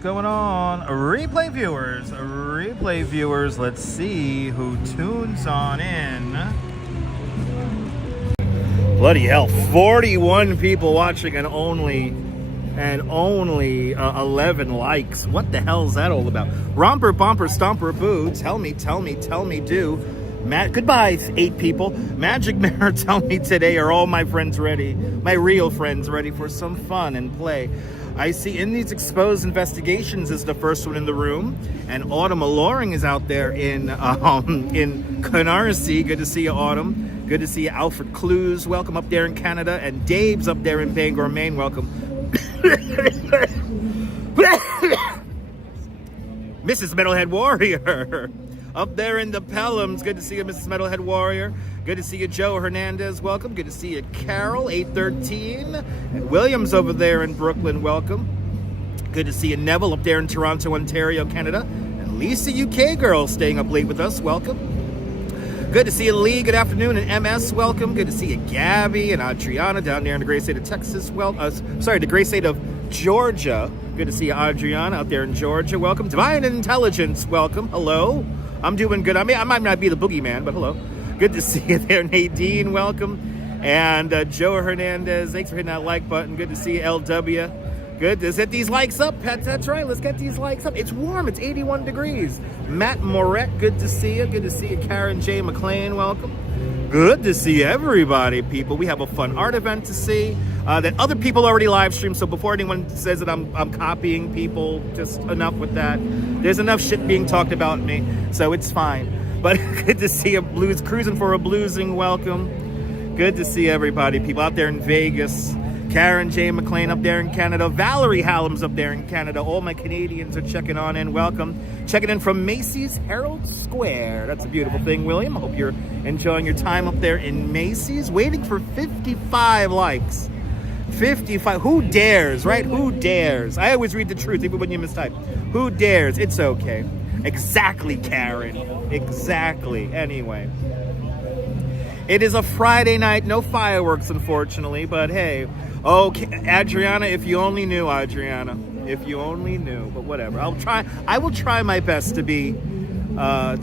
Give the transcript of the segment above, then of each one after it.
What's going on? Replay viewers, let's see who tunes on in. Bloody hell, 41 people watching and only 11 likes. What the hell is that all about? Romper, bumper, stomper, boo. Tell me, do. Goodbye, 8 people. Magic Mirror, tell me today, are all my friends ready? My real friends ready for some fun and play? I see In These Exposed Investigations is the first one in the room, and Autumn Alluring is out there in Canarsie. Good to see you, Autumn. Good to see you, Alfred Clues. Welcome up there in Canada, and Dave's up there in Bangor, Maine. Welcome. Mrs. Metalhead Warrior up there in the Pelhams. Good to see you, Mrs. Metalhead Warrior. Good to see you, Joe Hernandez. Welcome. Good to see you, Carol 813. And Williams over there in Brooklyn. Welcome. Good to see you, Neville up there in Toronto, Ontario, Canada. And Lisa, UK girl, staying up late with us. Welcome. Good to see you, Lee. Good afternoon. And MS, welcome. Good to see you, Gabby and Adriana down there in the great state of Texas. The great state of Georgia. Good to see you, Adriana, out there in Georgia. Welcome. Divine Intelligence, welcome. Hello. I'm doing good. I might not be the boogeyman, but hello. Good to see you there, Nadine. Welcome. And Joe Hernandez, thanks for hitting that like button. Good to see you, LW. Good. Let's get these likes up, pets. That's right. Let's get these likes up. It's warm. It's 81 degrees. Matt Moret, good to see you. Good to see you, Karen J. McLean. Welcome. Good to see everybody, people. We have a fun art event to see that other people already live stream. So before anyone says that I'm copying people, just enough with that. There's enough shit being talked about me, so it's fine. But good to see a blues cruising for a bluesing. Welcome. Good to see everybody, people out there in Vegas. Karen J. McLean up there in Canada. Valerie Hallam's up there in Canada. All my Canadians are checking on in. Welcome. Checking in from Macy's Herald Square. That's a beautiful thing, William. I hope you're enjoying your time up there in Macy's. Waiting for 55 likes. 55. Who dares, right? Who dares? I always read the truth, even when you mistype. Who dares? It's okay. Exactly, Karen. Exactly. Anyway. It is a Friday night. No fireworks, unfortunately, but hey. Oh, Adriana, if you only knew, Adriana. If you only knew, but whatever. I will try my best to be a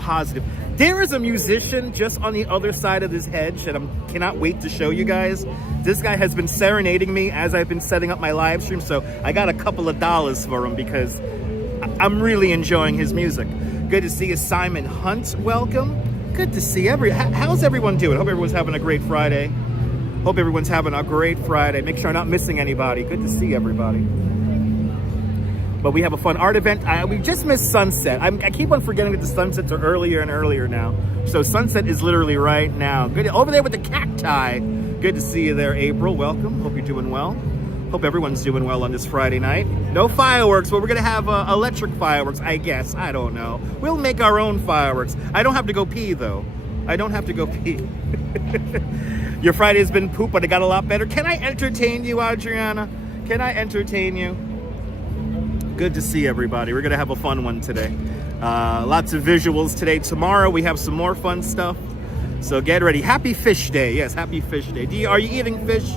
positive. There is a musician just on the other side of this hedge that I cannot wait to show you guys. This guy has been serenading me as I've been setting up my live stream, so I got a couple of dollars for him because I'm really enjoying his music. Good to see you, Simon Hunt. Welcome. Good to see how's everyone doing? Hope everyone's having a great Friday. Hope everyone's having a great Friday. Make sure I'm not missing anybody. Good to see everybody. But we have a fun art event. We just missed sunset. I keep on forgetting that the sunsets are earlier and earlier now. So sunset is literally right now. Good over there with the cacti. Good to see you there, April. Welcome. Hope you're doing well. Hope everyone's doing well on this Friday night. No fireworks, but we're going to have electric fireworks, I guess. I don't know. We'll make our own fireworks. I don't have to go pee, though. I don't have to go pee. Your Friday's been poop, but it got a lot better. Can I entertain you, Adriana? Can I entertain you? Good to see everybody. We're going to have a fun one today. Lots of visuals today. Tomorrow, we have some more fun stuff. So get ready. Happy Fish Day. Yes, happy Fish Day. Are you eating fish?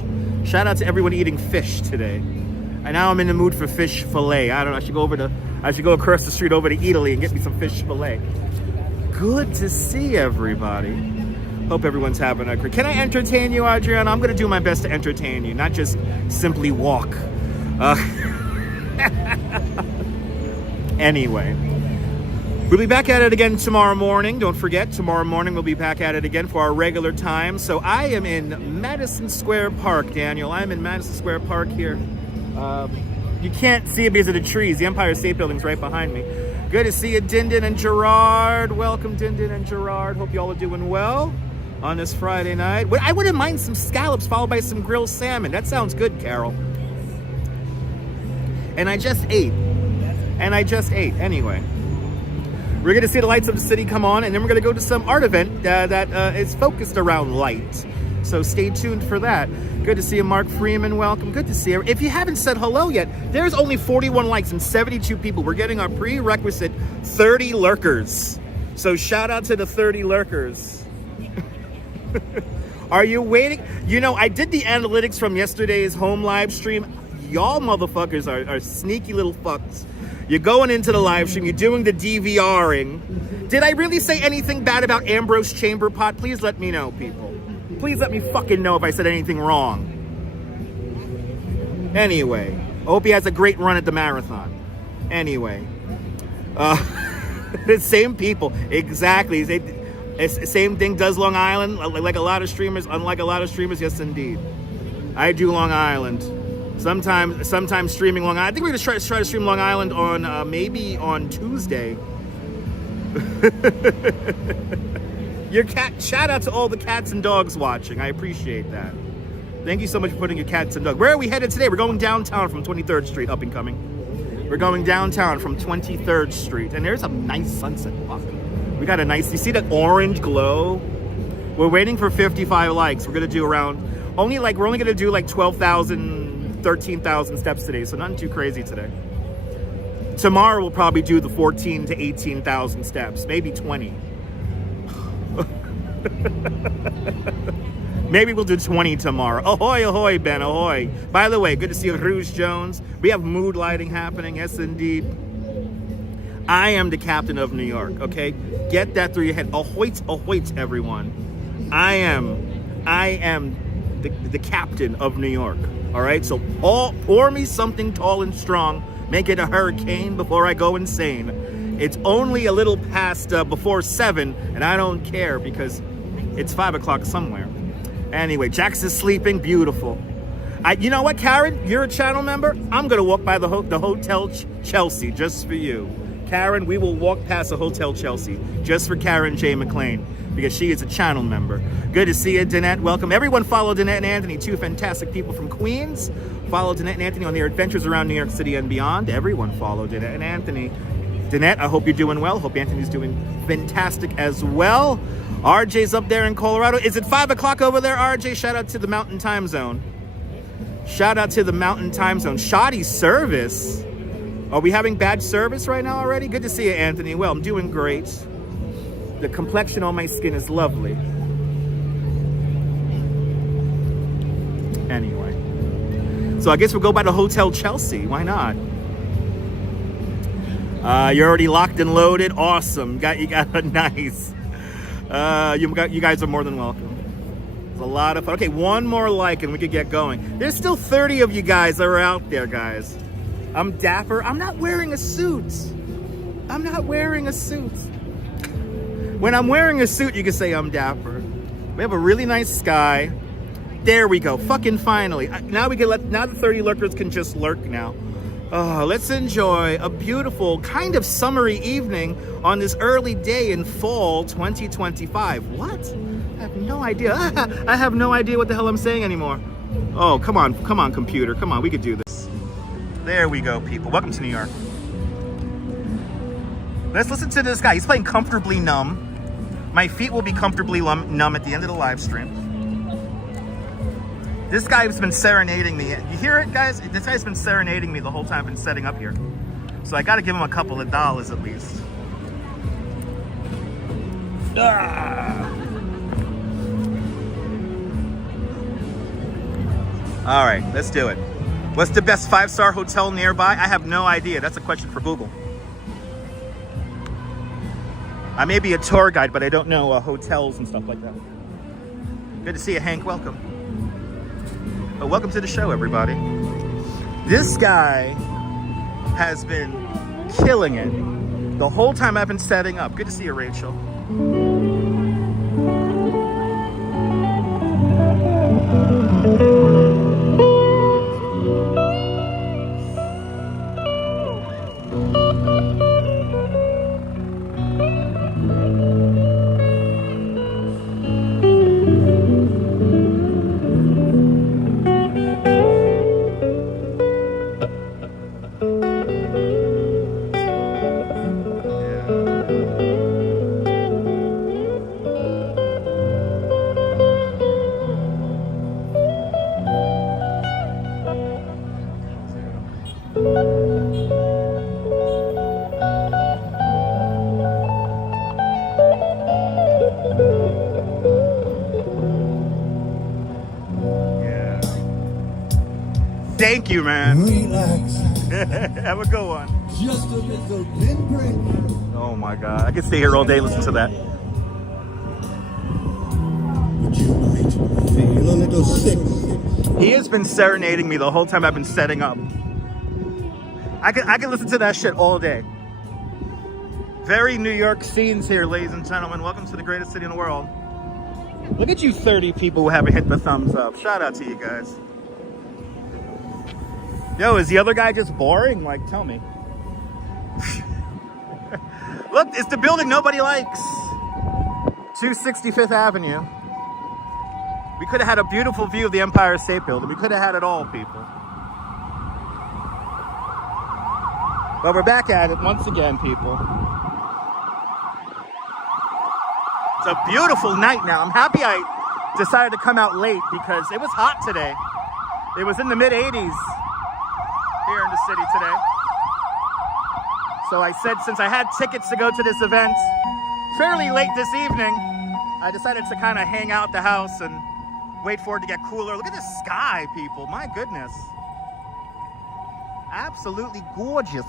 Shout out to everyone eating fish today. And now I'm in the mood for fish fillet. I don't know. I should go across the street over to Italy and get me some fish fillet. Good to see everybody. Hope everyone's having a great. Can I entertain you, Adriana? I'm going to do my best to entertain you, not just simply walk. Anyway. We'll be back at it again tomorrow morning. Don't forget, tomorrow morning we'll be back at it again for our regular time. So I am in Madison Square Park, Daniel. I'm in Madison Square Park here. You can't see it because of the trees. The Empire State Building's right behind me. Good to see you, Dindin and Gerard. Welcome, Dindin and Gerard. Hope you all are doing well on this Friday night. I wouldn't mind some scallops followed by some grilled salmon. That sounds good, Carol. And I just ate. Anyway. We're going to see the lights of the city come on, and then we're going to go to some art event that is focused around light. So stay tuned for that. Good to see you, Mark Freeman. Welcome. Good to see you. If you haven't said hello yet, there's only 41 likes and 72 people. We're getting our prerequisite 30 lurkers. So shout out to the 30 lurkers. Are you waiting? You know, I did the analytics from yesterday's home live stream. y'all motherfuckers are sneaky little fucks. You're going into the live stream, you're doing the DVRing. Did I really say anything bad about Ambrose Chamber Pot? Please let me know, people. Please let me fucking know if I said anything wrong. Anyway, I hope he has a great run at the marathon. Anyway, the same people, exactly. Same thing does Long Island, like a lot of streamers. Unlike a lot of streamers, yes indeed, I do Long Island. Sometimes streaming Long Island. I think we're gonna try to stream Long Island on maybe on Tuesday. Your cat. Shout out to all the cats and dogs watching. I appreciate that. Thank you so much for putting your cats and dogs. Where are we headed today? We're going downtown from 23rd Street, up and coming. We're going downtown from 23rd Street, and there's a nice sunset. Fuck. We got a nice. You see that orange glow? We're waiting for 55 likes. We're gonna do around we're only gonna do like 12,000, 13,000 steps today, so nothing too crazy today. Tomorrow we'll probably do the 14 to 18,000 steps, maybe 20. Maybe we'll do 20 tomorrow. Ahoy, ahoy, Ben, ahoy. By the way, good to see you, Rouge Jones. We have mood lighting happening, yes indeed. I am the captain of New York, okay? Get that through your head. Ahoy, ahoy, everyone. I am the captain of New York, all right? So pour me something tall and strong, make it a hurricane before I go insane. It's only a little past before 7, and I don't care because it's 5 o'clock somewhere. Anyway, Jax is sleeping, beautiful. You know what, Karen? You're a channel member. I'm gonna walk by the Hotel Chelsea just for you. Karen, we will walk past the Hotel Chelsea just for Karen J. McLean because she is a channel member. Good to see you, Danette. Welcome. Everyone follow Danette and Anthony, two fantastic people from Queens. Follow Danette and Anthony on their adventures around New York City and beyond. Everyone follow Danette and Anthony. Danette, I hope you're doing well. Hope Anthony's doing fantastic as well. RJ's up there in Colorado. Is it 5 o'clock over there, RJ? Shout out to the Mountain Time Zone. Shout out to the Mountain Time Zone. Shoddy service. Are we having bad service right now already? Good to see you, Anthony. Well, I'm doing great. The complexion on my skin is lovely. Anyway. So I guess we'll go by the Hotel Chelsea. Why not? You're already locked and loaded. Awesome. You got a nice. You guys are more than welcome. It's a lot of fun. Okay, one more like and we could get going. There's still 30 of you guys that are out there, guys. I'm dapper. I'm not wearing a suit. I'm not wearing a suit. When I'm wearing a suit, you can say I'm dapper. We have a really nice sky. There we go. Fucking finally. Now the 30 lurkers can just lurk now. Oh, let's enjoy a beautiful, kind of summery evening on this early day in fall 2025. What? I have no idea. I have no idea what the hell I'm saying anymore. Oh, come on, computer. Come on, we could do this. There we go, people. Welcome to New York. Let's listen to this guy. He's playing Comfortably Numb. My feet will be comfortably numb at the end of the live stream. This guy's been serenading me. You hear it, guys? This guy's been serenading me the whole time I've been setting up here. So I gotta give him a couple of dollars at least. All right, let's do it. What's the best 5-star hotel nearby? I have no idea. That's a question for Google. I may be a tour guide, but I don't know hotels and stuff like that. Good to see you, Hank. Welcome. But welcome to the show, everybody. This guy has been killing it the whole time I've been setting up. Good to see you, Rachel. Thank you, man. Relax. Have a good one. Just a little pinprick. Oh my God. I could stay here all day listening to that. But you might feel a little sick. He has been serenading me the whole time I've been setting up. I can listen to that shit all day. Very New York scenes here, ladies and gentlemen. Welcome to the greatest city in the world. Look at you 30 people who haven't hit the thumbs up. Shout out to you guys. Yo, is the other guy just boring? Like, tell me. Look, it's the building nobody likes. 265th Avenue. We could have had a beautiful view of the Empire State Building. We could have had it all, people. But we're back at it once again, people. It's a beautiful night now. I'm happy I decided to come out late because it was hot today. It was in the mid-80s here in the city today. So I said, since I had tickets to go to this event fairly late this evening, I decided to kind of hang out the house and wait for it to get cooler. Look at the sky, people. My goodness. Absolutely gorgeous.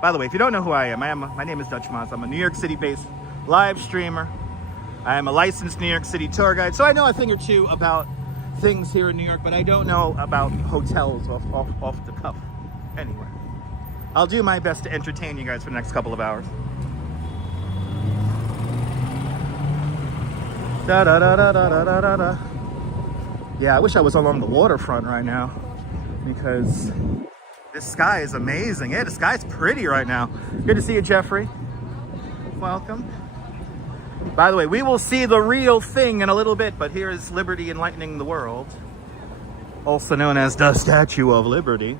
By the way, if you don't know who I am, my name is Dutch Moz. I'm a New York City-based live streamer. I am a licensed New York City tour guide, so I know a thing or two about things here in New York, but I don't know about hotels off the cuff. Anyway, I'll do my best to entertain you guys for the next couple of hours. Da, da, da, da, da, da, da, da. Yeah, I wish I was along the waterfront right now because this sky is amazing. Yeah, the sky's pretty right now. Good to see you, Jeffrey. Welcome. By the way, we will see the real thing in a little bit, but here is Liberty enlightening the world, also known as the Statue of Liberty.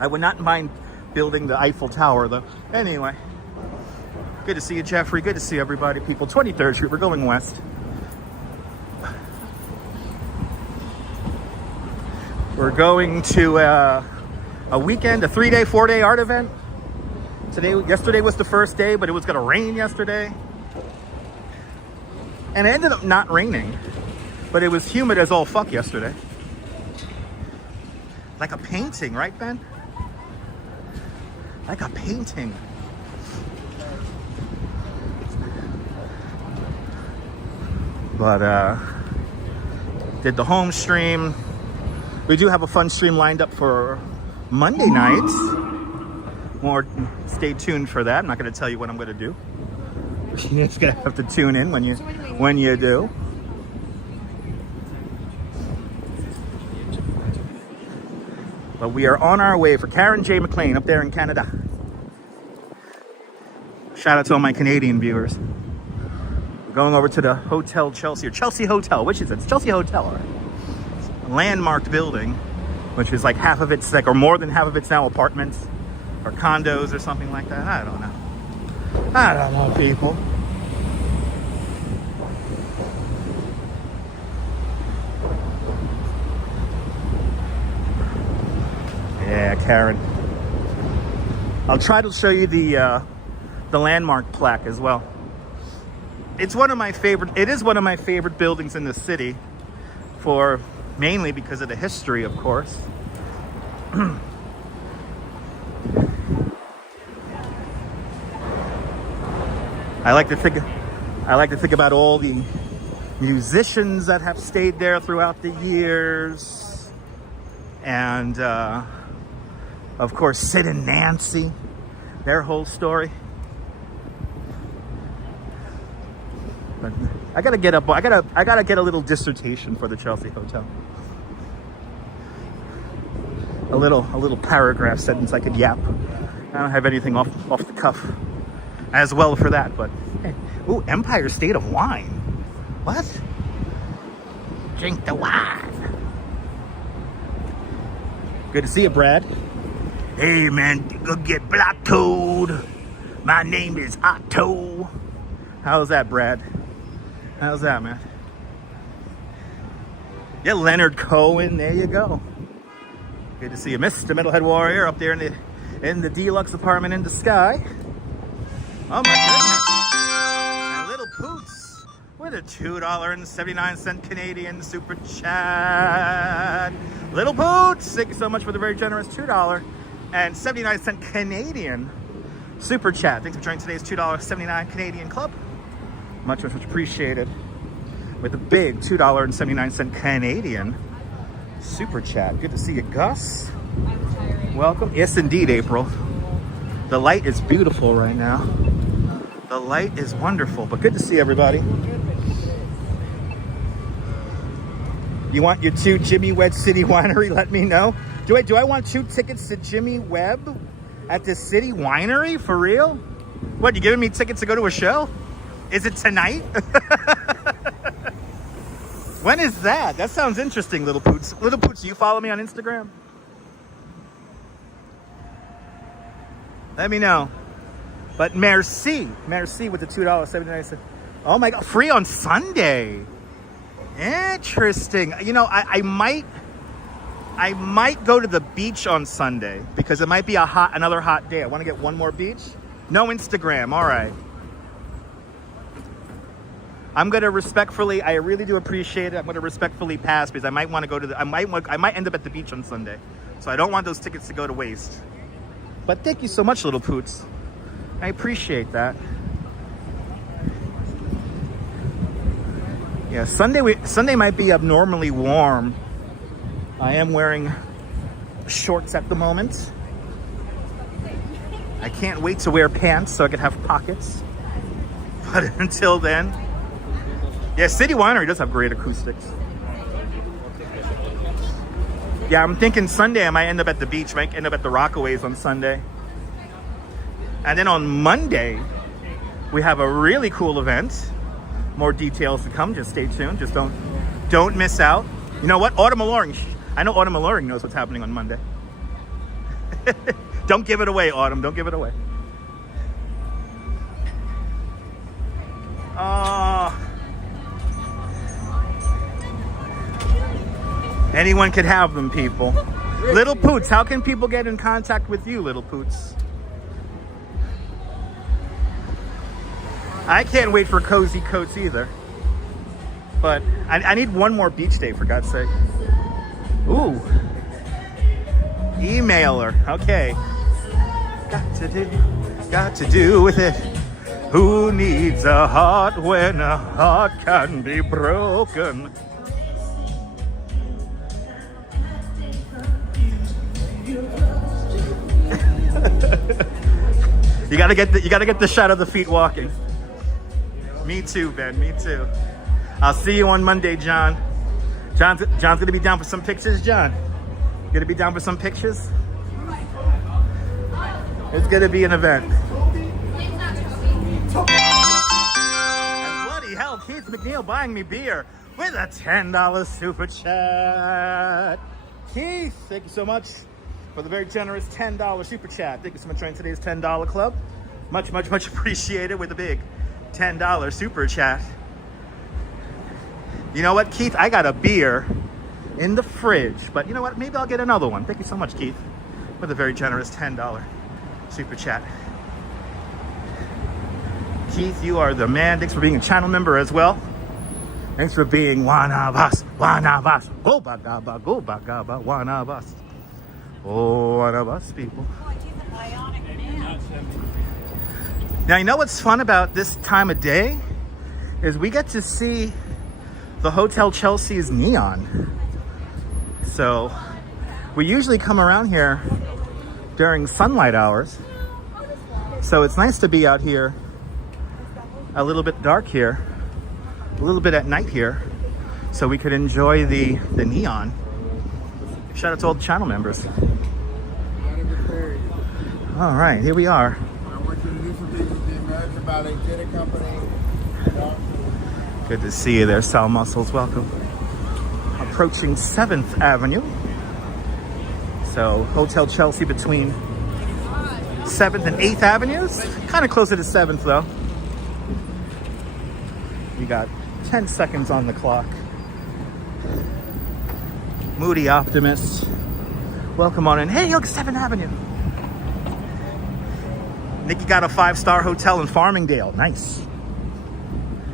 I would not mind building the Eiffel Tower, though. Anyway, good to see you, Jeffrey. Good to see everybody, people. 23rd Street, we're going west. We're going to a weekend, a 3-day, 4-day art event. Yesterday was the first day, but it was gonna rain yesterday. And it ended up not raining, but it was humid as all fuck yesterday. Like a painting, right, Ben? Like a painting. But did the home stream. We do have a fun stream lined up for Monday nights. More, stay tuned for that. I'm not going to tell you what I'm going to do. You're just going to have to tune in when you do. But we are on our way for Karen J. McLean up there in Canada. Shout out to all my Canadian viewers. We're going over to the Hotel Chelsea, or Chelsea Hotel. Which is it? It's Chelsea Hotel, right? It's a landmarked building, which is like half of it's like, or more than half of it's now apartments or condos or something like that. I don't know, people. Yeah, Karen. I'll try to show you the landmark plaque as well. It's one of my favorite. It is one of my favorite buildings in the city, for mainly because of the history, of course. I like to think about all the musicians that have stayed there throughout the years, and of course Sid and Nancy, their whole story. But I gotta get up. I gotta get a little dissertation for the Chelsea Hotel. A little paragraph sentence I could yap. I don't have anything off the cuff as well for that, but hey. Ooh, Empire State of Wine. What? Drink the wine. Good to see you, Brad. Hey man, go get Black Toad. My name is Otto. How's that, Brad? How's that, man? Yeah, Leonard Cohen. There you go. Good to see you, Mr. Metalhead Warrior, up there in the deluxe apartment in the sky. Oh my goodness! And little Poots. with a $2.79 Canadian super chat. Little Boots, thank you so much for the very generous $2.79 Canadian super chat. Thanks for joining today's $2.79 Canadian club. Much, much, much appreciated. With a big $2.79 Canadian super chat. Good to see you, Gus. Welcome. Yes, indeed, April. The light is beautiful right now. The light is wonderful, but good to see everybody. You want your 2 Jimmy Webb City Winery? Let me know. Do I want 2 tickets to Jimmy Webb at the City Winery? For real? What, you giving me tickets to go to a show? Is it tonight? When is that? That sounds interesting, Little Poots. Little Poots, do you follow me on Instagram? Let me know. But merci with the $2.79. Oh my God, free on Sunday. Interesting. You know, I might go to the beach on Sunday because it might be another hot day. I want to get one more beach. No Instagram. All right. I'm gonna respectfully. I really do appreciate it. I'm gonna respectfully pass because I might want to go to I might end up at the beach on Sunday, so I don't want those tickets to go to waste. But thank you so much, Little Poots. I appreciate that. Yeah, Sunday might be abnormally warm. I am wearing shorts at the moment. I can't wait to wear pants so I could have pockets. But until then, yeah, City Winery does have great acoustics. Yeah, I'm thinking Sunday I might end up at the beach, might end up at the Rockaways on Sunday. And then on Monday, we have a really cool event. More details to come, just stay tuned. Just don't miss out. You know what? Autumn Alluring. I know Autumn Alluring knows what's happening on Monday. Don't give it away, Autumn. Don't give it away. Anyone could have them, people. Little Poots, how can people get in contact with you, Little Poots? I can't wait for Cozy Coats either. But I need one more beach day, for God's sake. Ooh. Emailer. Okay. Got to do with it. Who needs a heart when a heart can be broken? You gotta get the shot of the feet walking. Me too, Ben. Me too. I'll see you on Monday, John. John's gonna be down for some pictures. John, gonna be down for some pictures. It's gonna be an event. And bloody hell, Keith McNeil buying me beer with a $10 super chat. Keith, thank you so much for the very generous $10 super chat. Thank you so much for joining today's $10 club. Much, much, much appreciated with a big $10 super chat. You know what, Keith? I got a beer in the fridge, but you know what? Maybe I'll get another one. Thank you so much, Keith, with a very generous $10 super chat. Keith, you are the man. Thanks for being a channel member as well. Thanks for being one of us. One of us. Go bagaba, go bagaba, one of us. Oh, one of us, people. Now, you know what's fun about this time of day? Is we get to see the Hotel Chelsea's neon. So, we usually come around here during sunlight hours. So, it's nice to be out here a little bit dark here, a little bit at night here, so we could enjoy the neon. Shout out to all the channel members. All right, here we are. Good to see you there, Sal Muscles. Welcome. Approaching 7th Avenue. So, Hotel Chelsea between 7th and 8th Avenues. Kind of closer to 7th, though. We got 10 seconds on the clock. Moody Optimist. Welcome on in. Hey, look, 7th Avenue. Nikki got a 5-star hotel in Farmingdale. Nice.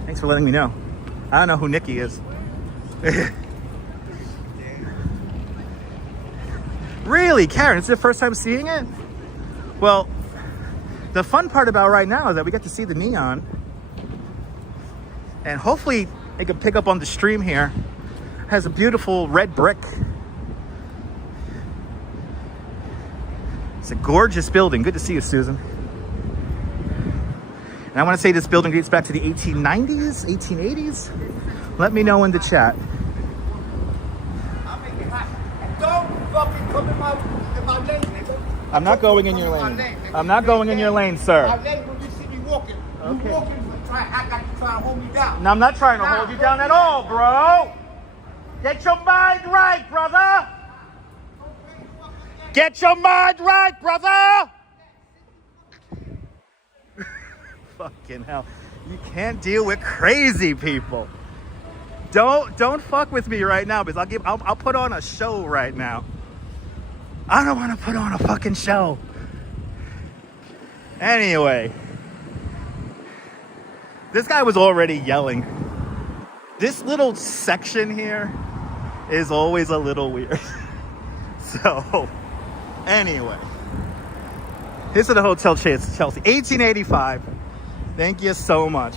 Thanks for letting me know. I don't know who Nikki is. Really, Karen, it's your first time seeing it? Well, the fun part about right now is that we get to see the neon. And hopefully it can pick up on the stream here. It has a beautiful red brick. It's a gorgeous building. Good to see you, Susan. And I want to say this building dates back to the 1890s, 1880s. Let me know in the chat. Don't fucking come in my lane, nigga. I'm not going in your lane. I'm not going in your lane, sir. My lane when you see me walking. Okay. You walking, I got you trying to hold me down. No, I'm not trying to hold you down at all, bro. Get your mind right, brother. Get your mind right, brother. Fucking hell. You can't deal with crazy people. Don't fuck with me right now, because I'll put on a show right now. I don't want to put on a fucking show. Anyway, this guy was already yelling. This little section here is always a little weird. So, anyway, this is the Hotel Chelsea, 1885. Thank you so much.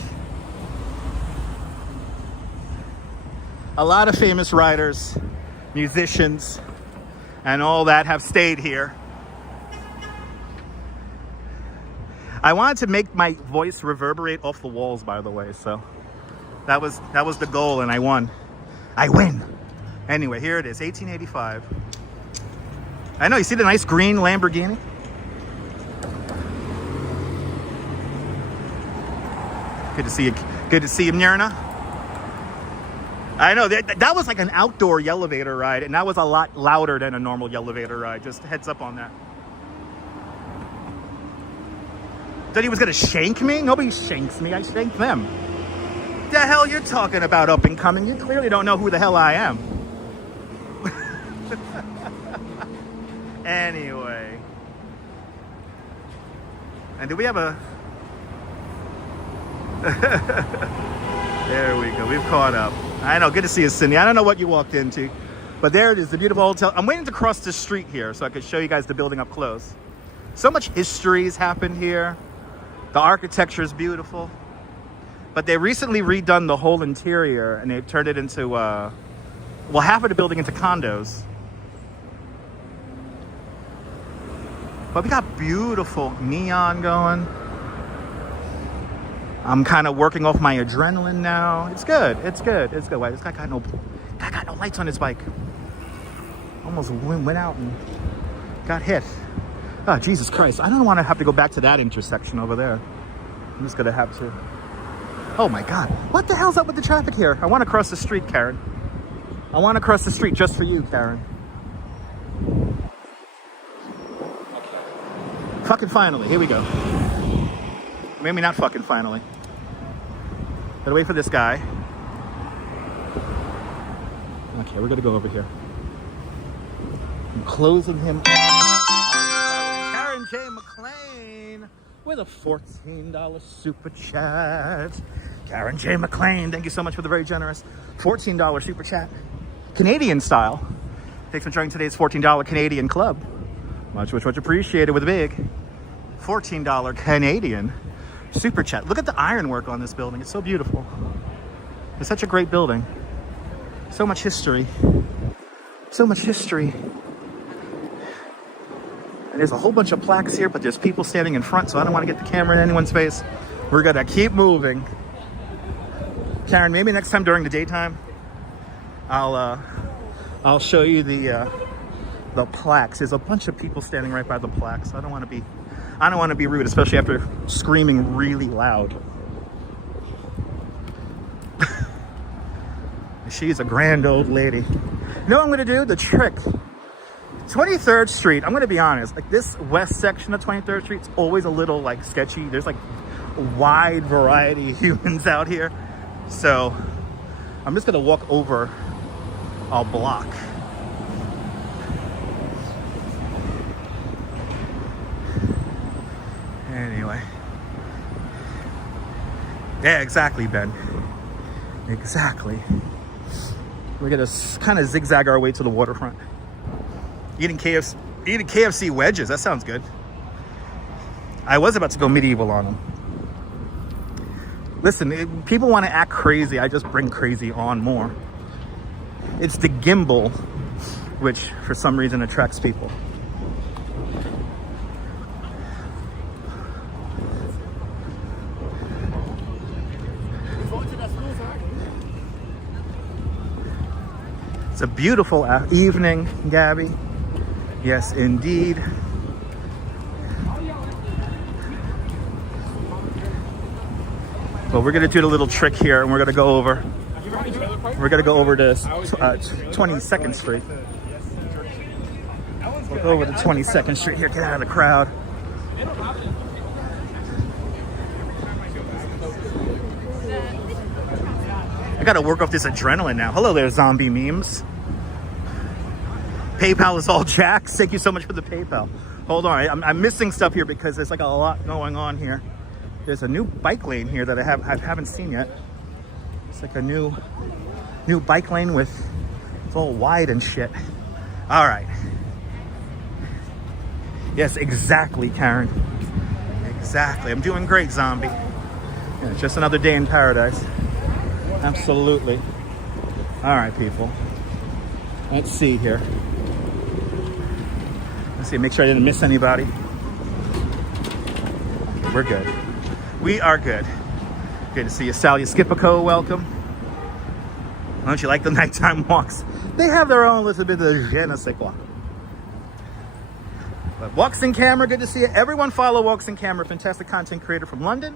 A lot of famous writers, musicians, and all that have stayed here. I wanted to make my voice reverberate off the walls, by the way, so that was the goal, and I won. I win. Anyway, here it is, 1885. I know, you see the nice green Lamborghini? Good to see you. Good to see you, Marina. I know, that was like an outdoor elevator ride, and that was a lot louder than a normal elevator ride. Just heads up on that. Thought he was gonna shank me? Nobody shanks me, I shank them. The hell you're talking about, up and coming? You clearly don't know who the hell I am. Anyway. And do we have a... There we go, we've caught up. I know, good to see you, Cindy. I don't know what you walked into, but there it is, the beautiful hotel. I'm waiting to cross the street here so I could show you guys the building up close. So much history's happened here. The architecture is beautiful. But they recently redone the whole interior, and they've turned it into, well, half of the building into condos. But we got beautiful neon going. I'm kind of working off my adrenaline now. It's good. It's good. It's good. Wait, this guy got no lights on his bike. Almost went out and got hit. Oh, Jesus Christ. I don't want to have to go back to that intersection over there. I'm just going to have to. Oh, my God. What the hell's up with the traffic here? I want to cross the street, Karen. I want to cross the street just for you, Karen. Fucking finally. Here we go. Maybe not fucking finally. Gotta wait for this guy. Okay, we're gonna go over here. I'm closing him. Karen J. McLean with a $14 super chat. Karen J. McLean, thank you so much for the very generous $14 super chat. Canadian style. Thanks for joining today's $14 Canadian club. Much appreciated with a big $14 Canadian super chat. Look at the ironwork on this building. It's so beautiful. It's such a great building. So much history. So much history. And there's a whole bunch of plaques here, but there's people standing in front, so I don't want to get the camera in anyone's face. We're gonna keep moving. Karen, maybe next time during the daytime, I'll show you the plaques. There's a bunch of people standing right by the plaques. I don't want to be rude, especially after screaming really loud. She's a grand old lady. You know what I'm going to do? The trick. 23rd Street, I'm going to be honest. Like, this west section of 23rd Street is always a little, like, sketchy. There's, like, a wide variety of humans out here. So, I'm just going to walk over a block. Anyway. Yeah, exactly, Ben. Exactly. We're gonna kind of zigzag our way to the waterfront. Eating KFC wedges. That sounds good. I was about to go medieval on them. Listen, if people want to act crazy, I just bring crazy on more. It's the Gimble, which for some reason attracts people. It's a beautiful evening, Gabby. Yes, indeed. But we're gonna do the little trick here, and we're gonna go over. We're gonna go over to 22nd Street. We'll go over to 22nd Street here. Get out of the crowd. I gotta work off this adrenaline now. Hello there, zombie memes. PayPal is all jacks. Thank you so much for the PayPal. Hold on, I'm missing stuff here because there's like a lot going on here. There's a new bike lane here that I haven't seen yet. It's like a new bike lane with, it's all wide and shit. All right. Yes, exactly, Karen. Exactly. I'm doing great, zombie. Yeah, it's just another day in paradise. Absolutely. All right, people. Let's see here. Let's see, make sure I didn't miss anybody. Okay, we're good. We are good. Good to see you, Sally Skipico. Welcome. Don't you like the nighttime walks? They have their own little bit of je ne sais quoi. But Walks in Camera, good to see you. Everyone follow Walks in Camera, fantastic content creator from London,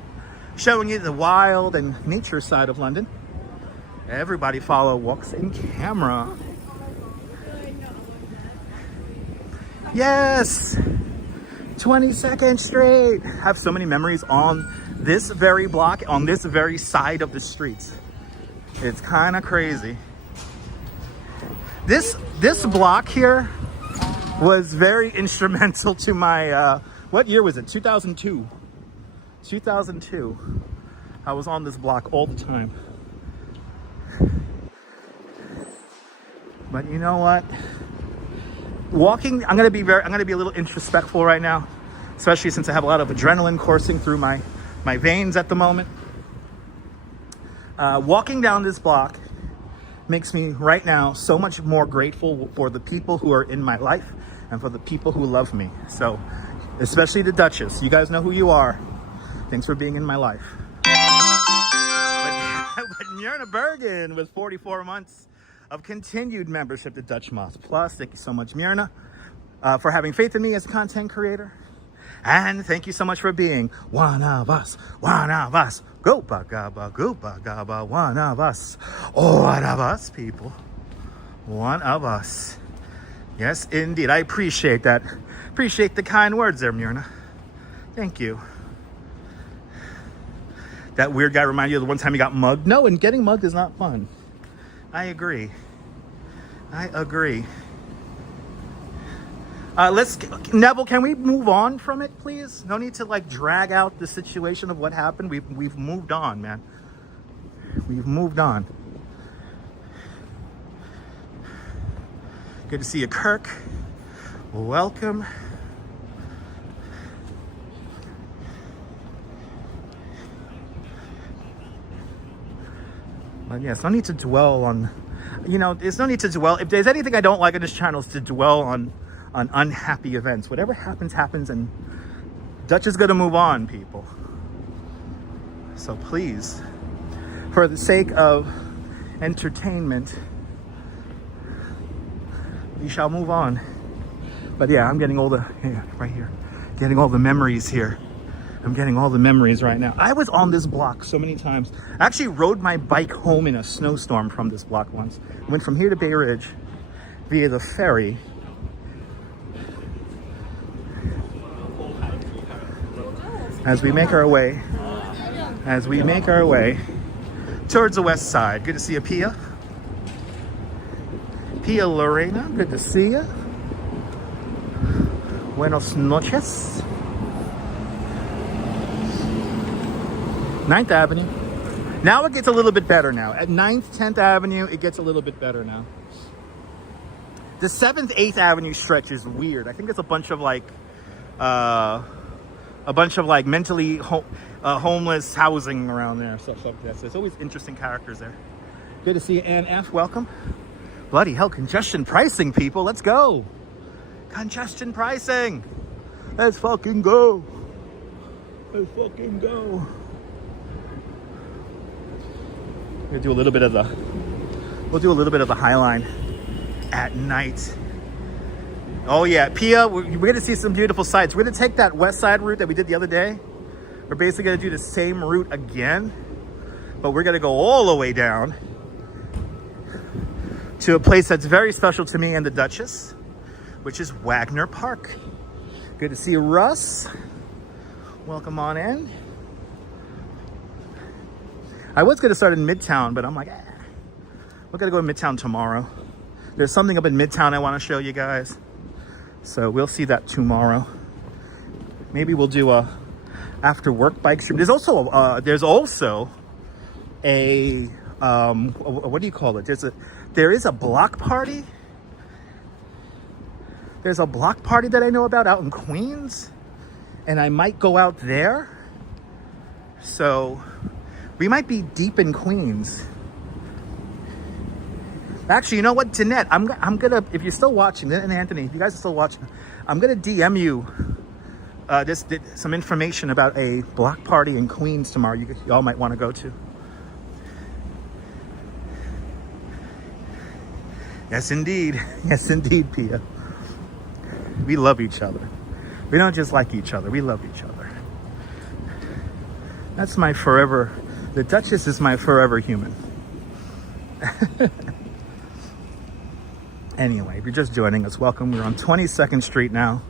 showing you the wild and nature side of London. Everybody follow Walks in Camera. Yes! 22nd Street. I have so many memories on this very block, on this very side of the streets. It's kind of crazy. This block here was very instrumental to my, what year was it? 2002. 2002. I was on this block all the time. But you know what? Walking, I'm gonna be a little introspectful right now, especially since I have a lot of adrenaline coursing through my veins at the moment. Walking down this block makes me right now so much more grateful for the people who are in my life and for the people who love me. So, especially the Duchess. You guys know who you are. Thanks for being in my life. But Marina Bergen with 44 months of continued membership to Dutch Moth Plus. Thank you so much, Marina, for having faith in me as a content creator. And thank you so much for being one of us, one of us. Goopa gaba, one of us. Oh, one of us, people. One of us. Yes, indeed. I appreciate that. Appreciate the kind words there, Marina. Thank you. That weird guy reminded you of the one time you got mugged? No, and getting mugged is not fun. I agree. I agree. Neville, can we move on from it, please? No need to like drag out the situation of what happened. We've moved on, man. We've moved on. Good to see you, Kirk. Welcome. But yes, no need to dwell on, there's no need to dwell. If there's anything I don't like on this channel, is to dwell on unhappy events. Whatever happens, happens, and Dutch is gonna move on, people. So please, for the sake of entertainment, we shall move on. But yeah, I'm getting all the, right here, getting all the memories here. I'm getting all the memories right now. I was on this block so many times. I actually rode my bike home in a snowstorm from this block once. Went from here to Bay Ridge via the ferry. As we make our way towards the west side. Good to see you, Pia. Pia Lorena, good to see you. Buenos noches. 9th Avenue. Now it gets a little bit better now. At 9th, 10th Avenue, it gets a little bit better now. The 7th, 8th Avenue stretch is weird. I think it's a bunch of like mentally homeless housing around there. Stuff like that. So it's always interesting characters there. Good to see you, Ann F. Welcome. Bloody hell, congestion pricing, people. Let's go. Congestion pricing. Let's fucking go. Let's fucking go. We'll do a little bit of the Highline at night. Oh yeah, Pier, we're gonna see some beautiful sights. We're gonna take that west side route that we did the other day. We're basically gonna do the same route again, but we're gonna go all the way down to a place that's very special to me and the Duchess, which is Wagner Park. Good to see you, Russ. Welcome on in. I was gonna start in Midtown, but I'm like, we're gonna go to Midtown tomorrow. There's something up in Midtown I wanna show you guys. So we'll see that tomorrow. Maybe we'll do a after work bike stream. There's also a what do you call it? There is a block party. There's a block party that I know about out in Queens, and I might go out there. So we might be deep in Queens. Actually, you know what, Jeanette, I'm gonna, if you're still watching, and Anthony, if you guys are still watching, I'm gonna DM you some information about a block party in Queens tomorrow. Y'all might want to go to. Yes, indeed. Yes, indeed, Pia. We love each other. We don't just like each other. We love each other. That's my forever. The Duchess is my forever human. Anyway, if you're just joining us, welcome. We're on 22nd Street now.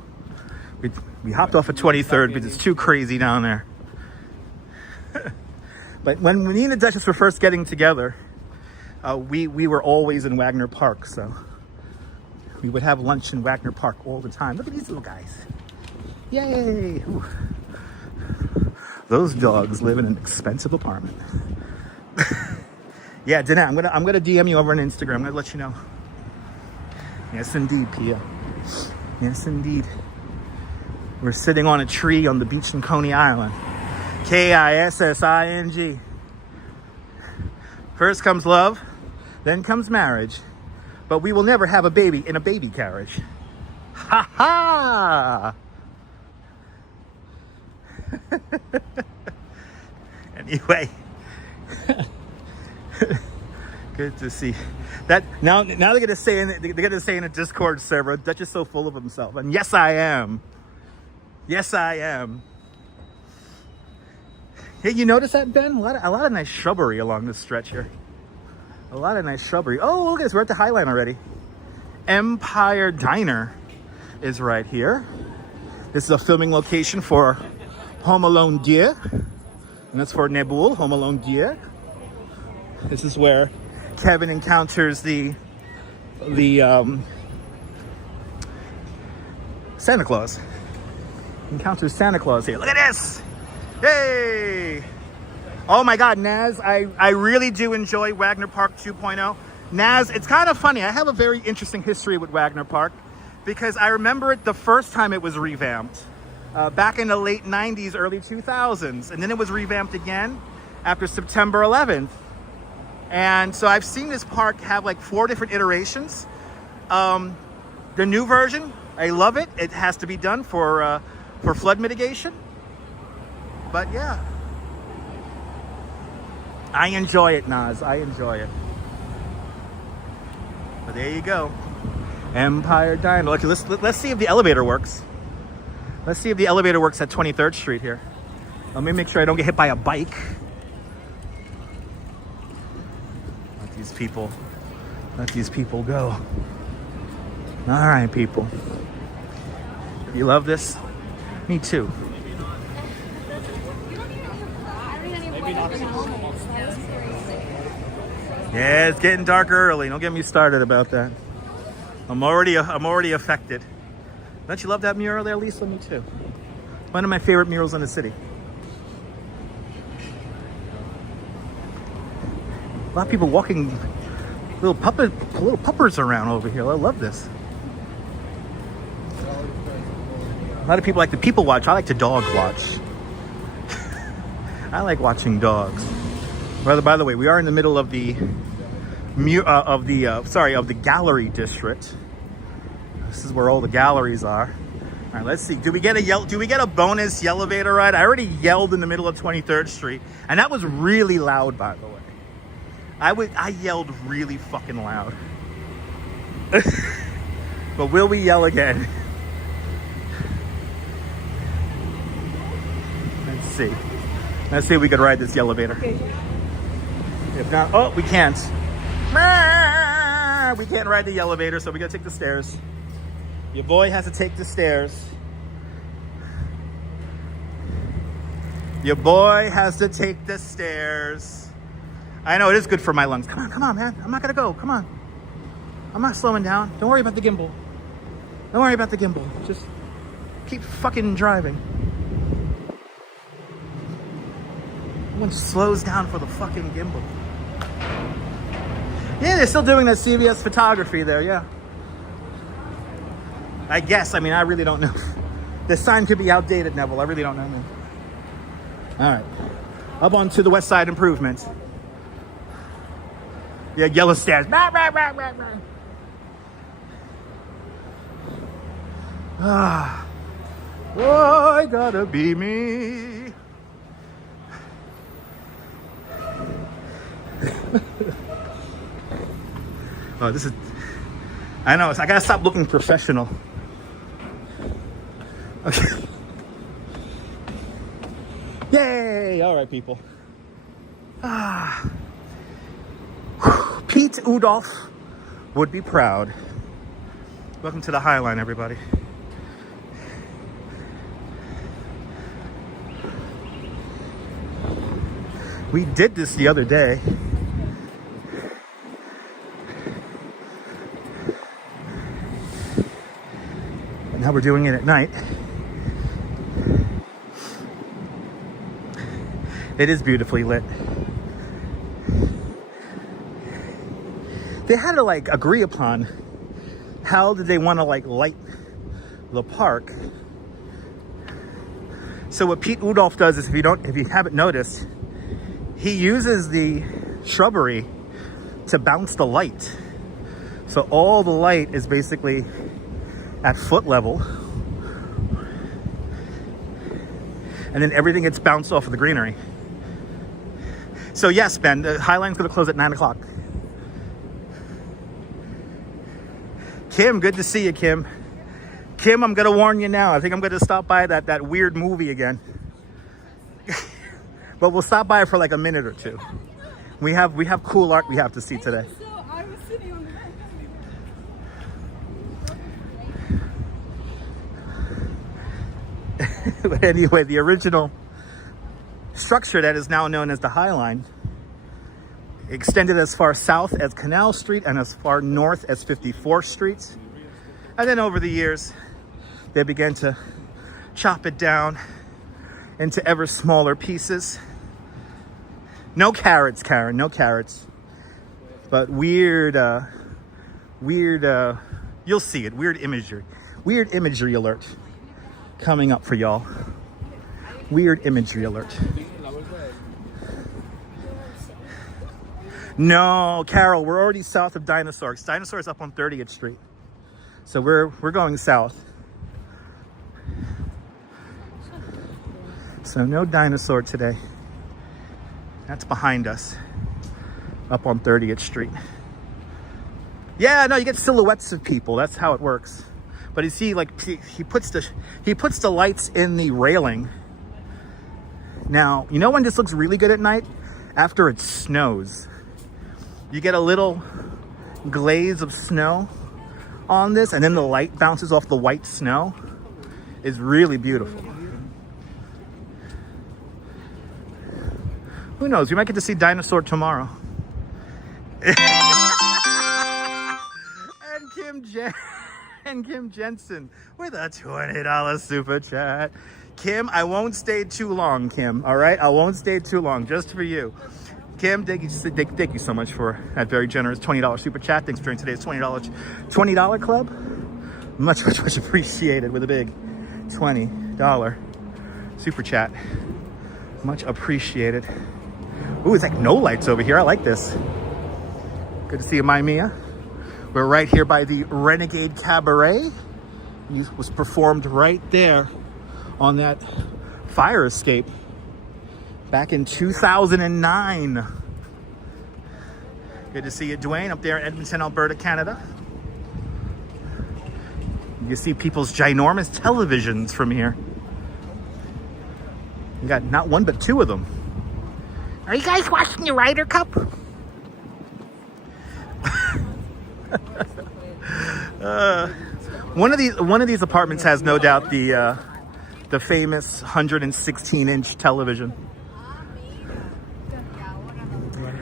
We hopped off at 23rd because it's too crazy down there. But when me and the Duchess were first getting together, we were always in Wagner Park, so we would have lunch in Wagner Park all the time. Look at these little guys. Yay! Ooh. Those dogs live in an expensive apartment. Yeah, Dana, I'm gonna DM you over on Instagram. I'm gonna let you know. Yes, indeed, Pia. Yes, indeed. We're sitting on a tree on the beach in Coney Island. Kissing. First comes love, then comes marriage, but we will never have a baby in a baby carriage. Ha ha! Anyway. Good to see that. Now they're gonna say in a Discord server, Dutch is so full of himself, and yes I am. Yes I am. Hey, you notice that, Ben? A lot of nice shrubbery along this stretch here. A lot of nice shrubbery. Oh, look at this, we're at the Highline already. Empire Diner is right here. This is a filming location for Home Alone Dear, and that's for Nebul, Home Alone Dear. This is where Kevin encounters the Santa Claus. Encounters Santa Claus here. Look at this! Hey! Oh my God, Naz, I really do enjoy Wagner Park 2.0. Naz, it's kind of funny. I have a very interesting history with Wagner Park because I remember it the first time it was revamped back in the late 90s, early 2000s. And then it was revamped again after September 11th. And so I've seen this park have like 4 different iterations. The new version, I love it. It has to be done for flood mitigation. But yeah, I enjoy it, Naz. I enjoy it. But there you go, Empire Diner. Okay, let's see if the elevator works. Let's see if the elevator works at 23rd Street here. Let me make sure I don't get hit by a bike. Let these people go. All right, people. You love this? Me too. Yeah, it's getting dark early. Don't get me started about that. I'm already affected. Don't you love that mural there, Lisa? Me too. One of my favorite murals in the city. A lot of people walking, little puppers around over here. I love this. A lot of people like to people watch. I like to dog watch. I like watching dogs. By the way, we are in the middle of the gallery district. This is where all the galleries are. All right, let's see. Do we get a bonus elevator ride? I already yelled in the middle of 23rd Street, and that was really loud, by the way. I yelled really fucking loud. But will we yell again? Let's see. Let's see if we could ride this elevator. If not, oh, we can't. We can't ride the elevator, so we gotta take the stairs. Your boy has to take the stairs. Your boy has to take the stairs. I know, it is good for my lungs. Come on, man. I'm not gonna go. Come on. I'm not slowing down. Don't worry about the gimbal. Don't worry about the gimbal. Just keep fucking driving. Everyone slows down for the fucking gimbal. Yeah, they're still doing that CVS photography there, yeah. I guess. I mean, I really don't know. The sign could be outdated, Neville. I really don't know, man. All right. Up onto the West Side Improvement. Yeah, yellow stairs. Ah. Oh, I gotta be me. Oh, this is... I know, I gotta stop looking professional. Okay. Yay! All right, people. Ah. Pete Udolph would be proud. Welcome to the Highline, everybody. We did this the other day. And now we're doing it at night. It is beautifully lit. They had to like agree upon how did they want to like light the park. So what Pete Udolph does is, if you haven't noticed, he uses the shrubbery to bounce the light. So all the light is basically at foot level. And then everything gets bounced off of the greenery. So yes, Ben, the Highline's gonna close at 9 o'clock. Kim, good to see you, Kim. Kim, I'm gonna warn you now. I think I'm gonna stop by that weird movie again. But we'll stop by for like a minute or two. We have cool art we have to see today. I was sitting on the bench. But anyway, the original structure that is now known as the Highline extended as far south as Canal Street and as far north as 54th Street. And then over the years, they began to chop it down into ever smaller pieces. No carrots, Karen, no carrots. But weird, you'll see it, weird imagery alert coming up for y'all. Weird imagery alert. No, Carol, we're already south of Dinosaurs. Dinosaurs up on 30th Street. So we're going south. So no dinosaur today. That's behind us. Up on 30th Street. Yeah, no, you get silhouettes of people. That's how it works. But you see, like, he puts the lights in the railing. Now, you know when this looks really good at night? After it snows. You get a little glaze of snow on this, and then the light bounces off the white snow. It's really beautiful. Who knows? We might get to see Dinosaur tomorrow. And Kim Jensen with a $20 super chat. Kim, I won't stay too long, Kim. All right? I won't stay too long, just for you. Kim, thank you so much for that very generous $20 super chat. Thanks for joining today's $20 club. Much appreciated with a big $20 super chat. Much appreciated. Ooh, it's like no lights over here. I like this. Good to see you, Mia. We're right here by the Renegade Cabaret. It was performed right there on that fire escape back in 2009. Good to see you, Dwayne, up there in Edmonton, Alberta, Canada. You see people's ginormous televisions from here. You got not one, but two of them. Are you guys watching the Ryder Cup? One of these apartments has no doubt the famous 116-inch television.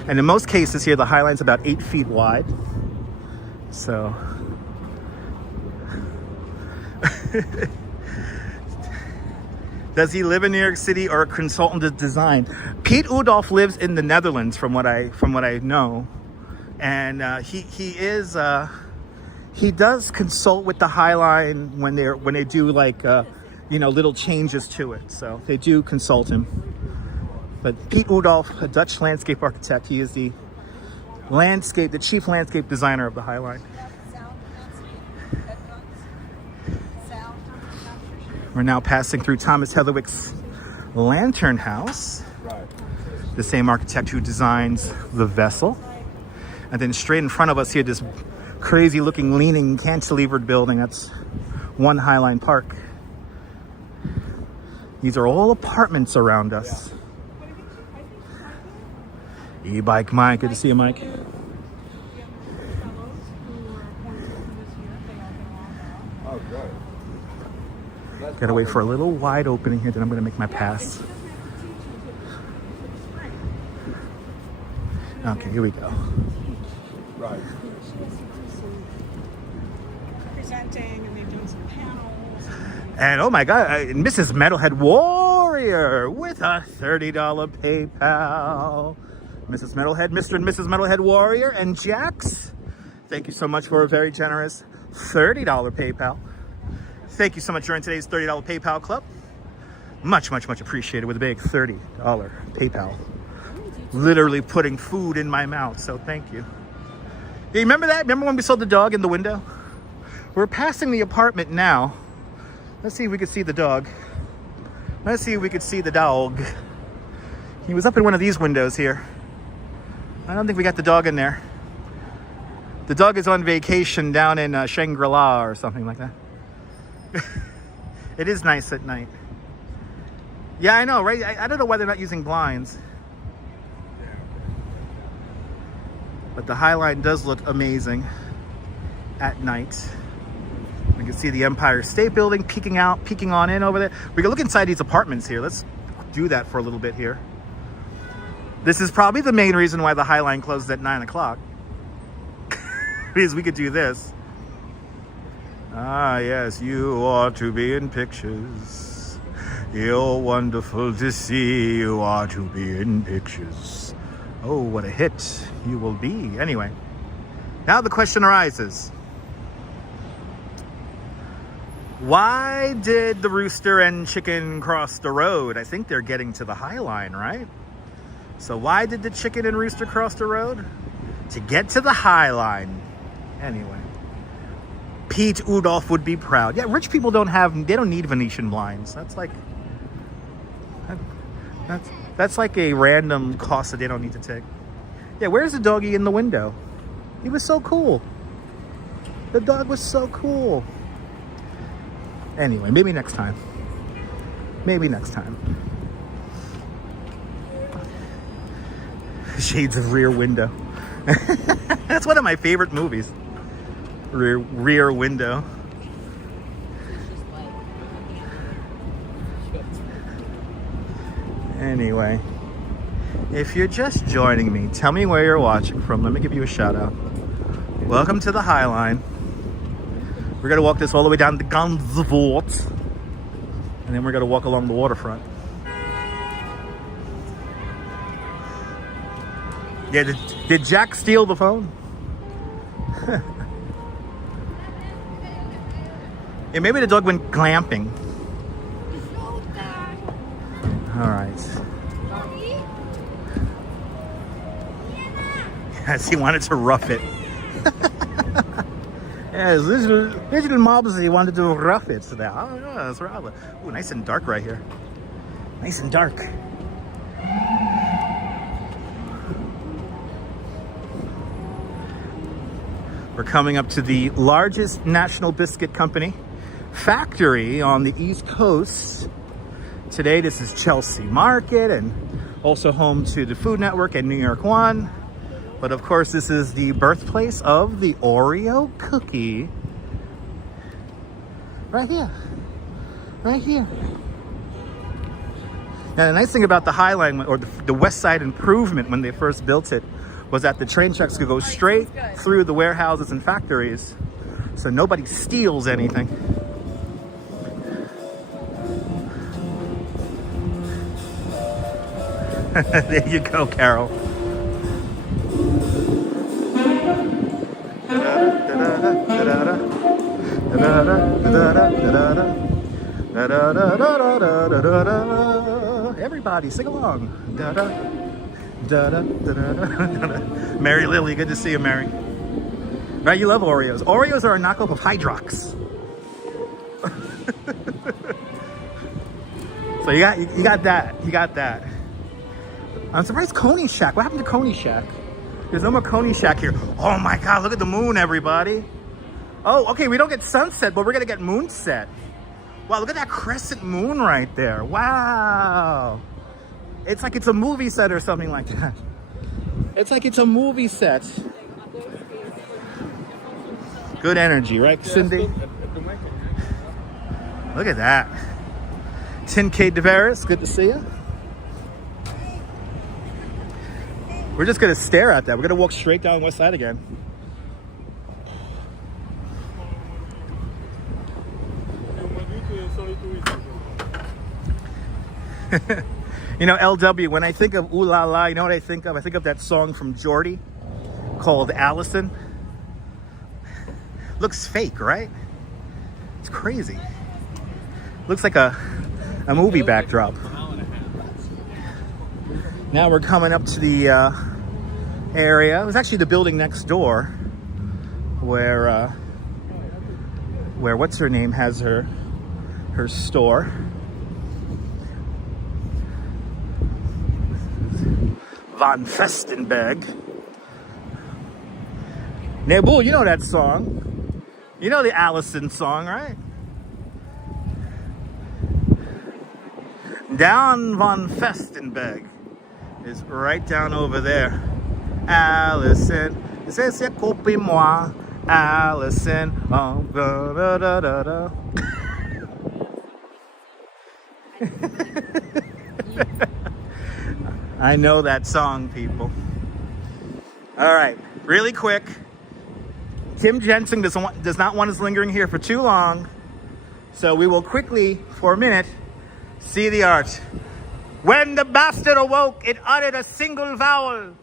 And in most cases here, the Highline's about 8 feet wide. So does he live in New York City or a consultant to design? Pete Udolph lives in the Netherlands, from what I know, and he does consult with the Highline when they do like little changes to it. So they do consult him. But Pete Udolph, a Dutch landscape architect, he is the chief landscape designer of the Highline. We're now passing through Thomas Heatherwick's Lantern House, the same architect who designs the Vessel. And then straight in front of us here, this crazy looking leaning cantilevered building. That's One Highline Park. These are all apartments around us. E-bike Mike, good to see you, Mike. Gotta wait for a little wide opening here, then I'm gonna make my pass. Okay, here we go. Right. Presenting, and they've done some panels. And oh my God, Mrs. Metalhead Warrior with a $30 PayPal. Mrs. Metalhead, Mr. and Mrs. Metalhead Warrior, and Jax, thank you so much for a very generous $30 PayPal. Thank you so much for joining today's $30 PayPal club. Much appreciated with a big $30 PayPal. Literally putting food in my mouth, so thank you. Yeah, remember that? Remember when we saw the dog in the window? We're passing the apartment now. Let's see if we can see the dog. Let's see if we could see the dog. He was up in one of these windows here. I don't think we got the dog in there. The dog is on vacation down in Shangri-La or something like that. It is nice at night. Yeah, I know, right? I don't know why they're not using blinds. But the Highline does look amazing at night. You can see the Empire State Building peeking on in over there. We can look inside these apartments here. Let's do that for a little bit here. This is probably the main reason why the Highline closed at 9 o'clock. Because we could do this. Ah, yes, you ought to be in pictures. You're wonderful to see. You ought to be in pictures. Oh, what a hit you will be. Anyway, now the question arises. Why did the rooster and chicken cross the road? I think they're getting to the Highline, right? So why did the chicken and rooster cross the road? To get to the Highline. Anyway. Pete Udolph would be proud. Yeah, rich people don't need Venetian blinds. That's like a random cost that they don't need to take. Yeah, where's the doggy in the window? He was so cool. The dog was so cool. Anyway, maybe next time. Maybe next time. Shades of Rear Window. That's one of my favorite movies. Rear Window. Anyway, if you're just joining me, tell me where you're watching from. Let me give you a shout out. Welcome to the Highline. We're gonna walk this all the way down to Gansevoort, and then we're gonna walk along the waterfront. Yeah, did Jack steal the phone? Yeah, maybe the dog went glamping. All right. Yes, he wanted to rough it. Yes, little mobs, he wanted to rough it. So that, oh, yeah, that's right. Ooh, nice and dark right here. Nice and dark. We're coming up to the largest national biscuit company factory on the East Coast. Today, this is Chelsea Market and also home to the Food Network and New York One. But of course, this is the birthplace of the Oreo cookie. Right here. Right here. Now, the nice thing about the Highline, or the West Side Improvement when they first built it, was that the train tracks could go straight through the warehouses and factories, so nobody steals anything. There you go, Carol. Everybody sing along. Mary Lily, good to see you, Mary. Right, you love Oreos. Oreos are a knockoff of Hydrox. So you got that. You got that. I'm surprised Coney Shack. What happened to Coney Shack? There's no more Coney Shack here. Oh my God, look at the moon, everybody. Oh, okay, we don't get sunset, but we're gonna get moonset. Wow, look at that crescent moon right there. Wow. It's like it's a movie set or something like that. It's like it's a movie set. Good energy, right, Cindy? Look at that. Tin K DeVeris, good to see you. We're just gonna stare at that. We're gonna walk straight down West Side again. You know, LW, when I think of Ooh La La, you know what I think of? I think of that song from Geordie called Allison. Looks fake, right? It's crazy. Looks like a movie backdrop. Now we're coming up to the area. It was actually the building next door where what's her name has her store. Von Festenberg. Nebul, you know that song. You know the Allison song, right? Down Von Festenberg is right down over there. Allison, c'est ce copie moi. Allison, oh, da da da da da. I know that song, people. All right, really quick. Kim Jensen does not want us lingering here for too long, so we will quickly, for a minute, see the art. When the bastard awoke, it uttered a single vowel.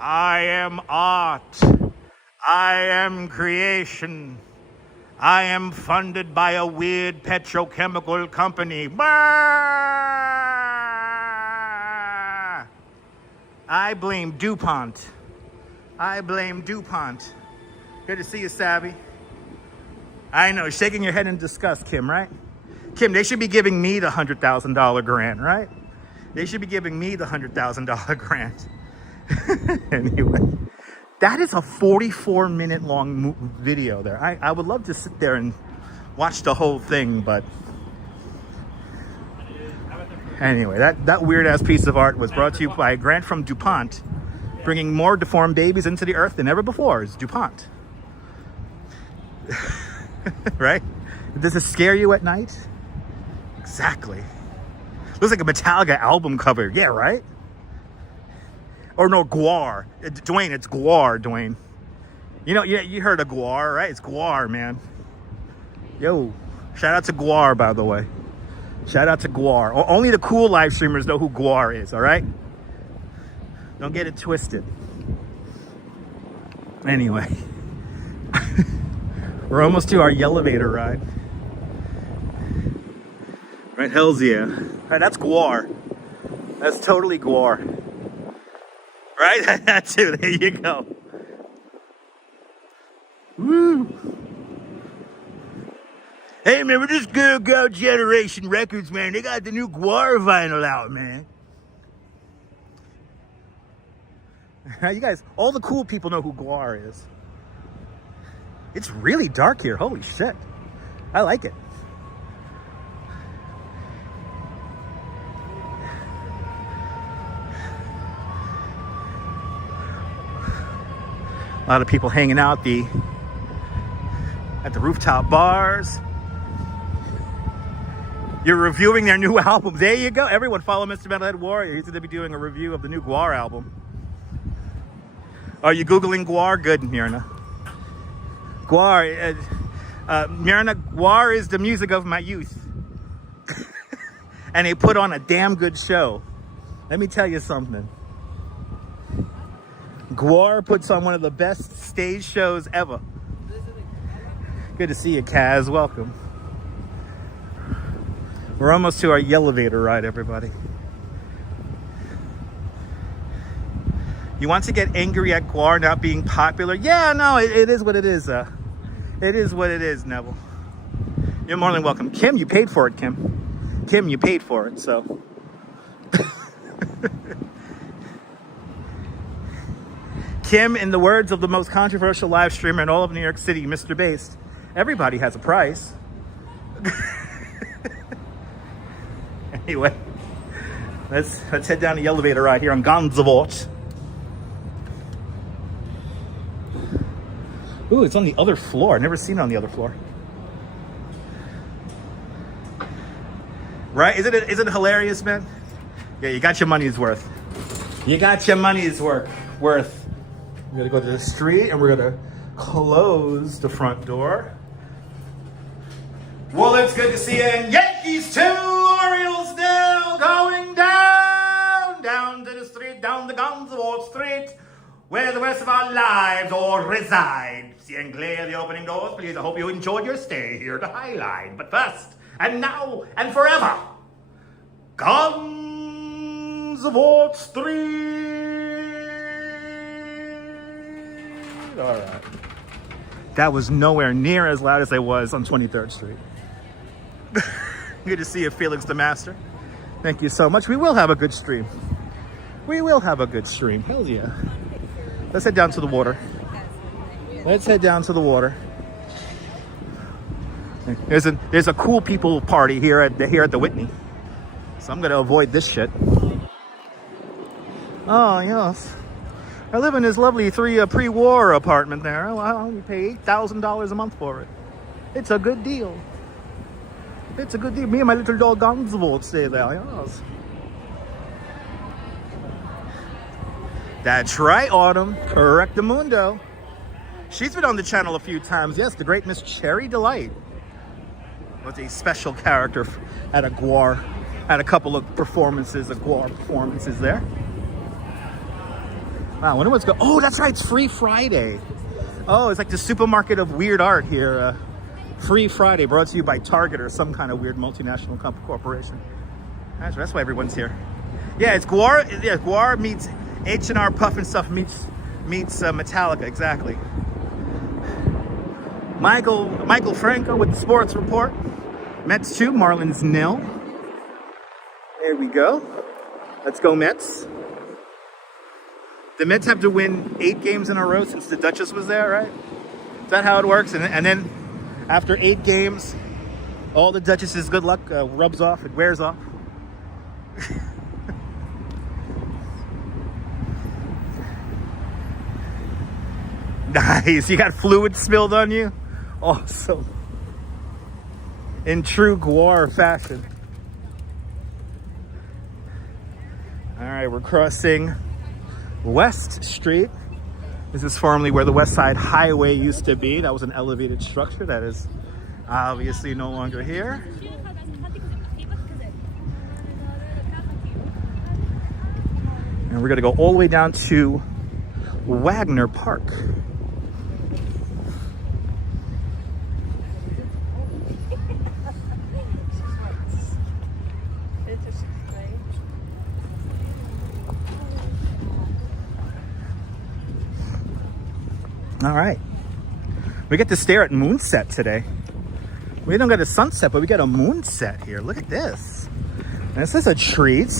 I am art. I am creation. I am funded by a weird petrochemical company. I blame DuPont. I blame DuPont. Good to see you, Savvy. I know, shaking your head in disgust, Kim, right? Kim, they should be giving me the $100,000 grant, right? They should be giving me the $100,000 grant. Anyway, that is a 44-minute long video there. I would love to sit there and watch the whole thing, but anyway, that weird-ass piece of art was brought to you by a grant from DuPont, bringing more deformed babies into the earth than ever before. It's DuPont. Right? Does it scare you at night? Exactly. Looks like a Metallica album cover. Yeah, right? Or no, Guar. Dwayne, it's Guar, Dwayne. You know, yeah, you heard of Guar, right? It's Guar, man. Yo, shout out to Guar, by the way. Shout out to Guar. Only the cool live streamers know who Guar is, all right? Don't get it twisted. Anyway. We're almost to our elevator ride. Right, hells yeah. All right, that's Guar. That's totally Guar. Right? That too, there you go. Woo! Hey man, we're just gonna go Generation Records, man. They got the new Guar vinyl out, man. You guys, all the cool people know who Guar is. It's really dark here, holy shit. I like it. A lot of people hanging out at the rooftop bars. You're reviewing their new album. There you go. Everyone follow Mr. Metalhead Warrior. He's going to be doing a review of the new Guar album. Are you Googling Guar? Good, Marina. Guar. Marina, Guar is the music of my youth. And they put on a damn good show. Let me tell you something. Guar puts on one of the best stage shows ever. Good to see you, Kaz. Welcome. We're almost to our elevator ride, everybody. You want to get angry at Guar not being popular? Yeah, no, it is what it is. It is what it is, Neville. You're more than welcome. Kim, you paid for it, Kim. Kim, you paid for it, so. Kim, in the words of the most controversial live streamer in all of New York City, Mr. Based, everybody has a price. Anyway, let's head down the elevator ride here on Gansevoort. Ooh, it's on the other floor. I've never seen it on the other floor. Right? Isn't it hilarious, man? Yeah, you got your money's worth. You got your money's worth. We're gonna go to the street and we're gonna close the front door. Well, it's good to see you. And Yankees 2, Orioles nil, going down to the street, down the Gansevoort Street, where the rest of our lives all reside. See and clear the opening doors, please. I hope you enjoyed your stay here at Highline. But first, and now, and forever, Gansevoort Street. All right. That was nowhere near as loud as I was on 23rd Street. Good to see you, Felix the Master. Thank you so much. We will have a good stream. We will have a good stream. Hell yeah. Let's head down to the water. Let's head down to the water. There's a cool people party here at the Whitney. So I'm gonna avoid this shit. Oh yes. I live in this lovely pre-war apartment there. I only pay $8,000 a month for it. It's a good deal. It's a good deal. Me and my little dog Gansevoort stay there. Yes. That's right, Autumn. Correctamundo. She's been on the channel a few times. Yes, the great Miss Cherry Delight was a special character at a Guar. Had a couple of performances, Guar performances there. Wow, I wonder what's going on. Oh, that's right, it's Free Friday. Oh, it's like the supermarket of weird art here. Free Friday, brought to you by Target or some kind of weird multinational corporation. That's why everyone's here. Yeah, it's Guar. Yeah, Guar meets H&R Puff and Stuff meets Metallica, exactly. Michael Franco with the sports report. Mets 2, Marlins 0. There we go. Let's go Mets. The Mets have to win 8 games in a row since the Duchess was there, right? Is that how it works? And then after 8 games, all the Duchess's good luck rubs off, it wears off. Nice, you got fluid spilled on you? Awesome. In true Guar fashion. All right, we're crossing West Street. This is formerly where the West Side Highway used to be. That was an elevated structure that is obviously no longer here. And we're gonna go all the way down to Wagner Park. All right, we get to stare at moonset today. We don't get a sunset, but we get a moonset here. Look at this. And this is a treat.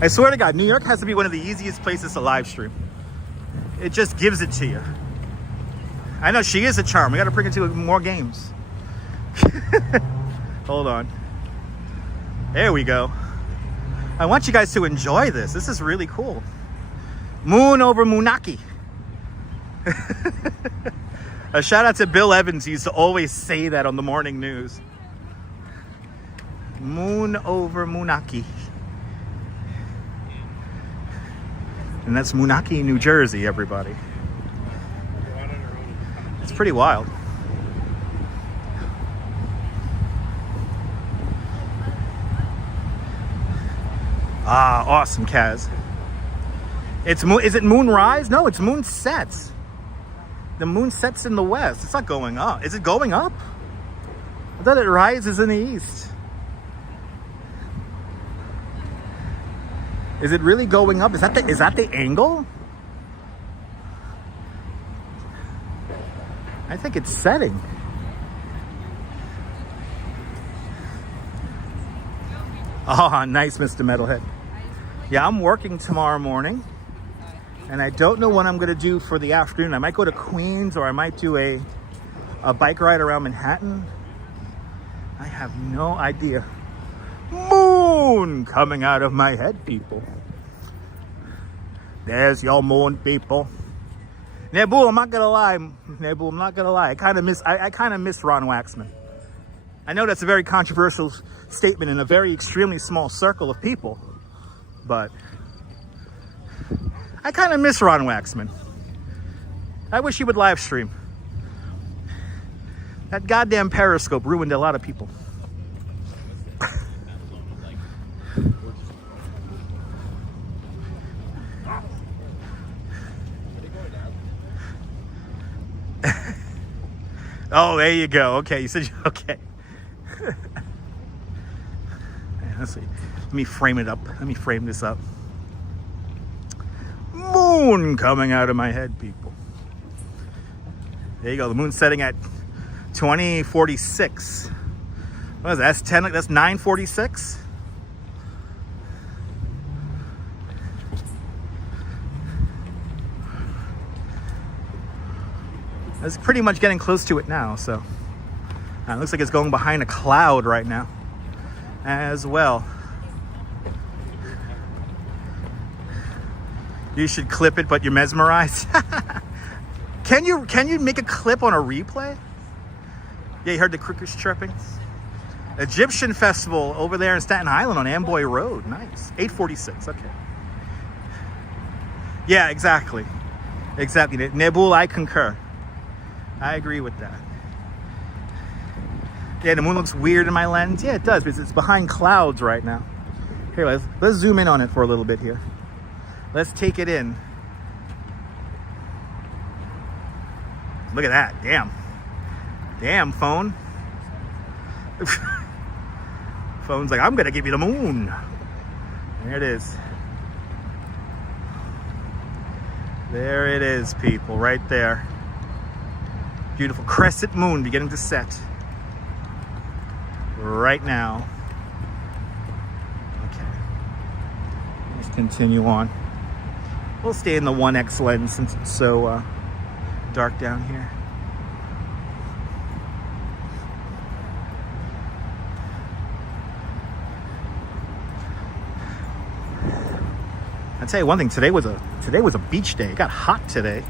I swear to God, New York has to be one of the easiest places to live stream. It just gives it to you. I know she is a charm. We got to bring her to more games. Hold on. There we go. I want you guys to enjoy this. This is really cool. Moon over Moonaki. A shout out to Bill Evans. He used to always say that on the morning news. Moon over Moonaki. And that's Moonaki, New Jersey, everybody. It's pretty wild. Ah, awesome, Kaz. It's is it moonrise? No, it's moon sets. The moon sets in the west. It's not going up. Is it going up? I thought it rises in the east. Is it really going up? Is that the angle? I think it's setting. Oh, nice, Mr. Metalhead. Yeah, I'm working tomorrow morning. And I don't know what I'm gonna do for the afternoon. I might go to Queens, or I might do a bike ride around Manhattan. I have no idea. Moon coming out of my head, people. There's your moon, people. Nebu, I'm not gonna lie. Nebu, I'm not gonna lie. I kind of miss Ron Waxman. I know that's a very controversial statement in a very extremely small circle of people, but I kind of miss Ron Waxman. I wish he would live stream. That goddamn Periscope ruined a lot of people. Oh, there you go. Okay, you said okay. Let's see. Let me frame it up. Let me frame this up. Moon coming out of my head, people. There you go. The moon's setting at 2046. What is that? That's 10. That's 9:46. It's pretty much getting close to it now. So it looks like it's going behind a cloud right now, as well. You should clip it, but you're mesmerized. Can you make a clip on a replay? Yeah, you heard the crickets chirping. Egyptian festival over there in Staten Island on Amboy Road. Nice. 8:46. Okay. Yeah, exactly. Exactly. Nebul, I concur. I agree with that. Yeah, the moon looks weird in my lens. Yeah, it does, because it's behind clouds right now. Here, let's zoom in on it for a little bit here. Let's take it in. Look at that. Damn. Damn, phone. Phone's like, I'm going to give you the moon. There it is. There it is, people. Right there. Beautiful crescent moon beginning to set. Right now. Okay. Let's continue on. We'll stay in the 1X lens since it's so dark down here. I'll tell you one thing, today was a beach day. It got hot today.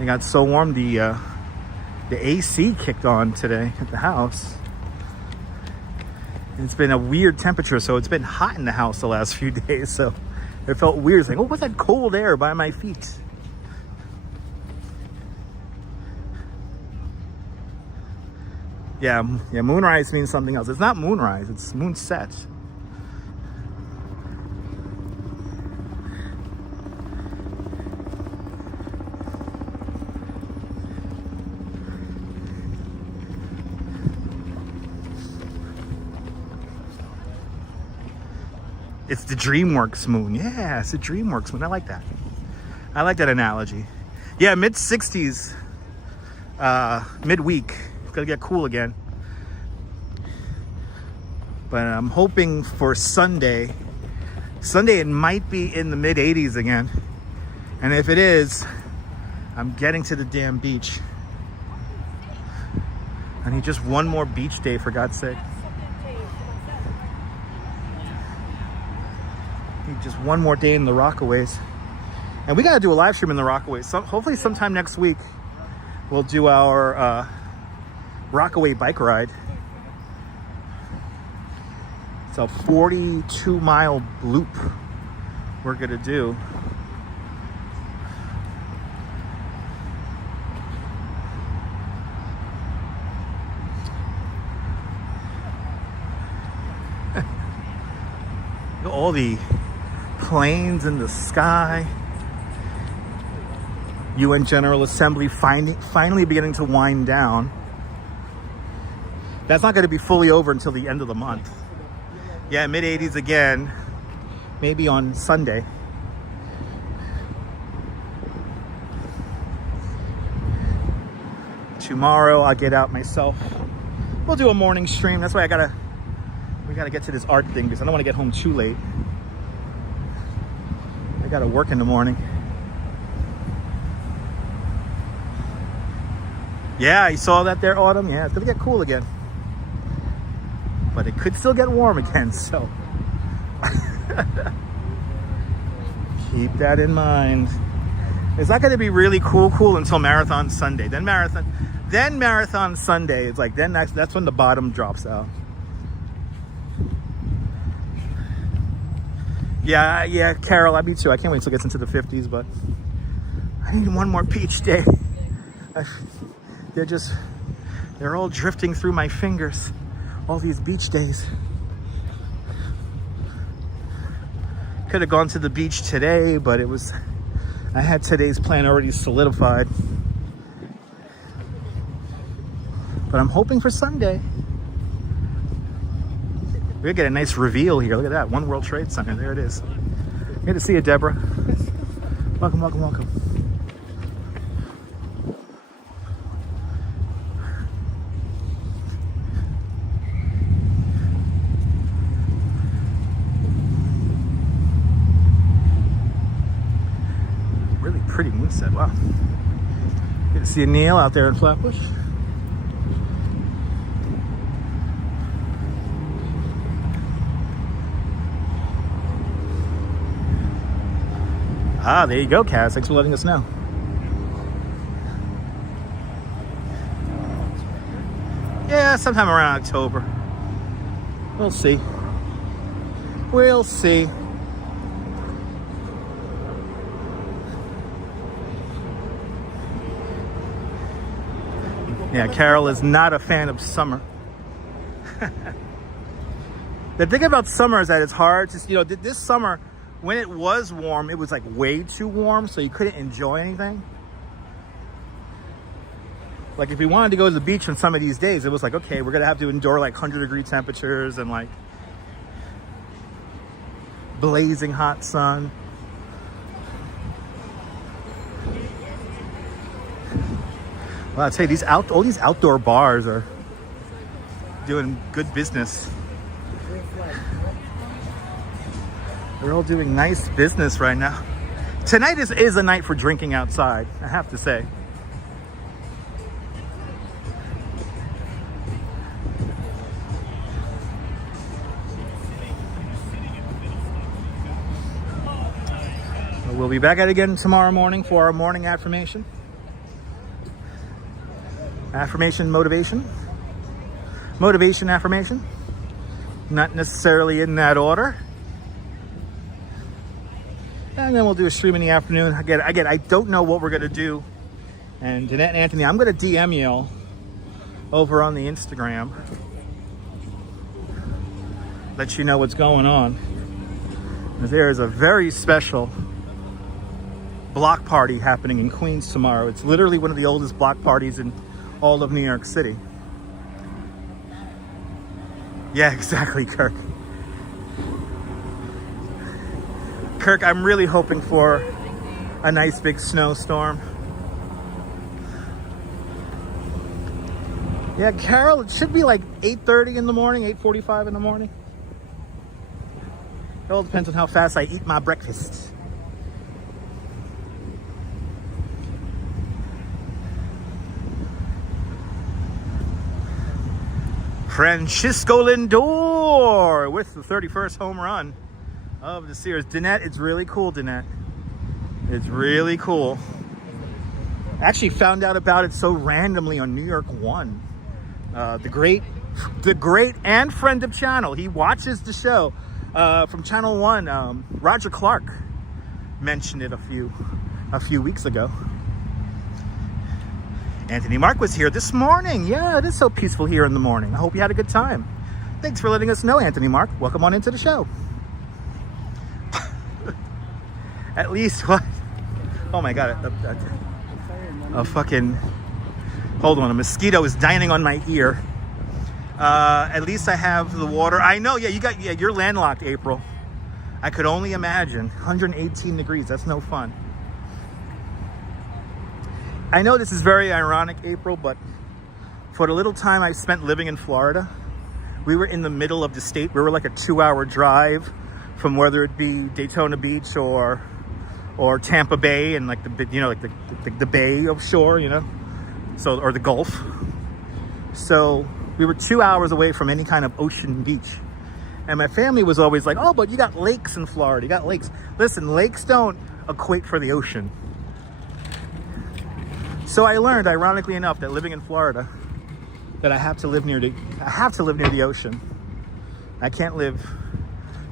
It got so warm the AC kicked on today at the house. It's been a weird temperature, so it's been hot in the house the last few days, so It felt weird. It's like, oh, what's that cold air by my feet? Yeah, moonrise means something else. It's not moonrise, it's moonset. It's the DreamWorks moon. Yeah, it's the DreamWorks moon. I like that. I like that analogy. Yeah, mid-60s, midweek. It's gonna get cool again. But I'm hoping for Sunday. Sunday, it might be in the mid-80s again. And if it is, I'm getting to the damn beach. I need just one more beach day, for God's sake. Just one more day in the Rockaways, and we got to do a live stream in the Rockaways. Hopefully sometime next week we'll do our Rockaway bike ride. It's a 42-mile loop we're gonna do. All the planes in the sky. UN General Assembly finally beginning to wind down. That's not going to be fully over until the end of the month. Yeah, mid-80s again, maybe on Sunday. Tomorrow I'll get out myself. We'll do a morning stream. That's why we gotta get to this art thing because I don't want to get home too late. I gotta work in the morning. Yeah, you saw that there, Autumn? Yeah, it's gonna get cool again. But it could still get warm again, so. Keep that in mind. It's not gonna be really cool until Marathon Sunday. Then Marathon Sunday, it's like, then that's when the bottom drops out. Yeah, Carol, me too. I can't wait till it gets into the 50s, but I need one more beach day. They're all drifting through my fingers, all these beach days. Could have gone to the beach today, but I had today's plan already solidified. But I'm hoping for Sunday. We're gonna get a nice reveal here. Look at that, One World Trade Center. There it is. Good to see you, Deborah. Welcome, welcome, welcome. Really pretty moonset. Wow. Good to see Neil out there in Flatbush. Ah, there you go, Kaz. Thanks for letting us know. Yeah, sometime around October. We'll see. We'll see. Yeah, Carol is not a fan of summer. The thing about summer is that it's hard to, this summer, when it was warm, it was like way too warm, so you couldn't enjoy anything. Like if we wanted to go to the beach on some of these days, it was like, okay, we're gonna have to endure like 100-degree temperatures and like blazing hot sun. Well, I'd say all these outdoor bars are doing good business. They're all doing nice business right now. Tonight is a night for drinking outside, I have to say. We'll be back at it again tomorrow morning for our morning affirmation. Affirmation, motivation. Motivation, affirmation. Not necessarily in that order. And then we'll do a stream in the afternoon. Again, I don't know what we're gonna do. And Jeanette and Anthony, I'm gonna DM you over on the Instagram. Let you know what's going on. There is a very special block party happening in Queens tomorrow. It's literally one of the oldest block parties in all of New York City. Yeah, exactly, Kirk. Kirk, I'm really hoping for a nice big snowstorm. Yeah, Carol, it should be like 8:30 in the morning, 8:45 in the morning. It all depends on how fast I eat my breakfast. Francisco Lindor with the 31st home run of the series. Danette, it's really cool, Danette. It's really cool. I actually found out about it so randomly on New York One. The great and friend of channel. He watches the show from Channel One. Roger Clark mentioned it a few weeks ago. Anthony Mark was here this morning. Yeah, it is so peaceful here in the morning. I hope you had a good time. Thanks for letting us know, Anthony Mark. Welcome on into the show. At least what? Oh my God! A fucking, hold on, a mosquito is dining on my ear. At least I have the water. I know, yeah, you're landlocked, April. I could only imagine. 118 degrees, that's no fun. I know this is very ironic, April, but for the little time I spent living in Florida, we were in the middle of the state. We were like a 2-hour drive from whether it be Daytona Beach or Tampa Bay and like the bay of shore, so, or the Gulf. So we were 2 hours away from any kind of ocean beach. And my family was always like, oh, but you got lakes in Florida. You got lakes. Listen, lakes don't equate for the ocean. So I learned, ironically enough, that living in Florida, that I have to live near the ocean. I can't live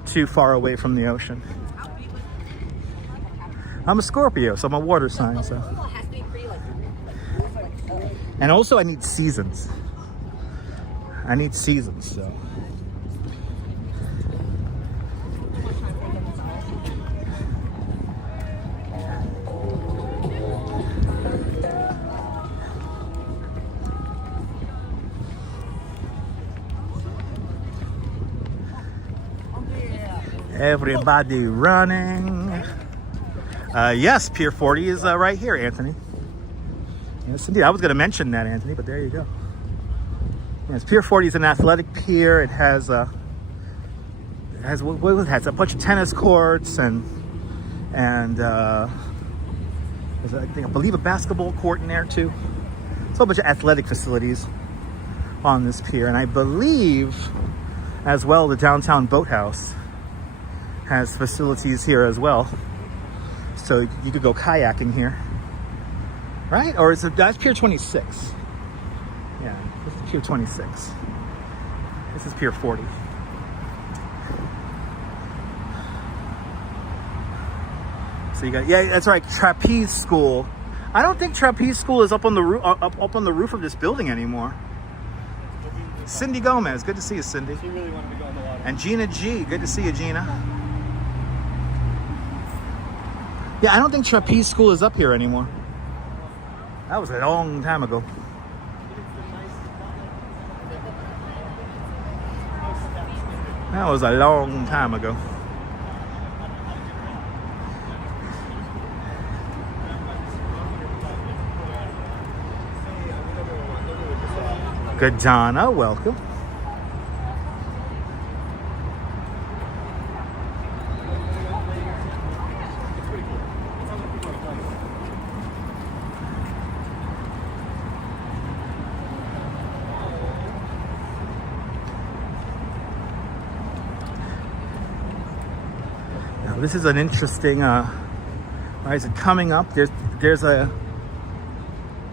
too far away from the ocean. I'm a Scorpio, so I'm a water sign. So, and also I need seasons. So. Everybody running. Yes, Pier 40 is right here, Anthony. Yes, indeed. I was going to mention that, Anthony, but there you go. Yes, Pier 40 is an athletic pier. It has what it has a bunch of tennis courts and there's I believe a basketball court in there too. It's a whole bunch of athletic facilities on this pier, and I believe as well the downtown boathouse has facilities here as well. So you could go kayaking here, right? Or that's Pier 26. Yeah, this is Pier 26. This is Pier 40. So you got, yeah, that's right, Trapeze School. I don't think Trapeze School is up on the roof, up on the roof of this building anymore. Cindy Gomez, good to see you, Cindy. She really wanted to go on the water. And Gina G, good to see you, Gina. Yeah, I don't think Trapeze School is up here anymore. That was a long time ago. That was a long time ago. Good, Donna, welcome. This is an interesting, is it coming up? There's a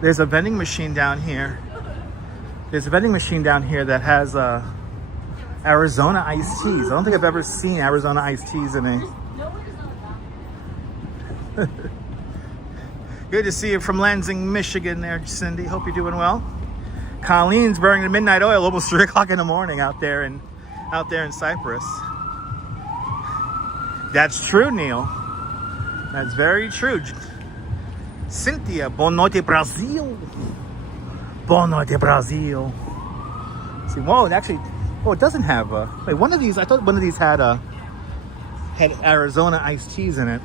vending machine down here. There's a vending machine down here that has Arizona iced teas. I don't think I've ever seen Arizona iced teas in Good to see you from Lansing, Michigan there, Cindy. Hope you're doing well. Colleen's burning the midnight oil almost 3 o'clock in the morning out there in Cyprus. That's true, Neil. That's very true. Cynthia, Boa noite, Brazil. Boa noite, Brazil. See, whoa, it actually, oh, it doesn't have a, wait, one of these, I thought one of these had Arizona iced teas in it.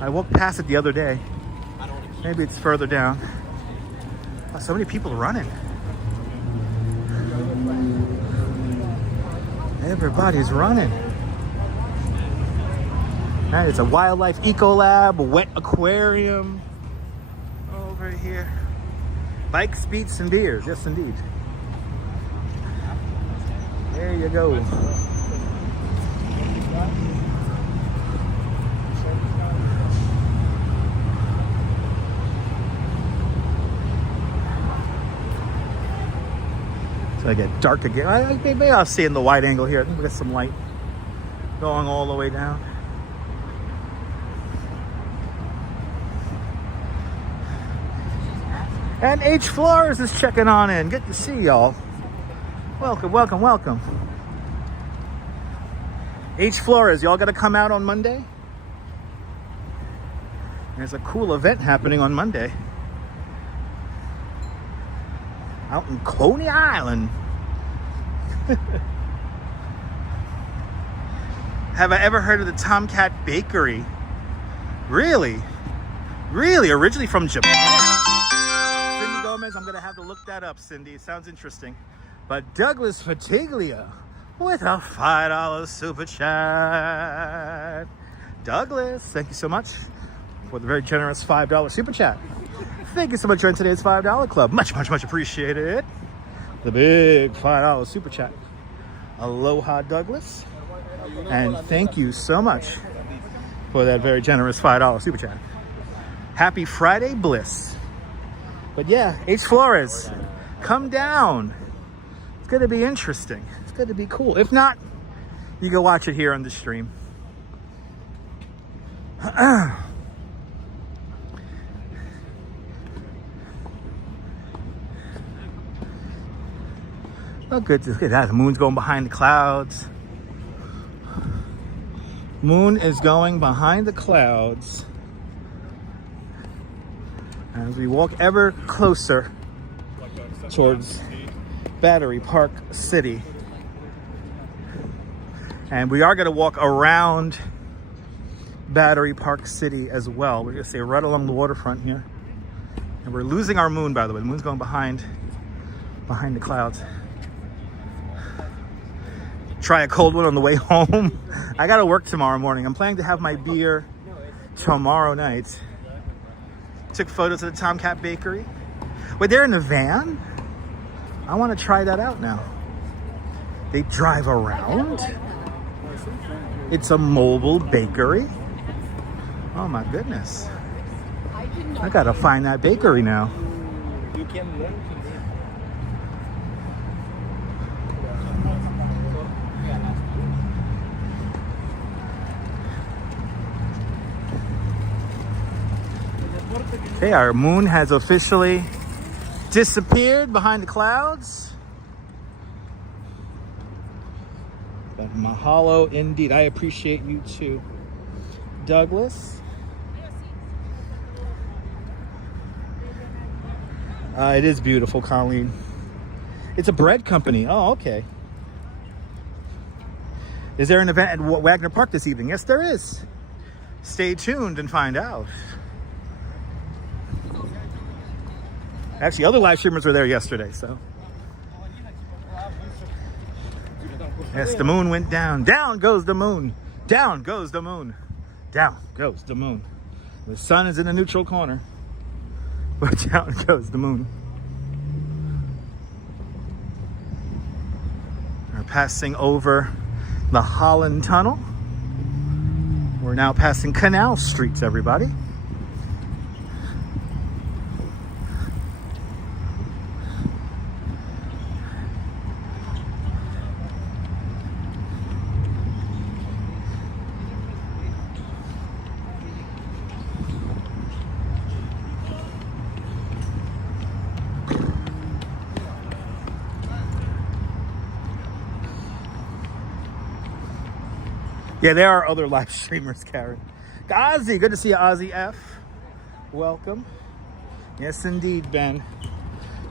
I walked past it the other day. Maybe it's further down. Oh, so many people running. Everybody's running. That is a wildlife eco lab, a wet aquarium over here. Bikes, beats, and beers. Yes, indeed. There you go. So I get dark again. Maybe I'll see in the wide angle here. I think we got some light going all the way down. And H. Flores is checking on in. Good to see y'all. Welcome, welcome, welcome. H. Flores, y'all got to come out on Monday? There's a cool event happening on Monday. Out in Coney Island. Have I ever heard of the Tomcat Bakery? Really? Really? Originally from Japan? Cindy Gomez, I'm going to have to look that up, Cindy. It sounds interesting. But Douglas Fatiglia with a $5 super chat. Douglas, thank you so much for the very generous $5 super chat. Thank you so much for joining today's $5 club. Much, much, much appreciated. The big $5 super chat. Aloha, Douglas. And thank you so much for that very generous $5 super chat. Happy Friday bliss. But yeah, H. Flores, come down. It's going to be interesting. It's going to be cool. If not, you can watch it here on the stream. Oh, good. Look at that. The moon's going behind the clouds. Moon is going behind the clouds as we walk ever closer towards Battery Park City. And we are going to walk around Battery Park City as well. We're going to stay right along the waterfront here. And we're losing our moon, by the way. The moon's going behind the clouds. Try a cold one on the way home. I gotta work tomorrow morning. I'm planning to have my beer tomorrow night. Took photos of the Tomcat Bakery. Wait, they're in a van? I want to try that out now. They drive around? It's a mobile bakery? Oh my goodness. I gotta find that bakery now. Okay, our moon has officially disappeared behind the clouds. But mahalo indeed. I appreciate you too, Douglas. It is beautiful, Colleen. It's a bread company. Oh, okay. Is there an event at Wagner Park this evening? Yes, there is. Stay tuned and find out. Actually, other live streamers were there yesterday, so. Yes, the moon went down. Down goes the moon. Down goes the moon. Down goes the moon. The sun is in the neutral corner, but down goes the moon. We're passing over the Holland Tunnel. We're now passing Canal Streets, everybody. Yeah, there are other live streamers, Karen. Ozzy, good to see you, Ozzy F. Welcome. Yes, indeed, Ben.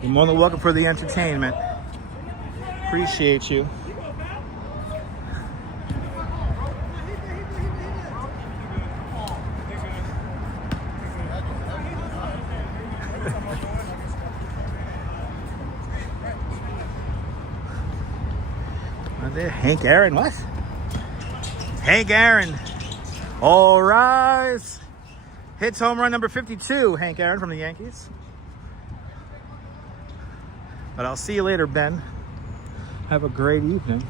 You're more than welcome for the entertainment. Appreciate you. There, Hank Aaron, what? Hank Aaron. All rise. Hits home run number 52, Hank Aaron from the Yankees. But I'll see you later, Ben. Have a great evening.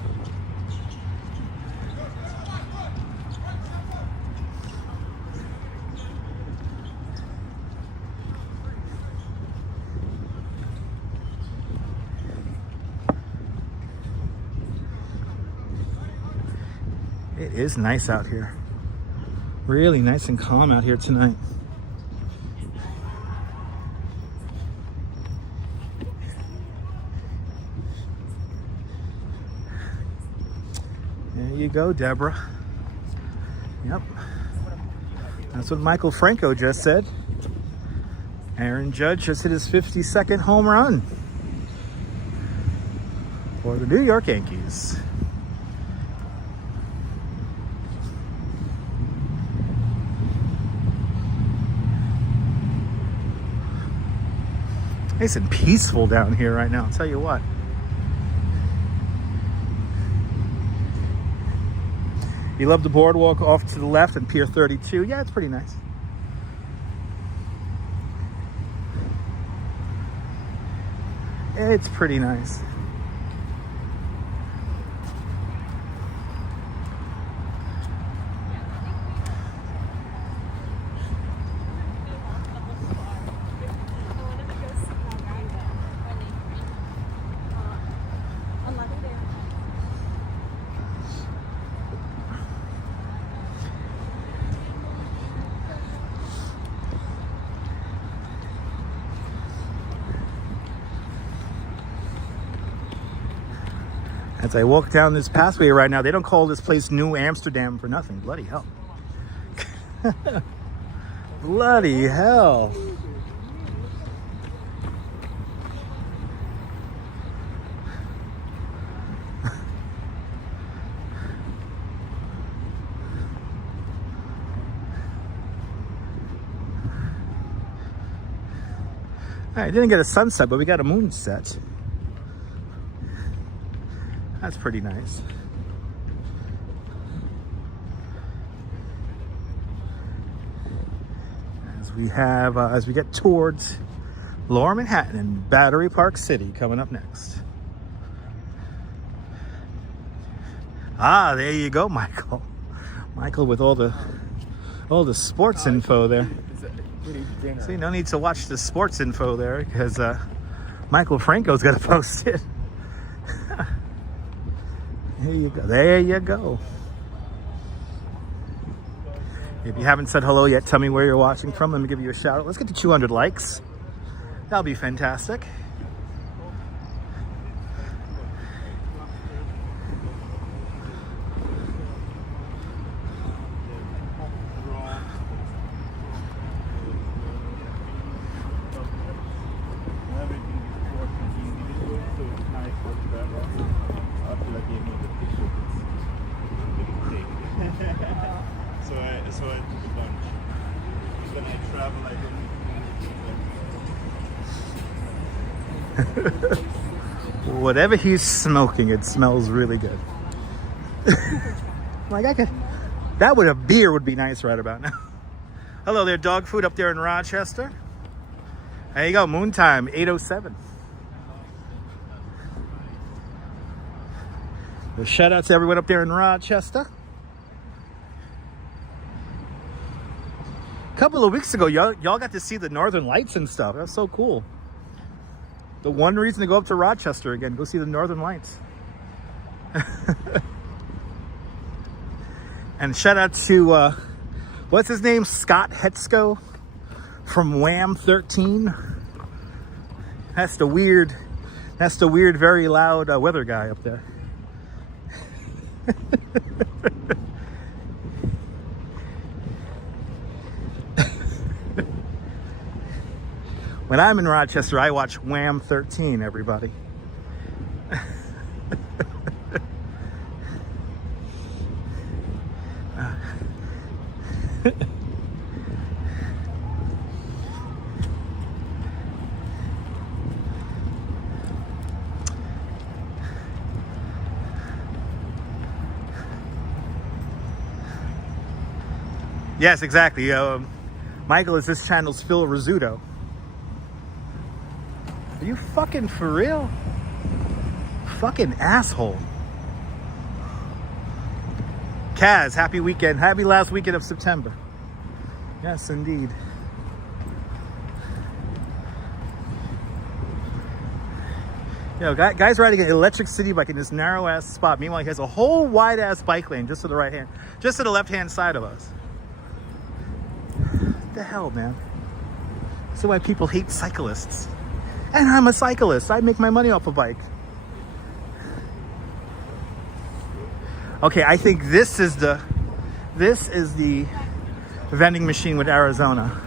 It is nice out here. Really nice and calm out here tonight. There you go, Deborah. Yep. That's what Michael Franco just said. Aaron Judge just hit his 52nd home run for the New York Yankees. Nice and peaceful down here right now, I'll tell you what. You love the boardwalk off to the left and Pier 32. Yeah, it's pretty nice. It's pretty nice. As I walk down this pathway right now, they don't call this place New Amsterdam for nothing. Bloody hell. Bloody hell. All right, didn't get a sunset, but we got a moonset. That's pretty nice. As we get towards Lower Manhattan and Battery Park City coming up next. Ah, there you go, Michael. Michael with all the sports info there. See, no need to watch the sports info there because Michael Franco's got to post it. There you go. There you go. If you haven't said hello yet, tell me where you're watching from. Let me give you a shout out. Let's get to 200 likes. That'll be fantastic. So I took a bunch. Then I travel, I don't. Whatever he's smoking, it smells really good. Like a beer would be nice right about now. Hello there, dog food up there in Rochester. There you go, moon time, 8:07. So shout out to everyone up there in Rochester. A couple of weeks ago, y'all got to see the Northern Lights and stuff. That's so cool. The one reason to go up to Rochester again, go see the Northern Lights. And shout out to, what's his name? Scott Hetzko from Wham 13. That's the weird, very loud weather guy up there. When I'm in Rochester, I watch Wham 13, everybody. Yes, exactly. Michael is this channel's Phil Rizzuto. Are you fucking for real? Fucking asshole. Kaz, happy weekend. Happy last weekend of September. Yes, indeed. You know, guys riding an electric city bike in this narrow ass spot. Meanwhile, he has a whole wide ass bike lane just to the right hand, just to the left hand side of us. What the hell, man? This is why people hate cyclists. And I'm a cyclist. I make my money off a bike. Okay, I think this is the vending machine with Arizona.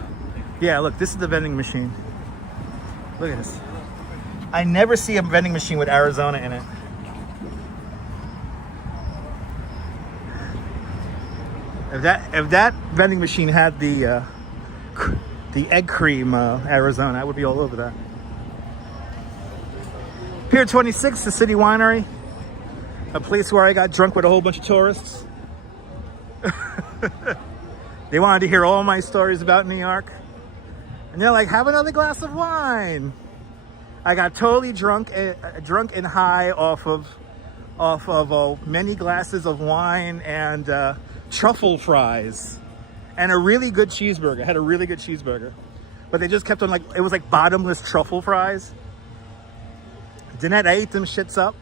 Yeah, look, this is the vending machine. Look at this. I never see a vending machine with Arizona in it. If that vending machine had the egg cream Arizona, I would be all over that. Pier 26, the city winery, a place where I got drunk with a whole bunch of tourists. They wanted to hear all my stories about New York, and they're like, "Have another glass of wine." I got totally drunk and high off of many glasses of wine and truffle fries and a really good cheeseburger. I had a really good cheeseburger, but they just kept on, like, it was like bottomless truffle fries. Danette, I ate them shits up,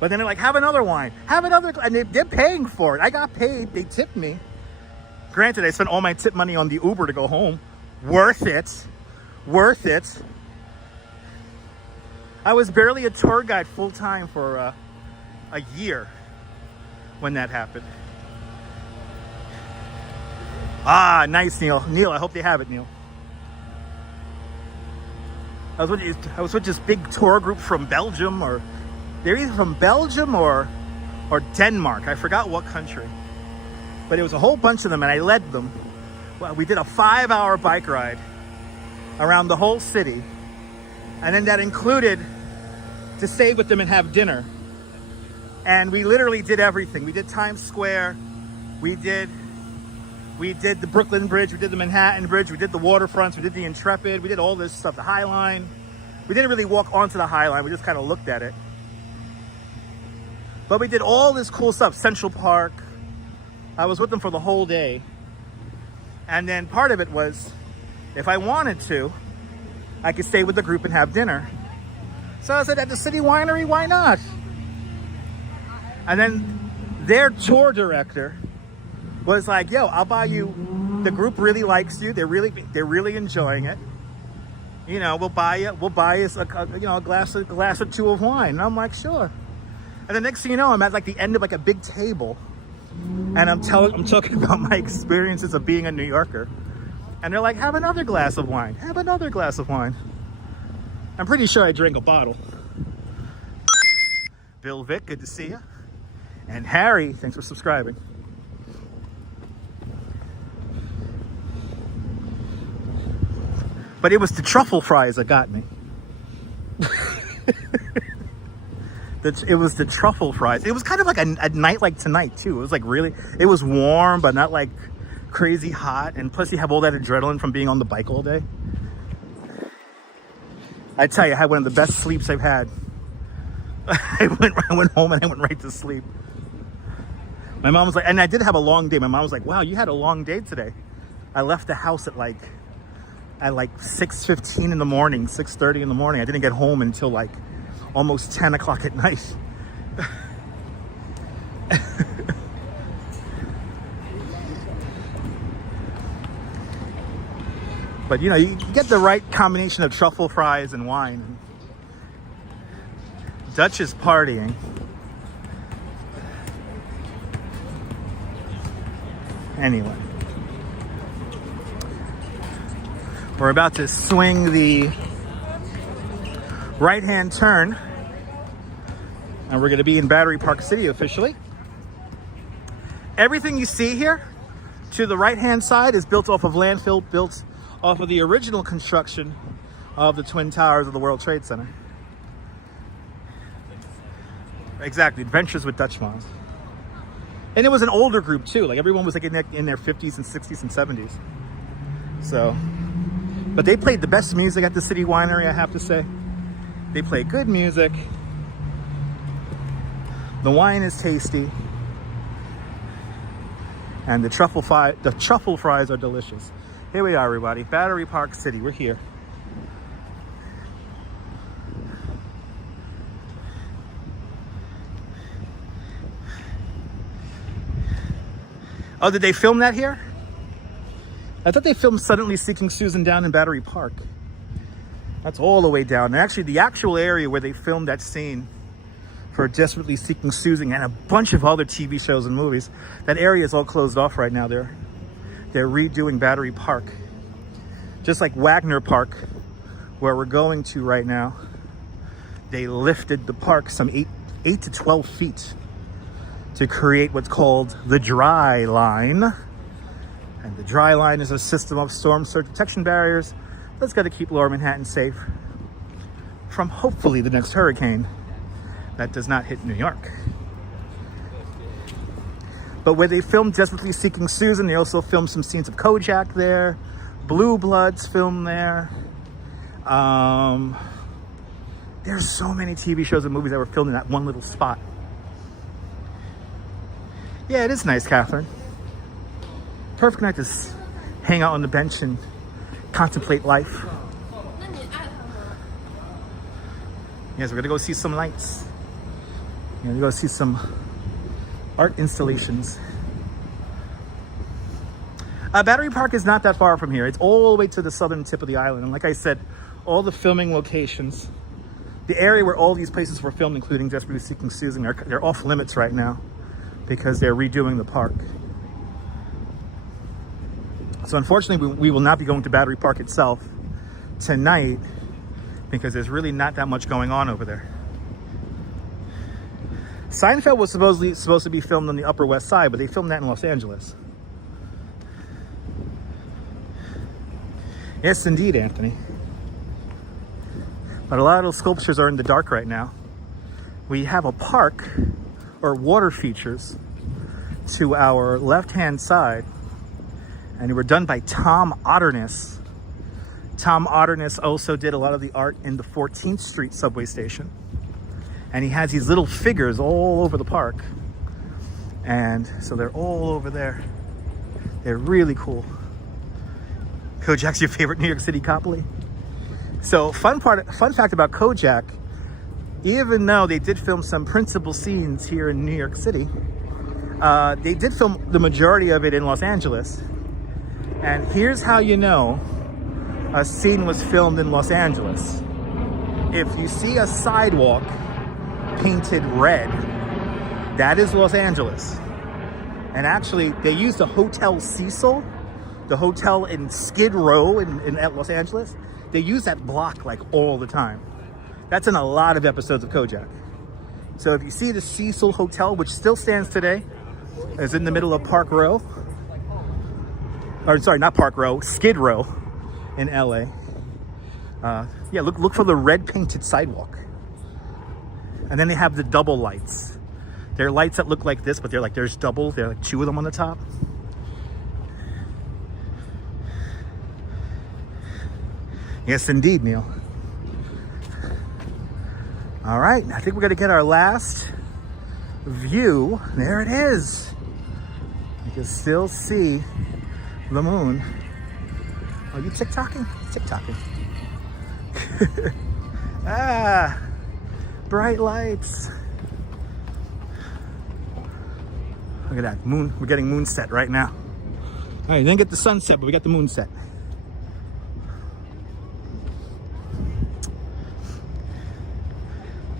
but then they're like, "Have another wine, have another," and they're paying for it. I got paid. They tipped me. Granted, I spent all my tip money on the Uber to go home. Worth it. Worth it. I was barely a tour guide full time for a year when that happened. Ah, nice, Neil. Neil, I hope they have it, Neil. I was with this big tour group from Belgium, or they're either from Belgium or Denmark. I forgot what country. But it was a whole bunch of them, and I led them. Well, we did a 5-hour bike ride around the whole city. And then that included to stay with them and have dinner. And we literally did everything. We did Times Square. We did the Brooklyn Bridge. We did the Manhattan Bridge. We did the Waterfront. We did the Intrepid. We did all this stuff, the Highline. We didn't really walk onto the Highline. We just kind of looked at it. But we did all this cool stuff. Central Park. I was with them for the whole day. And then part of it was, if I wanted to, I could stay with the group and have dinner. So I said, at the city winery, why not? And then their tour director was like, "Yo, I'll buy you. The group really likes you. They're really enjoying it. You know, we'll buy you a glass or two of wine." And I'm like, "Sure." And the next thing you know, I'm at like the end of like a big table, and I'm talking about my experiences of being a New Yorker. And they're like, "Have another glass of wine. Have another glass of wine." I'm pretty sure I drank a bottle. Bill Vick, good to see you. And Harry, thanks for subscribing. But it was the truffle fries that got me. It was the truffle fries. It was kind of like a night like tonight too. It was like it was warm, but not like crazy hot. And plus you have all that adrenaline from being on the bike all day. I tell you, I had one of the best sleeps I've had. I went home and I went right to sleep. My mom was like, and I did have a long day. My mom was like, "Wow, you had a long day today." I left the house at like 6:15 in the morning, 6:30 in the morning. I didn't get home until like almost 10 o'clock at night. But you know, you get the right combination of truffle fries and wine. Dutch is partying. Anyway. We're about to swing the right-hand turn, and we're going to be in Battery Park City officially. Everything you see here to the right-hand side is built off of landfill, built off of the original construction of the Twin Towers of the World Trade Center. Exactly, Adventures with Dutch Moms. And it was an older group too, like everyone was like in their 50s and 60s and 70s. So, but they played the best music at the City Winery, I have to say. They play good music. The wine is tasty. And the truffle fries are delicious. Here we are, everybody. Battery Park City, we're here. Oh, did they film that here? I thought they filmed Suddenly Seeking Susan down in Battery Park. That's all the way down. And actually, the actual area where they filmed that scene for Desperately Seeking Susan and a bunch of other TV shows and movies, that area is all closed off right now. They're redoing Battery Park. Just like Wagner Park, where we're going to right now, they lifted the park some 8 to 12 feet to create what's called the dry line. And the dry line is a system of storm surge protection barriers that's got to keep Lower Manhattan safe from hopefully the next hurricane that does not hit New York. But where they filmed Desperately Seeking Susan, they also filmed some scenes of Kojak there. Blue Bloods filmed there. There's so many TV shows and movies that were filmed in that one little spot. Yeah, it is nice, Catherine. Perfect night to hang out on the bench and contemplate life. Yes, we're gonna go see some lights. We're gonna go see some art installations. Battery Park is not that far from here. It's all the way to the southern tip of the island. And like I said, all the filming locations, the area where all these places were filmed, including Desperately Seeking Susan, they're off limits right now because they're redoing the park. So unfortunately, we will not be going to Battery Park itself tonight because there's really not that much going on over there. Seinfeld was supposed to be filmed on the Upper West Side, but they filmed that in Los Angeles. Yes, indeed, Anthony. But a lot of those sculptures are in the dark right now. We have a park or water features to our left-hand side, and they were done by Tom Otterness. Tom Otterness also did a lot of the art in the 14th Street subway station. And he has these little figures all over the park. And so they're all over there. They're really cool. Kojak's your favorite New York City Copley? So fun fact about Kojak, even though they did film some principal scenes here in New York City, they did film the majority of it in Los Angeles. And here's how you know a scene was filmed in Los Angeles. If you see a sidewalk painted red, that is Los Angeles. And actually, they used a Hotel Cecil, the hotel in Skid Row in Los Angeles. They use that block like all the time. That's in a lot of episodes of Kojak. So if you see the Cecil Hotel, which still stands today, is in the middle of Park Row, or sorry, not Park Row, Skid Row in LA. Yeah, look for the red painted sidewalk. And then they have the double lights. They're lights that look like this, but there's double. There are like 2 of them on the top. Yes, indeed, Neil. All right, I think we're gonna get our last view. There it is. You can still see the moon. Are you TikToking? TikToking. Ah, bright lights. Look at that moon. We're getting moonset right now. All right, didn't get the sunset, but we got the moonset.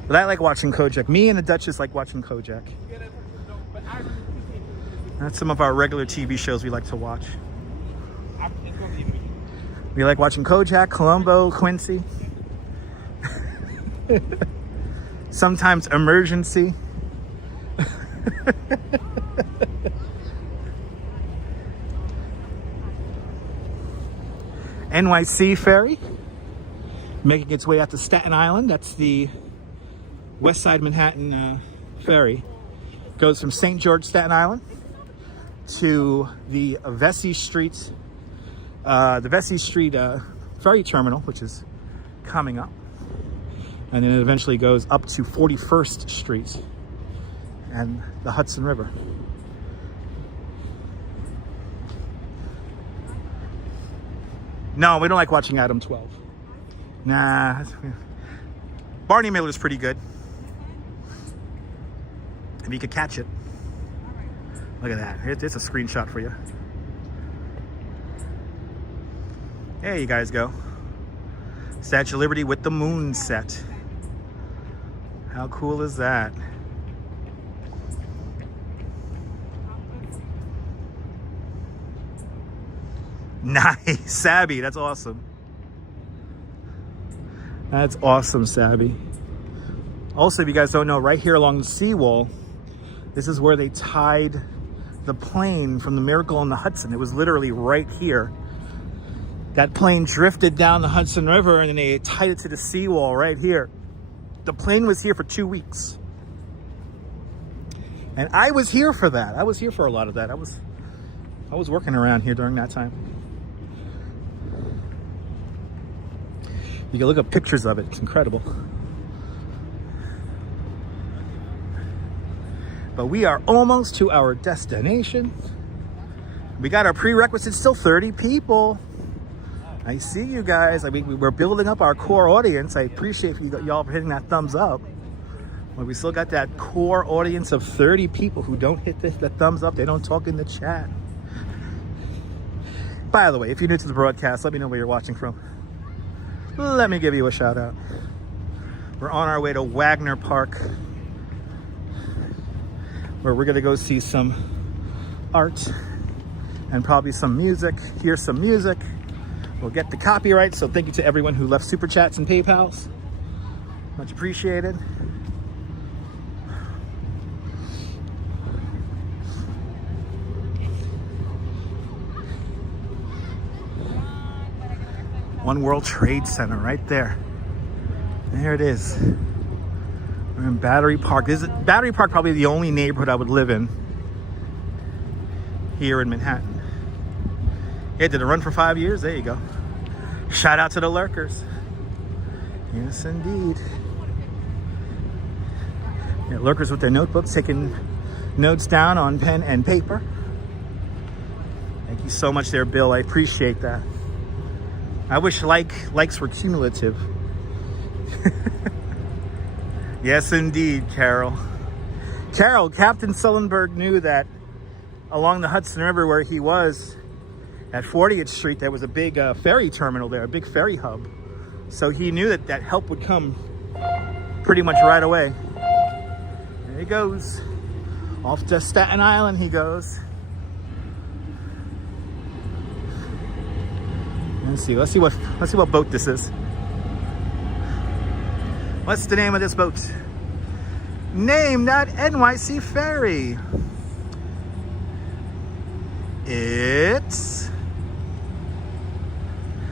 But I like watching Kojak. Me and the Duchess like watching Kojak. That's some of our regular TV shows we like to watch. We like watching Kojak, Columbo, Quincy. Sometimes Emergency. NYC ferry making its way out to Staten Island. That's the West Side Manhattan ferry. Goes from St. George, Staten Island to the Vesey Street ferry terminal, which is coming up. And then it eventually goes up to 41st Street and the Hudson River. No, we don't like watching Adam 12. Nah. Barney Miller's pretty good. If you could catch it. Look at that. Here's a screenshot for you. There you guys go. Statue of Liberty with the moon set. How cool is that? Nice, Sabby, that's awesome. That's awesome, Sabby. Also, if you guys don't know, right here along the seawall, this is where they tied the plane from the Miracle on the Hudson. It was literally right here. That plane drifted down the Hudson River and then they tied it to the seawall right here. The plane was here for 2 weeks. And I was here for that. I was here for a lot of that. I was working around here during that time. You can look up pictures of it. It's incredible. But we are almost to our destination. We got our prerequisites, still 30 people. I see you guys. I mean, we're building up our core audience. I appreciate y'all for hitting that thumbs up. But we still got that core audience of 30 people who don't hit the thumbs up. They don't talk in the chat. By the way, if you're new to the broadcast, let me know where you're watching from. Let me give you a shout out. We're on our way to Wagner Park, where we're gonna go see some art and probably some music, hear some music. We'll get the copyright, so thank you to everyone who left super chats and PayPals. Much appreciated. One World Trade Center right there. There it is. We're in Battery Park. Battery Park probably the only neighborhood I would live in here in Manhattan. Yeah, did it run for 5 years? There you go. Shout out to the lurkers. Yes, indeed. Yeah, lurkers with their notebooks, taking notes down on pen and paper. Thank you so much there, Bill. I appreciate that. I wish likes were cumulative. Yes, indeed, Carol. Carol, Captain Sullenberg knew that along the Hudson River where he was at 40th Street, there was a big ferry terminal there, a big ferry hub. So he knew that help would come pretty much right away. There he goes. Off to Staten Island he goes. Let's see what boat this is. What's the name of this boat? Name that NYC ferry. It's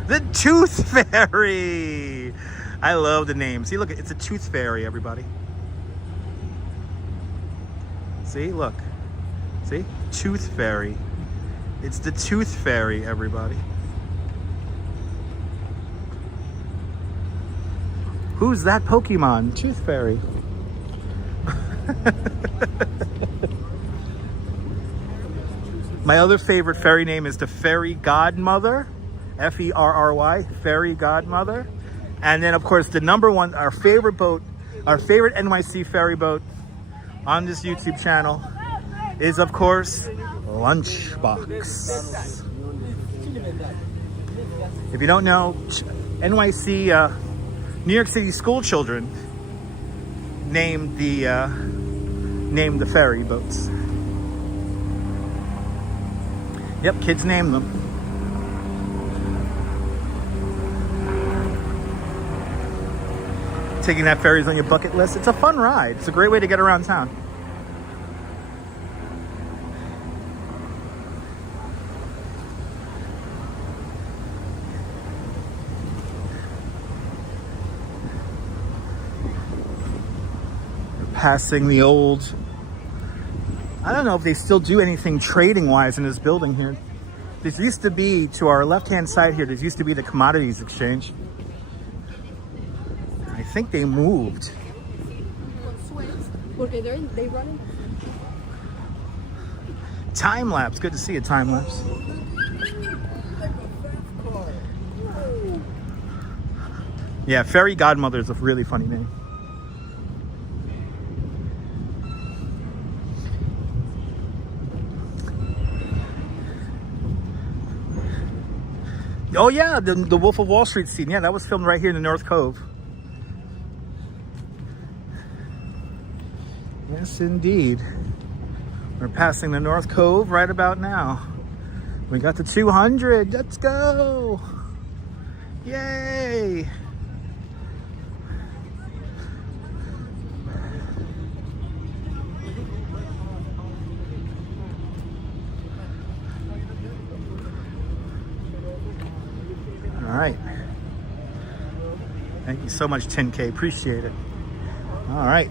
the Tooth Fairy. I love the name. See, look, it's a Tooth Fairy, everybody. See, look. See? Tooth Fairy. It's the Tooth Fairy, everybody. Who's that Pokemon? Tooth Fairy. My other favorite fairy name is the Fairy Godmother. F-E-R-R-Y. Fairy Godmother. And then, of course, the number one, our favorite boat, our favorite NYC ferry boat on this YouTube channel is, of course, Lunchbox. If you don't know, NYC, New York City school children named the ferry boats. Yep, kids named them. Taking that ferry is on your bucket list. It's a fun ride. It's a great way to get around town. Passing the old, I don't know if they still do anything trading wise in this building here. This used to be, to our left hand side here, this used to be the commodities exchange. I think they moved. They running. Time lapse, good to see a time lapse. Yeah, Fairy Godmother is a really funny name. Oh yeah, the Wolf of Wall Street scene. Yeah, that was filmed right here in the North Cove. Yes, indeed. We're passing the North Cove right about now. We got the 200. Let's go. Yay. All right. Thank you so much, 10K. Appreciate it. All right.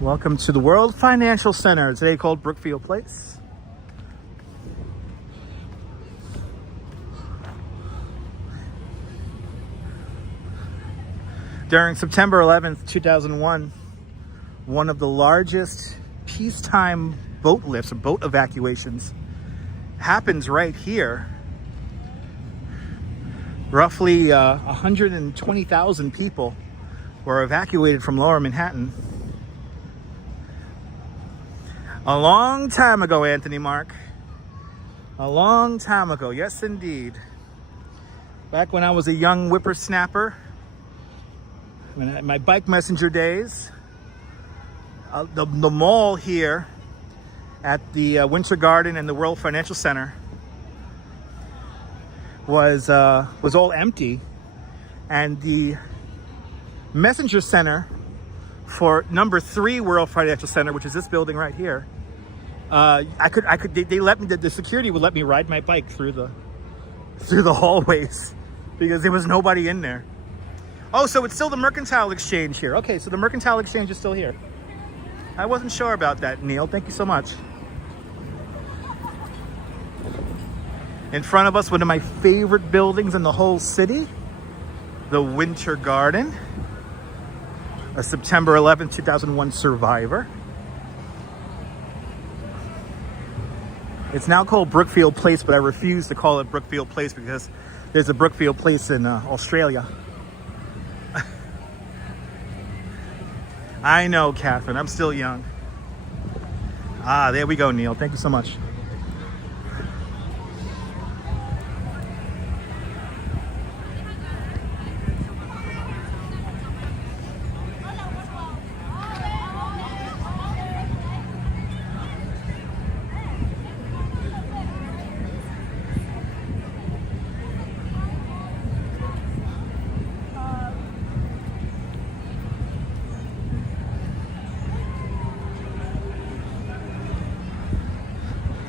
Welcome to the World Financial Center, today called Brookfield Place. During September 11th, 2001, one of the largest peacetime boat lifts or boat evacuations happens right here. Roughly 120,000 people were evacuated from Lower Manhattan. A long time ago, Anthony Mark. A long time ago, yes indeed. Back when I was a young whippersnapper, in my bike messenger days, the mall here at the Winter Garden and the World Financial Center was all empty, and the messenger center for number 3 World Financial Center, which is this building right here, they let me, the security would let me ride my bike through the hallways because there was nobody in there. Oh, so it's still the Mercantile Exchange here. Okay, so the Mercantile Exchange is still here. I wasn't sure about that, Neil. Thank you so much. In front of us, one of my favorite buildings in the whole city, the Winter Garden, a September 11th, 2001 survivor. It's now called Brookfield Place, but I refuse to call it Brookfield Place because there's a Brookfield Place in Australia. I know, Catherine. I'm still young. Ah, there we go, Neil. Thank you so much.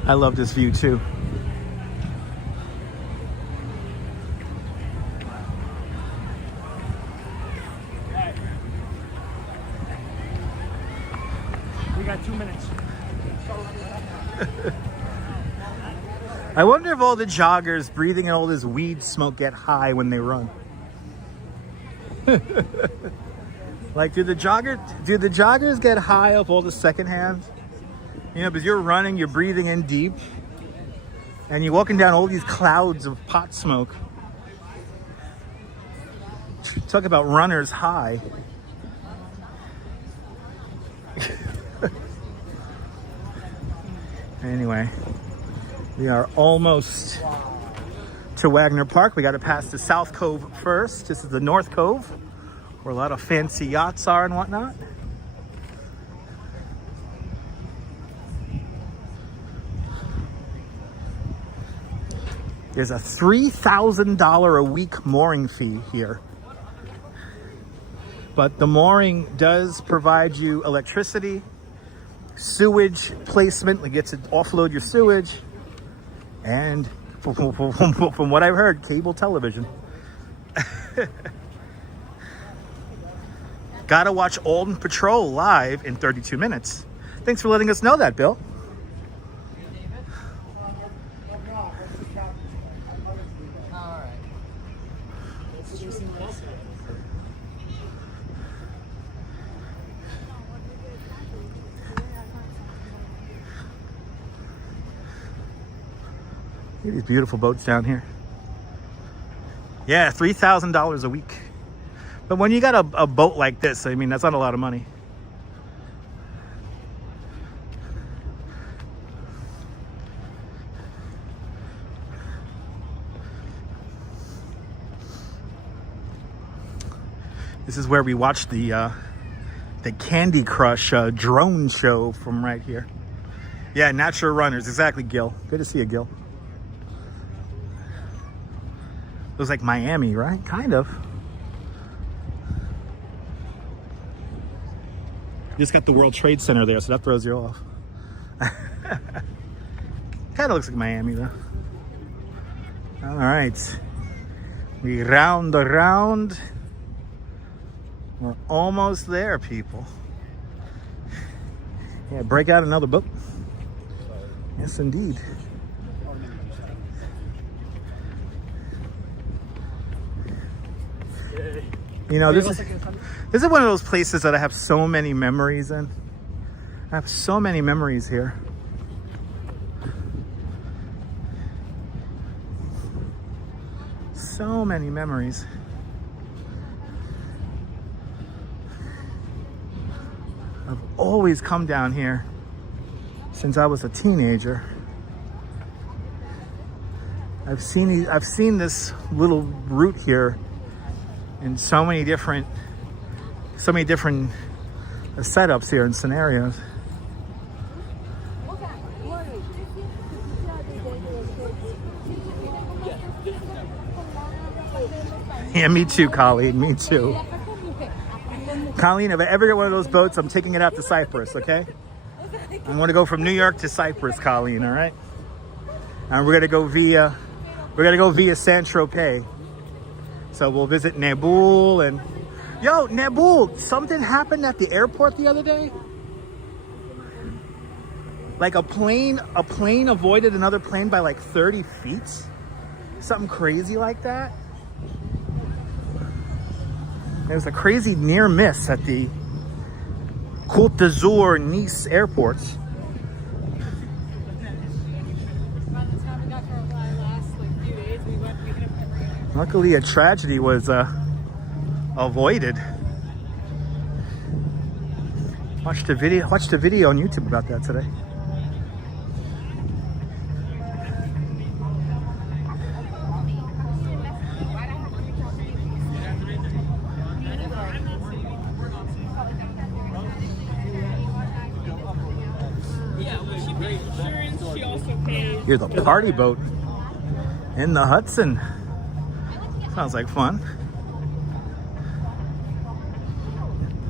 I love this view too. We got 2 minutes. I wonder if all the joggers breathing in all this weed smoke get high when they run. Like, do the joggers get high off all the secondhand? You know, because you're running, you're breathing in deep, and you're walking down all these clouds of pot smoke. Talk about runners high. Anyway, we are almost to Wagner Park. We got to pass the South Cove first. This is the North Cove, where a lot of fancy yachts are and whatnot. There's a $3,000 a week mooring fee here. But the mooring does provide you electricity, sewage placement, like get to offload your sewage, and from what I've heard, cable television. Gotta watch Alden Patrol live in 32 minutes. Thanks for letting us know that, Bill. Look at these beautiful boats down here. Yeah, $3,000 a week. But when you got a boat like this, I mean, that's not a lot of money. This is where we watched the Candy Crush drone show from right here. Yeah, natural runners, exactly, Gil. Good to see you, Gil. Looks like Miami, right? Kind of. You just got the World Trade Center there, so that throws you off. Kind of looks like Miami, though. All right. We round around. We're almost there, people. Yeah, break out another boat. Yes, indeed. You know, this is one of those places that I have so many memories in. I have so many memories here. So many memories. I've always come down here since I was a teenager. I've seen this little route here in so many different setups here and scenarios. Yeah, me too, Colleen. Me too. Colleen, if I ever get one of those boats, I'm taking it out to Cyprus, okay? I'm going to go from New York to Cyprus, Colleen, all right? And we're going to go via Saint-Tropez. So we'll visit Nebul and... Yo, Nebul, something happened at the airport the other day? Like a plane avoided another plane by like 30 feet? Something crazy like that? There was a crazy near miss at the Côte d'Azur Nice airport. Luckily, a tragedy was avoided. Watched a video on YouTube about that today. Here's a party boat in the Hudson. Sounds like fun.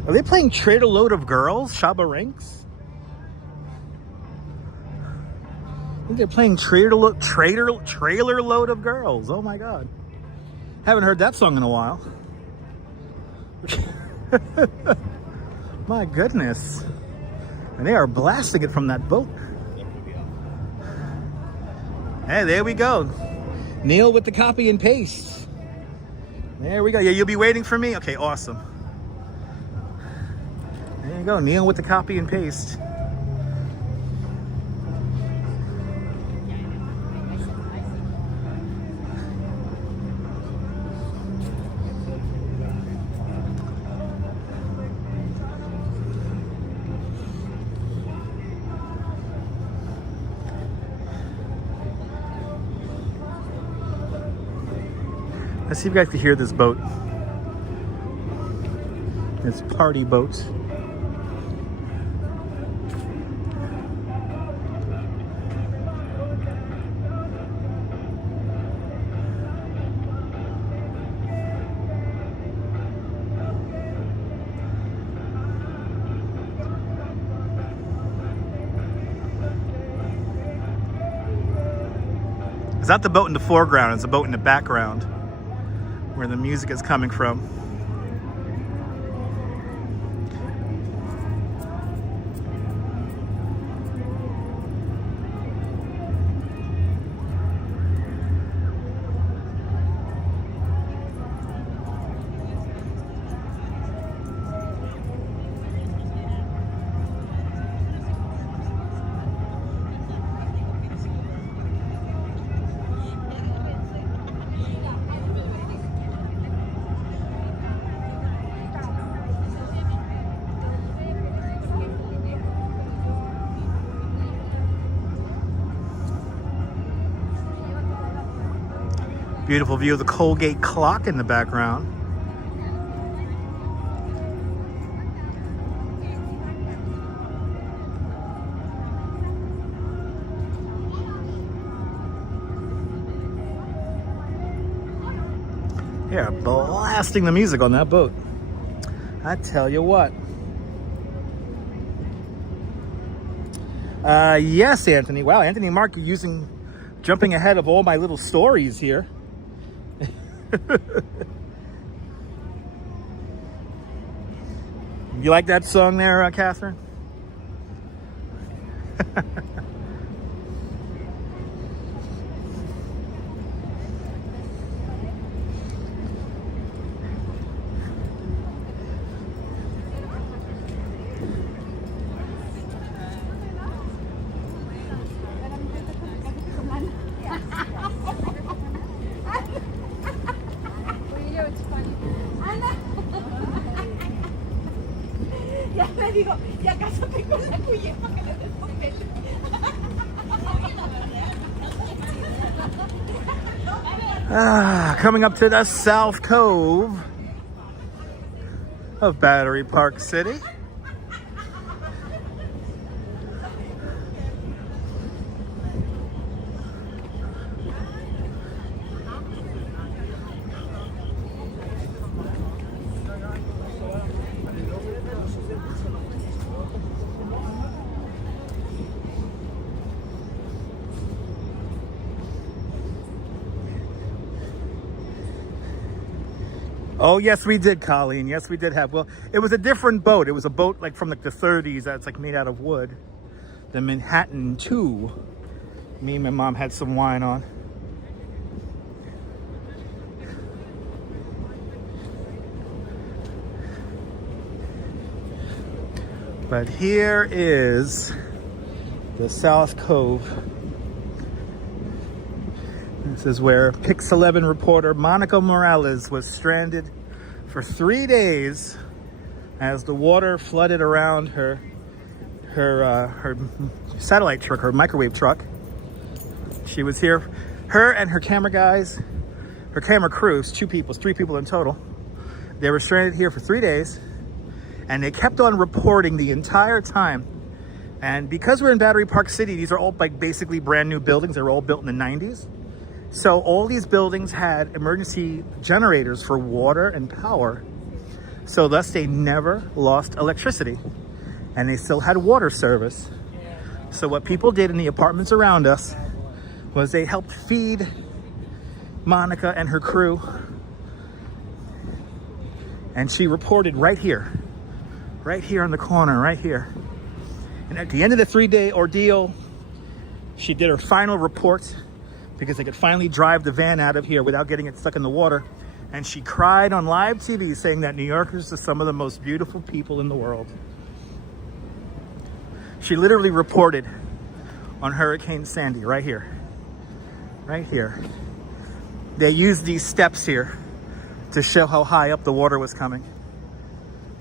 Are they playing Trailer Load of Girls, Shabba Ranks? I think they're playing Trailer Load of Girls. Oh my God. Haven't heard that song in a while. My goodness. And they are blasting it from that boat. Hey, there we go. Neil with the copy and paste. There we go. Yeah, you'll be waiting for me? Okay, awesome. There you go. Neil with the copy and paste. Let's see if you guys can hear this boat. It's party boats. It's not the boat in the foreground, it's the boat in the background where the music is coming from. Beautiful view of the Colgate clock in the background. Yeah, blasting the music on that boat. I tell you what. Yes, Anthony. Wow, Anthony and Mark, you're jumping ahead of all my little stories here. You like that song there, Catherine? Coming up to the South Cove of Battery Park City. Oh, yes, we did, Colleen. Yes, we did have. Well, it was a different boat. It was a boat like from like the 30s that's like made out of wood. The Manhattan 2. Me and my mom had some wine on. But here is the South Cove. This is where Pix 11 reporter Monica Morales was stranded for 3 days as the water flooded around her satellite truck, her microwave truck. She was here, her and her camera guys, her camera crew, three people in total. They were stranded here for 3 days, and they kept on reporting the entire time. And because we're in Battery Park City, these are all like basically brand new buildings. They were all built in the 90s. So all these buildings had emergency generators for water and power. So thus they never lost electricity, and they still had water service. So what people did in the apartments around us was they helped feed Monica and her crew. And she reported right here in the corner, right here. And at the end of the 3-day ordeal, she did her final report, because they could finally drive the van out of here without getting it stuck in the water. And she cried on live TV saying that New Yorkers are some of the most beautiful people in the world. She literally reported on Hurricane Sandy right here. Right here. They used these steps here to show how high up the water was coming.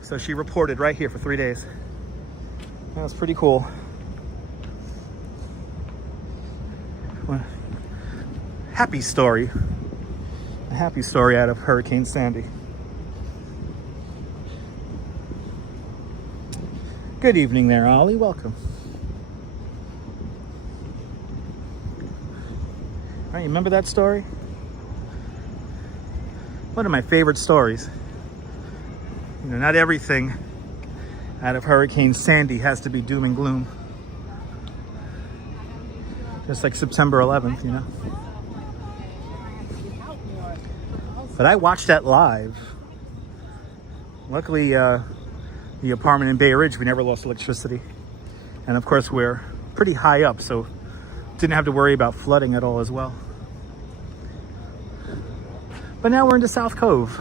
So she reported right here for 3 days. That was pretty cool. Well, happy story. A happy story out of Hurricane Sandy. Good evening there, Ollie. Welcome. All right, you remember that story? One of my favorite stories. You know, not everything out of Hurricane Sandy has to be doom and gloom. Just like September 11th, you know? But I watched that live. Luckily, the apartment in Bay Ridge, we never lost electricity. And of course, we're pretty high up, so didn't have to worry about flooding at all as well. But now we're into South Cove.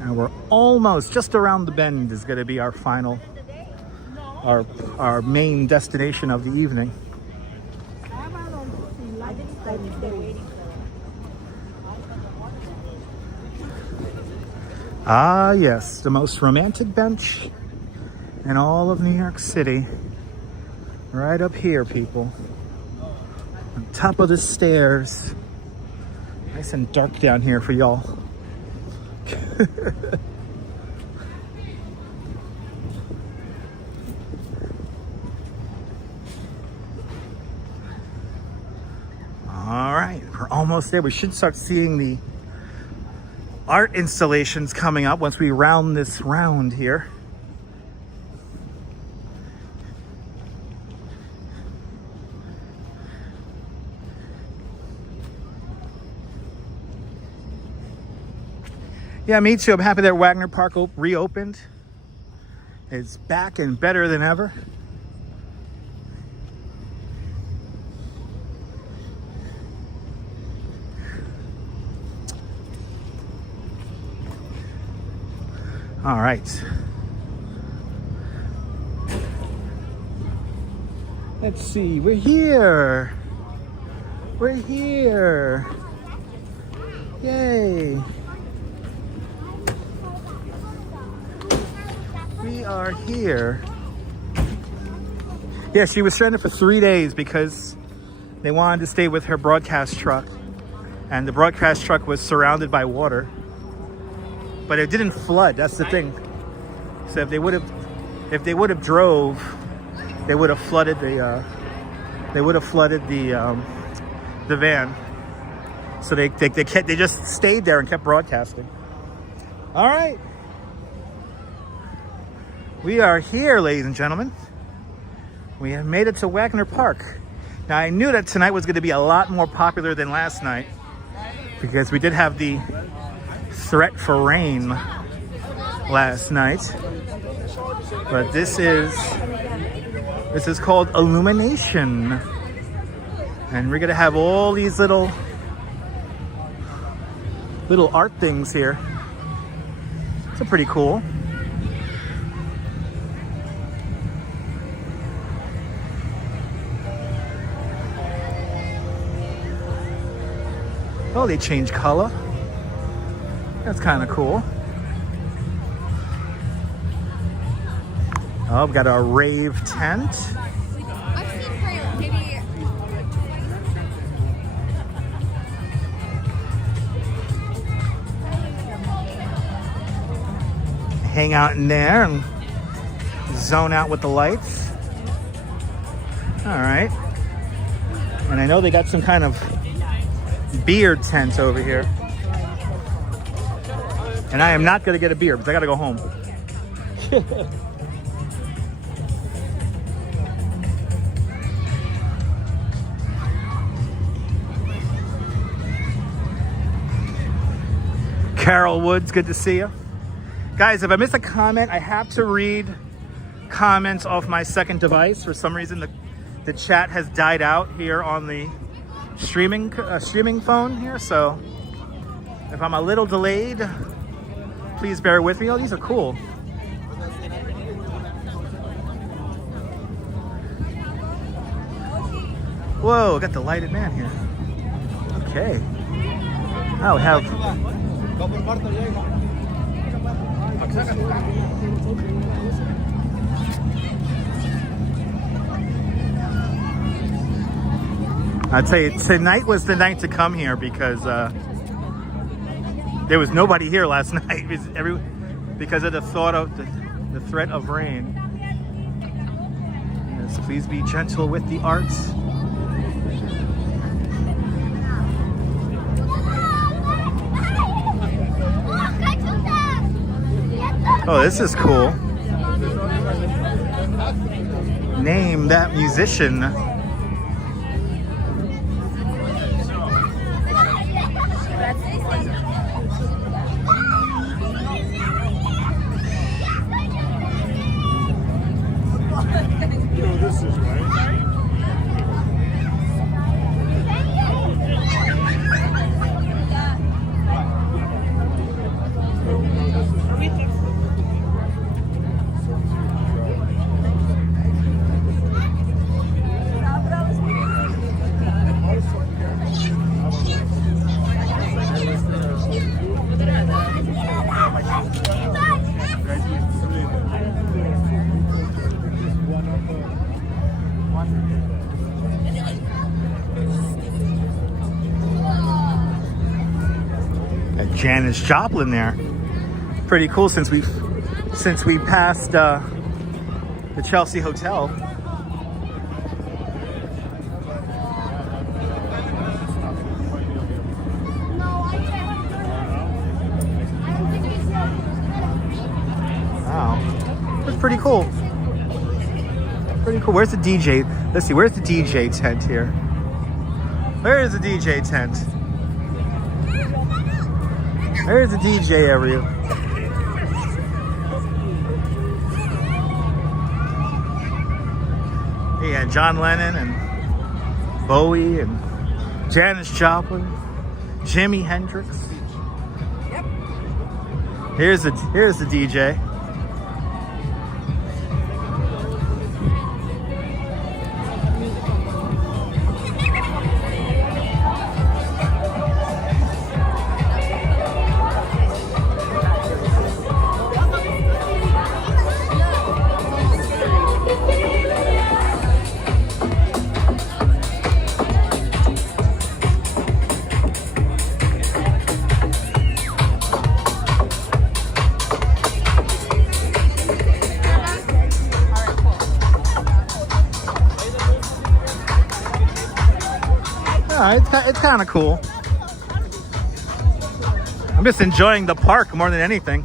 And we're almost, just around the bend is going to be our final, our main destination of the evening. Ah, yes, the most romantic bench in all of New York City. Right up here, people. On top of the stairs. Nice and dark down here for y'all. All right, we're almost there. We should start seeing the art installations coming up once we round this round here. Yeah, me too. I'm happy that Wagner Park reopened. It's back and better than ever. All right. Let's see. We're here. We're here. Yay. We are here. Yeah, she was stranded for 3 days because they wanted to stay with her broadcast truck. And the broadcast truck was surrounded by water. But it didn't flood, that's the thing. So if they would have drove, they would have flooded the van. So they just stayed there and kept broadcasting. All right. We are here, ladies and gentlemen. We have made it to Wagner Park. Now, I knew that tonight was going to be a lot more popular than last night because we did have the threat for rain last night. But this is called illumination. And we're going to have all these little art things here. So pretty cool. Oh, they change color. That's kind of cool. Oh, we've got a rave tent. I've seen for maybe. Hang out in there and zone out with the lights. All right. And I know they got some kind of beer tent over here. And I am not going to get a beer because I got to go home. Carol Woods, good to see you. Guys, if I miss a comment, I have to read comments off my second device. For some reason, the chat has died out here on the streaming phone here. So if I'm a little delayed, please bear with me. Oh, these are cool. Whoa, got the lighted man here. Okay. Oh, we have... I'll tell you, tonight was the night to come here because there was nobody here last night because of the threat of rain. Yes, please be gentle with the arts. Oh, this is cool. Name that musician. Janis Joplin there. Pretty cool since we passed the Chelsea Hotel. Wow, that's pretty cool. Pretty cool. Where's the DJ? Let's see. Where's the DJ tent here? Where is the DJ tent? Where's the DJ area? Yeah, John Lennon and Bowie and Janis Joplin, Jimi Hendrix. Here's the DJ. It's kind of cool. I'm just enjoying the park more than anything.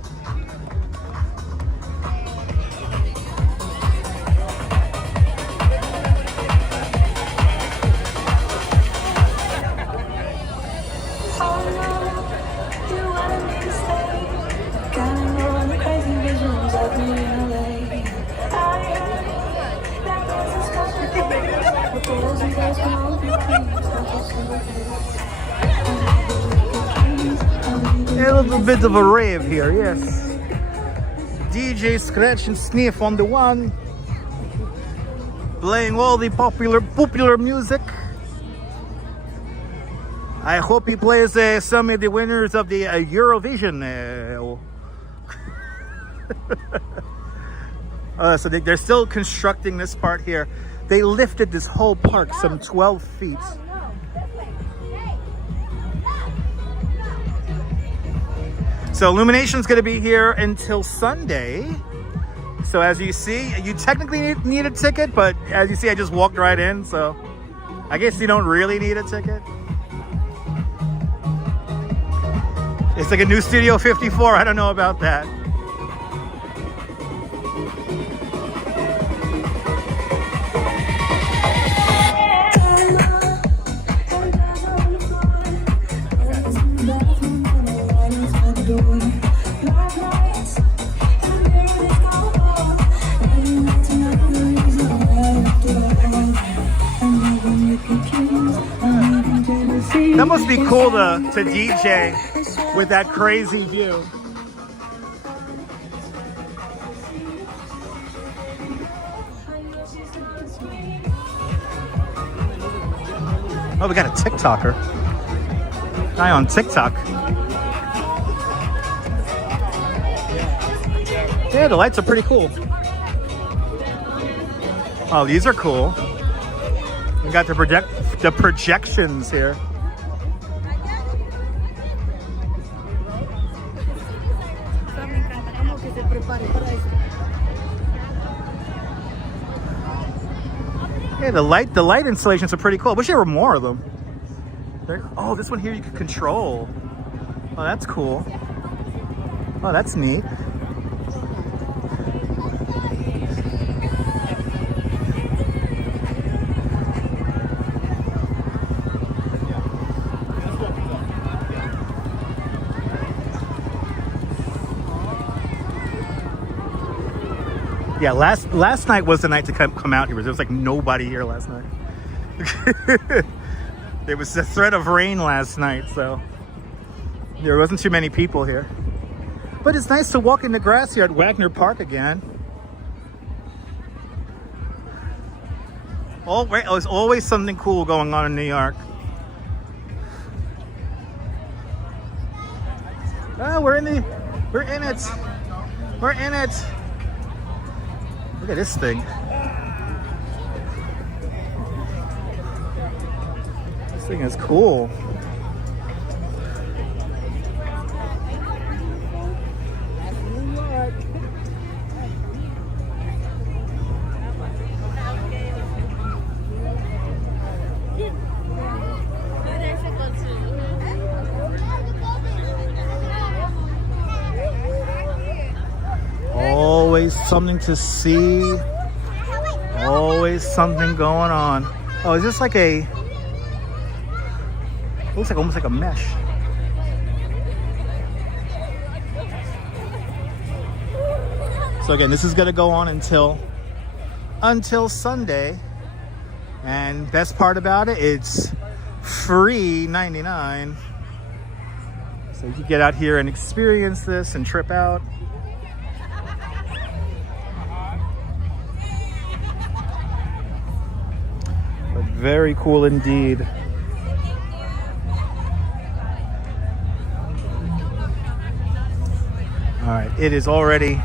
A little bit of a rave here, yes. DJ Scratch and Sniff on the one, playing all the popular music. I hope he plays some of the winners of the Eurovision. So they're still constructing this part here. They lifted this whole park some 12 feet. So illumination is going to be here until Sunday. So as you see, you technically need a ticket, but as you see, I just walked right in. So I guess you don't really need a ticket. It's like a new Studio 54. I don't know about that. That must be cool to DJ with that crazy view. Oh, we got a TikToker. Guy on TikTok. Yeah, the lights are pretty cool. Oh, these are cool. We got the projections here. Yeah, the light installations are pretty cool. I wish there were more of them. Oh, this one here you can control. Oh, that's cool. Oh, that's neat. Yeah, last night was the night to come out here. There was like nobody here last night. There was a threat of rain last night, so there wasn't too many people here. But it's nice to walk in the grass here at Wagner Park again. There's always something cool going on in New York. Oh, we're in it. We're in it. Look at this thing. This thing is cool. something to see. Always something going on. Oh, is this like a... looks like almost like a mesh. So again, this is gonna go on until Sunday. And best part about it, it's free 99. So you can get out here and experience this and trip out. But very cool indeed. All right, it is already,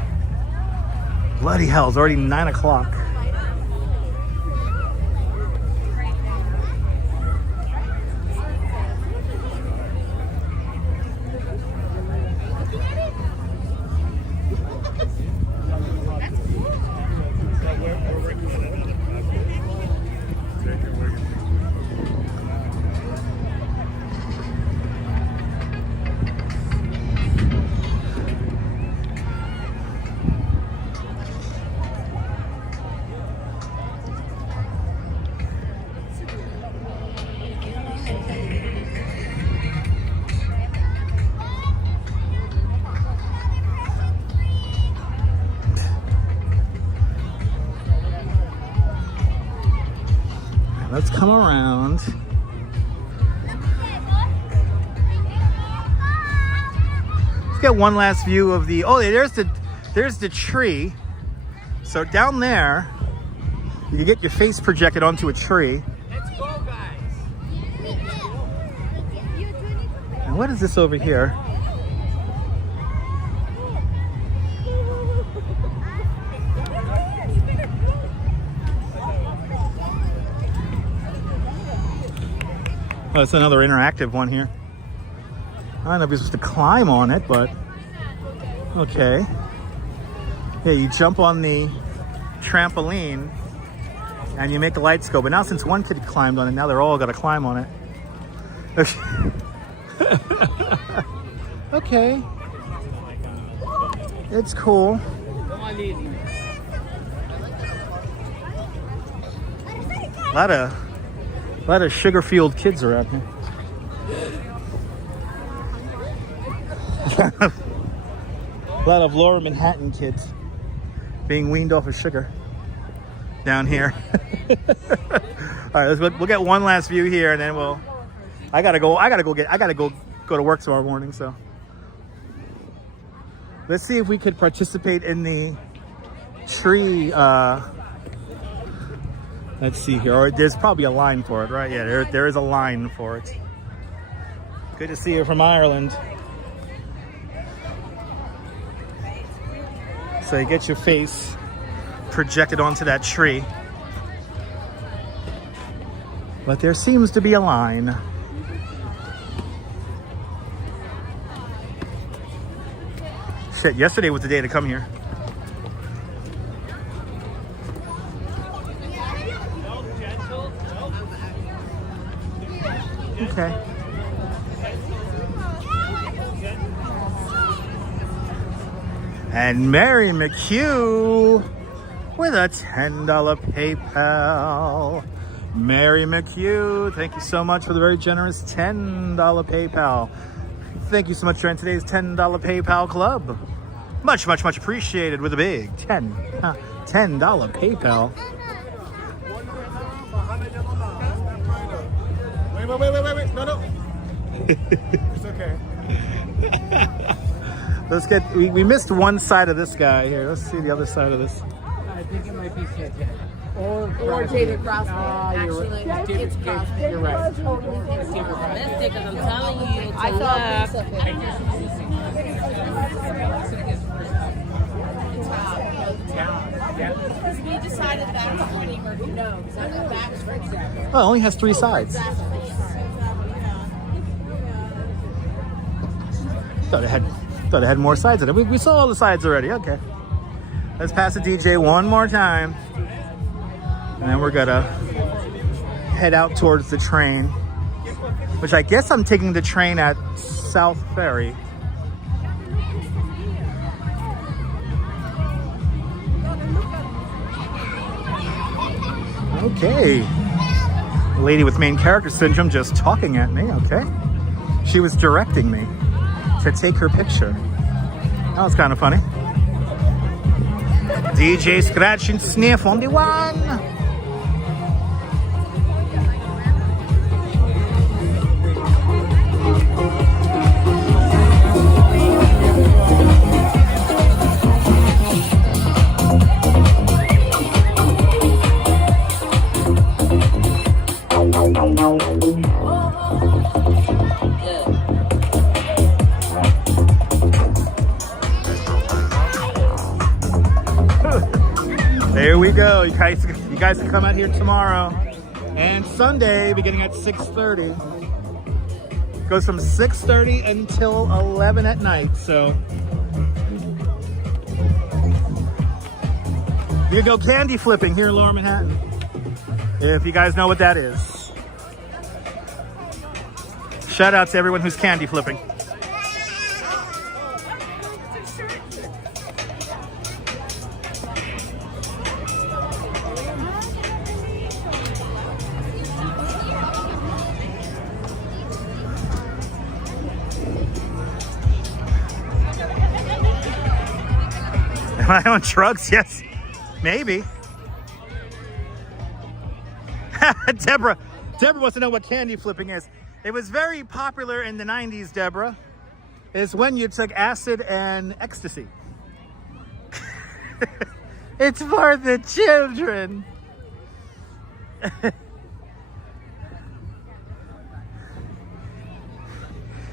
bloody hell, it's already 9 o'clock. Let's come around. Let's get one last view of the, oh, there's the tree. So down there, you can get your face projected onto a tree. Let's go, guys. And what is this over here? Oh, it's another interactive one here. I don't know if you're supposed to climb on it, but okay. Yeah, you jump on the trampoline and you make the lights go. But now since one kid climbed on it, now they're all got to climb on it. Okay. It's cool. A lot of sugar-fueled kids around here. A lot of Lower Manhattan kids being weaned off of sugar down here. All right, we'll get one last view here, and then I gotta go to work tomorrow morning. So let's see if we could participate in the tree. Let's see here. Or there's probably a line for it, right? Yeah, there is a line for it. Good to see you from Ireland. So you get your face projected onto that tree. But there seems to be a line. Shit, yesterday was the day to come here. Okay. And Mary McHugh with a $10 PayPal. Mary McHugh, thank you so much for the very generous $10 PayPal. Thank you so much for joining today's $10 PayPal club. Much, much, much appreciated with a big $10 PayPal. Wait. No. It's okay. Let's get, we missed one side of this guy here. Let's see the other side of this. I think it might be Santana. Or David Crossman. Actually, it's Crossman. You're right. It's Because I'm telling you, I thought we decided that's when you were no, because I know back is right there. Oh, it only has 3 sides. Thought it had more sides in it. We saw all the sides already. Okay. Let's pass the DJ one more time. And then we're gonna head out towards the train, which I guess I'm taking the train at South Ferry. Okay. Lady with main character syndrome just talking at me, okay. She was directing me to take her picture. That was kind of funny. DJ Scratch and Sniff on the one. There we go. You guys can come out here tomorrow and Sunday beginning at 6:30. Goes from 6:30 until 11 at night. So you go candy flipping here in Lower Manhattan. If you guys know what that is. Shout out to everyone who's candy flipping. Am I on drugs? Yes, maybe. Deborah wants to know what candy flipping is. It was very popular in the 90s, Deborah. It's when you took acid and ecstasy. It's for the children.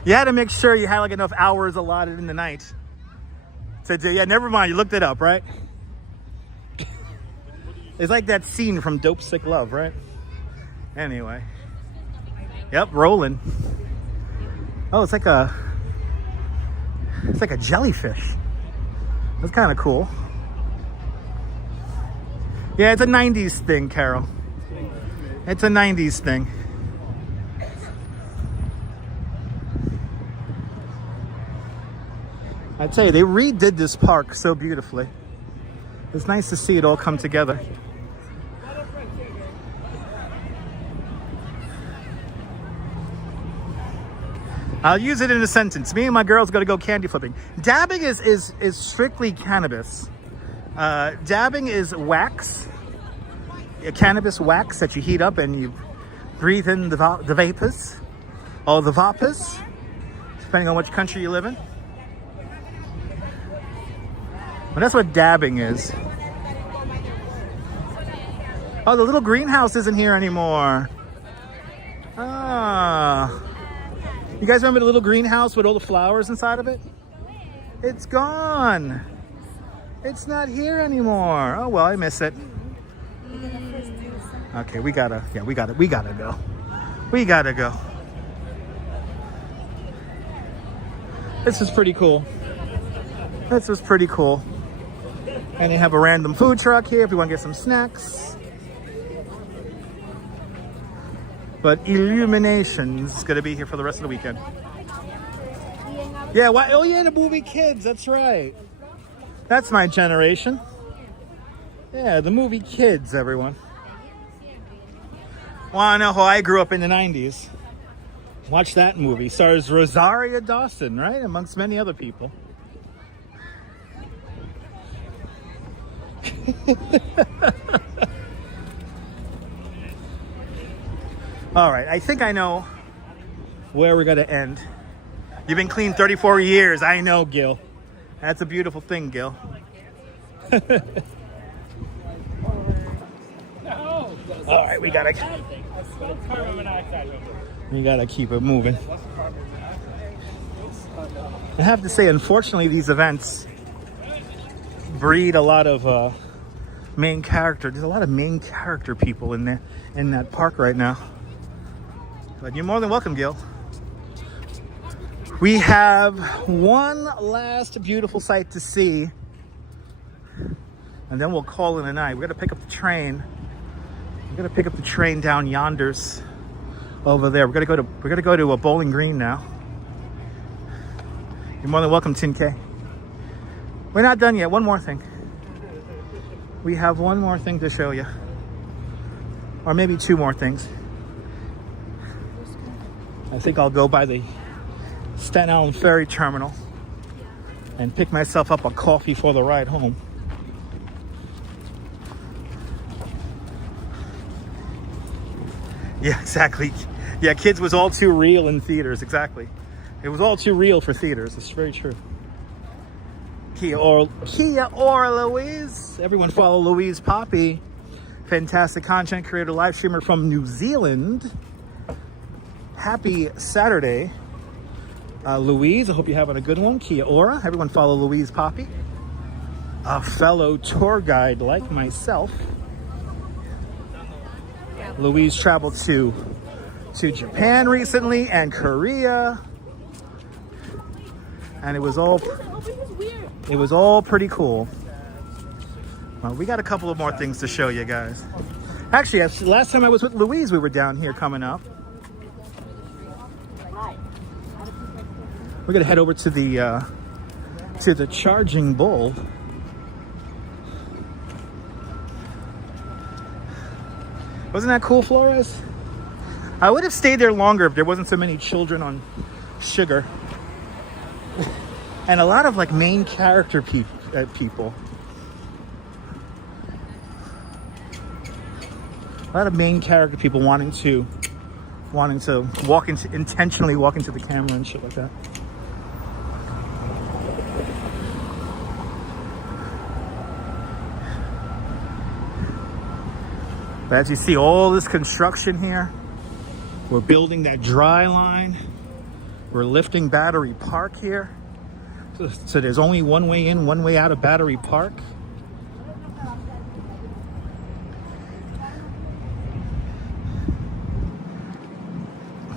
You had to make sure you had like enough hours allotted in the night to do. Yeah, never mind. You looked it up, right? It's like that scene from Dope Sick Love, right? Anyway. Yep, rolling. Oh, it's like a jellyfish. That's kind of cool. Yeah, it's a 90s thing, Carol. It's a 90s thing. I tell you, they redid this park so beautifully. It's nice to see it all come together. I'll use it in a sentence. Me and my girls got to go candy flipping. Dabbing is strictly cannabis. Dabbing is wax, a cannabis wax that you heat up and you breathe in the vapors, or the vapors, depending on which country you live in. But that's what dabbing is. Oh, the little greenhouse isn't here anymore. Ah. You guys remember the little greenhouse with all the flowers inside of it? It's gone. It's not here anymore. Oh, well, I miss it. Okay, we gotta go. We gotta go. This is pretty cool. This was pretty cool. And they have a random food truck here if you want to get some snacks. But Illumination's gonna be here for the rest of the weekend. Yeah, why? Oh yeah, the movie Kids, that's right. That's my generation. Yeah, the movie Kids, everyone. Wanna know how I grew up in the 90s? Watch that movie. Stars Rosario Dawson, right? Amongst many other people. All right, I think I know where we're gonna end. You've been clean 34 years. I know, Gil. That's a beautiful thing, Gil. All right, we gotta keep it moving. I have to say, unfortunately, these events breed a lot of main character. There's a lot of main character people in there in that park right now. But you're more than welcome, Gil. We have one last beautiful sight to see, and then we'll call it a night. We're gonna pick up the train. We're gonna pick up the train down yonders over there. We're gonna go to a Bowling Green now. You're more than welcome, Tin K. We're not done yet. One more thing. We have one more thing to show you. or maybe 2 more things. I think I'll go by the Staten Island Ferry Terminal and pick myself up a coffee for the ride home. Yeah, exactly. Yeah, Kids was all too real in theaters, exactly. It was all too real for theaters, it's very true. Kia ora, Louise. Everyone follow Louise Poppy. Fantastic content creator, live streamer from New Zealand. Happy Saturday, Louise. I hope you're having a good one. Kia ora. Everyone follow Louise Poppy. A fellow tour guide like myself. Louise traveled to Japan recently and Korea. And it was all pretty cool. Well, we got a couple of more things to show you guys. Actually, last time I was with Louise, we were down here coming up. We're gonna head over to the Charging Bull. Wasn't that cool, Flores? I would have stayed there longer if there wasn't so many children on sugar. And a lot of like main character people. A lot of main character people wanting to intentionally walk into the camera and shit like that. But as you see, all this construction here, we're building that dry line. We're lifting Battery Park here. So there's only one way in, one way out of Battery Park.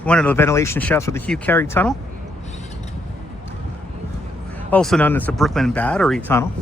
One of the ventilation shafts for the Hugh Carey Tunnel, also known as the Brooklyn Battery Tunnel.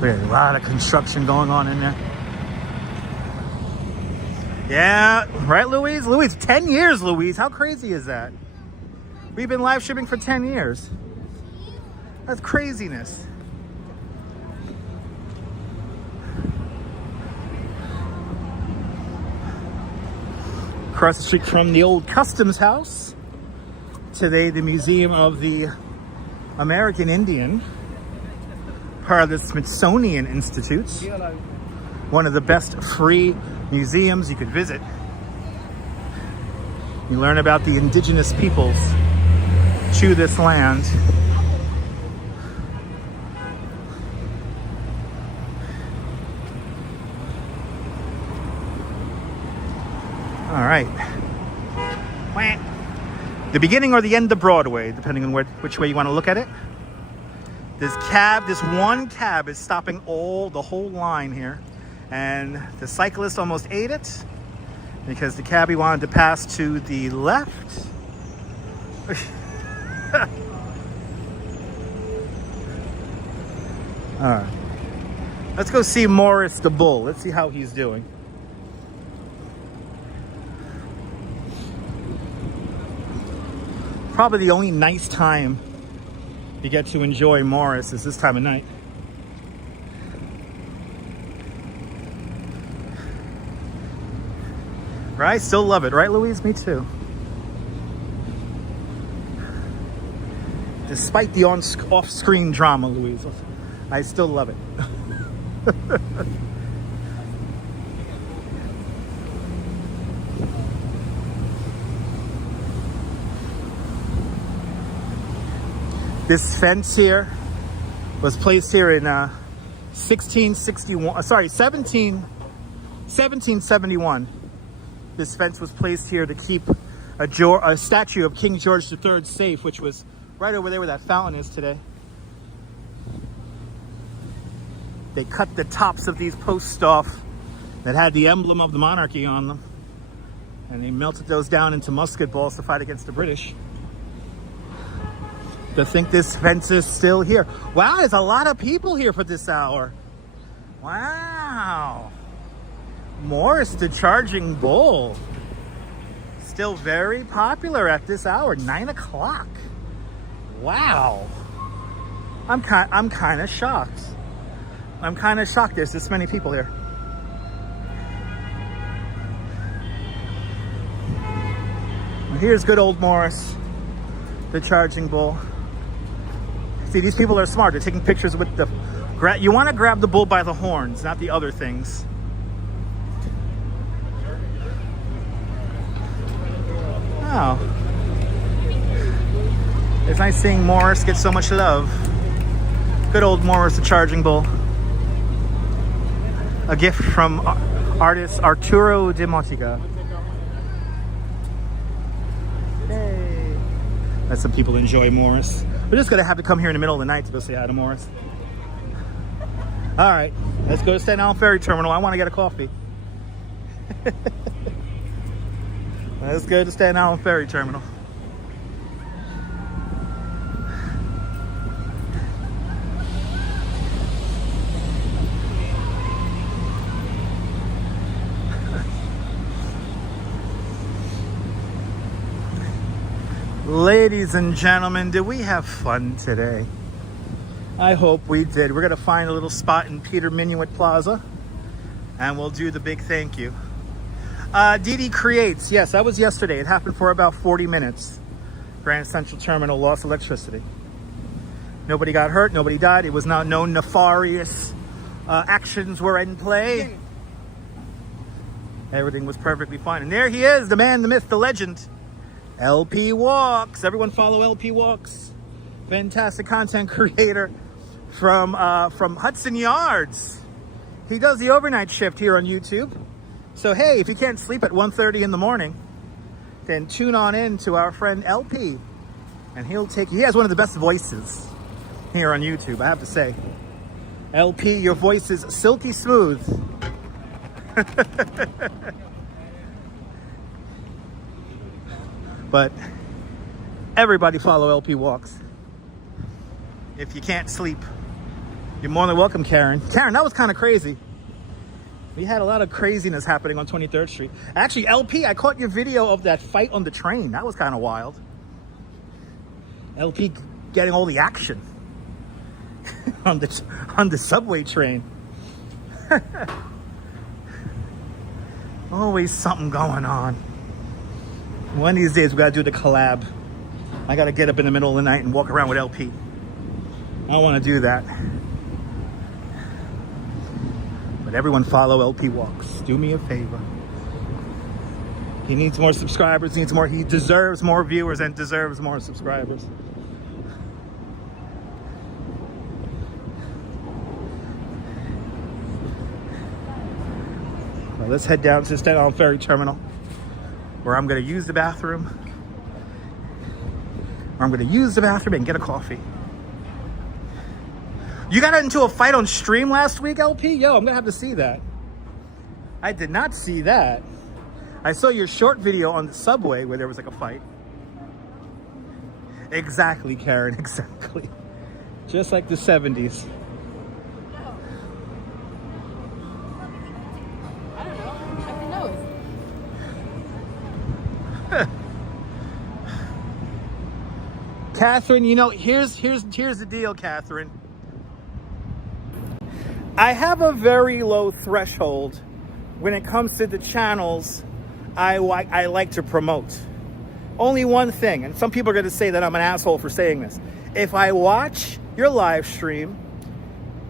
There's a lot of construction going on in there. Yeah, right, Louise? Louise, 10 years, Louise. How crazy is that? We've been live streaming for 10 years. That's craziness. Across the street from the old Customs House. Today, the Museum of the American Indian. Part of the Smithsonian Institute, one of the best free museums you could visit. You learn about the indigenous peoples to this land. All right. The beginning or the end of Broadway, depending on which way you want to look at it. This one cab is stopping the whole line here. And the cyclist almost ate it because the cabbie wanted to pass to the left. All right. Let's go see Morris the Bull. Let's see how he's doing. Probably the only nice time you get to enjoy Morris is this time of night. Right? Still love it, right, Louise? Me too. Despite the off-screen drama, Louise, I still love it. This fence here was placed here in 1771. This fence was placed here to keep a statue of King George III safe, which was right over there where that fountain is today. They cut the tops of these posts off that had the emblem of the monarchy on them And he melted those down into musket balls to fight against the British. To think this fence is still here. Wow, there's a lot of people here for this hour. Wow. Morris the Charging Bull. Still very popular at this hour, 9 o'clock. Wow. I'm kind of shocked. I'm kind of shocked there's this many people here. Here's good old Morris, the Charging Bull. See, these people are smart. They're taking pictures with the... You want to grab the bull by the horns, not the other things. Oh. It's nice seeing Morris get so much love. Good old Morris, the Charging Bull. A gift from artist Arturo de Motiga. Hey. Let some people enjoy Morris. We're just gonna have to come here in the middle of the night to go say hi to Morris. All right, let's go to Staten Island Ferry Terminal. I want to get a coffee. Let's go to Staten Island Ferry Terminal. Ladies and gentlemen, did we have fun today? I hope we did. We're gonna find a little spot in Peter Minuit Plaza and we'll do the big thank you. DD Creates, yes, that was yesterday. It happened for about 40 minutes. Grand Central Terminal lost electricity. Nobody got hurt, nobody died. It was not no nefarious actions were in play. Everything was perfectly fine. And there he is, the man, the myth, the legend. LP Walks. Everyone follow LP Walks. Fantastic content creator from Hudson Yards. He does the overnight shift here on YouTube. So hey, if you can't sleep at 1:30 in the morning, then tune on in to our friend LP. And he has one of the best voices here on YouTube, I have to say. LP, your voice is silky smooth. But everybody follow LP Walks. If you can't sleep, you're more than welcome, Karen. Karen, that was kind of crazy. We had a lot of craziness happening on 23rd Street. Actually, LP, I caught your video of that fight on the train. That was kind of wild. LP getting all the action on the subway train. Always something going on. One of these days, we gotta do the collab. I gotta get up in the middle of the night and walk around with LP. I don't want to do that. But everyone follow LP Walks. Do me a favor. He needs more subscribers. He deserves more viewers and deserves more subscribers. Well, let's head down to the Staten Island Ferry Terminal, where I'm going to use the bathroom. And get a coffee. You got into a fight on stream last week, LP? Yo, I'm gonna have to see that. I did not see that. I saw your short video on the subway where there was like a fight. Exactly, Karen, exactly. Just like the 70s. I don't know. I can know. Catherine, you know, here's the deal, Catherine. I have a very low threshold when it comes to the channels I like to promote. Only one thing, and some people are going to say that I'm an asshole for saying this. If I watch your live stream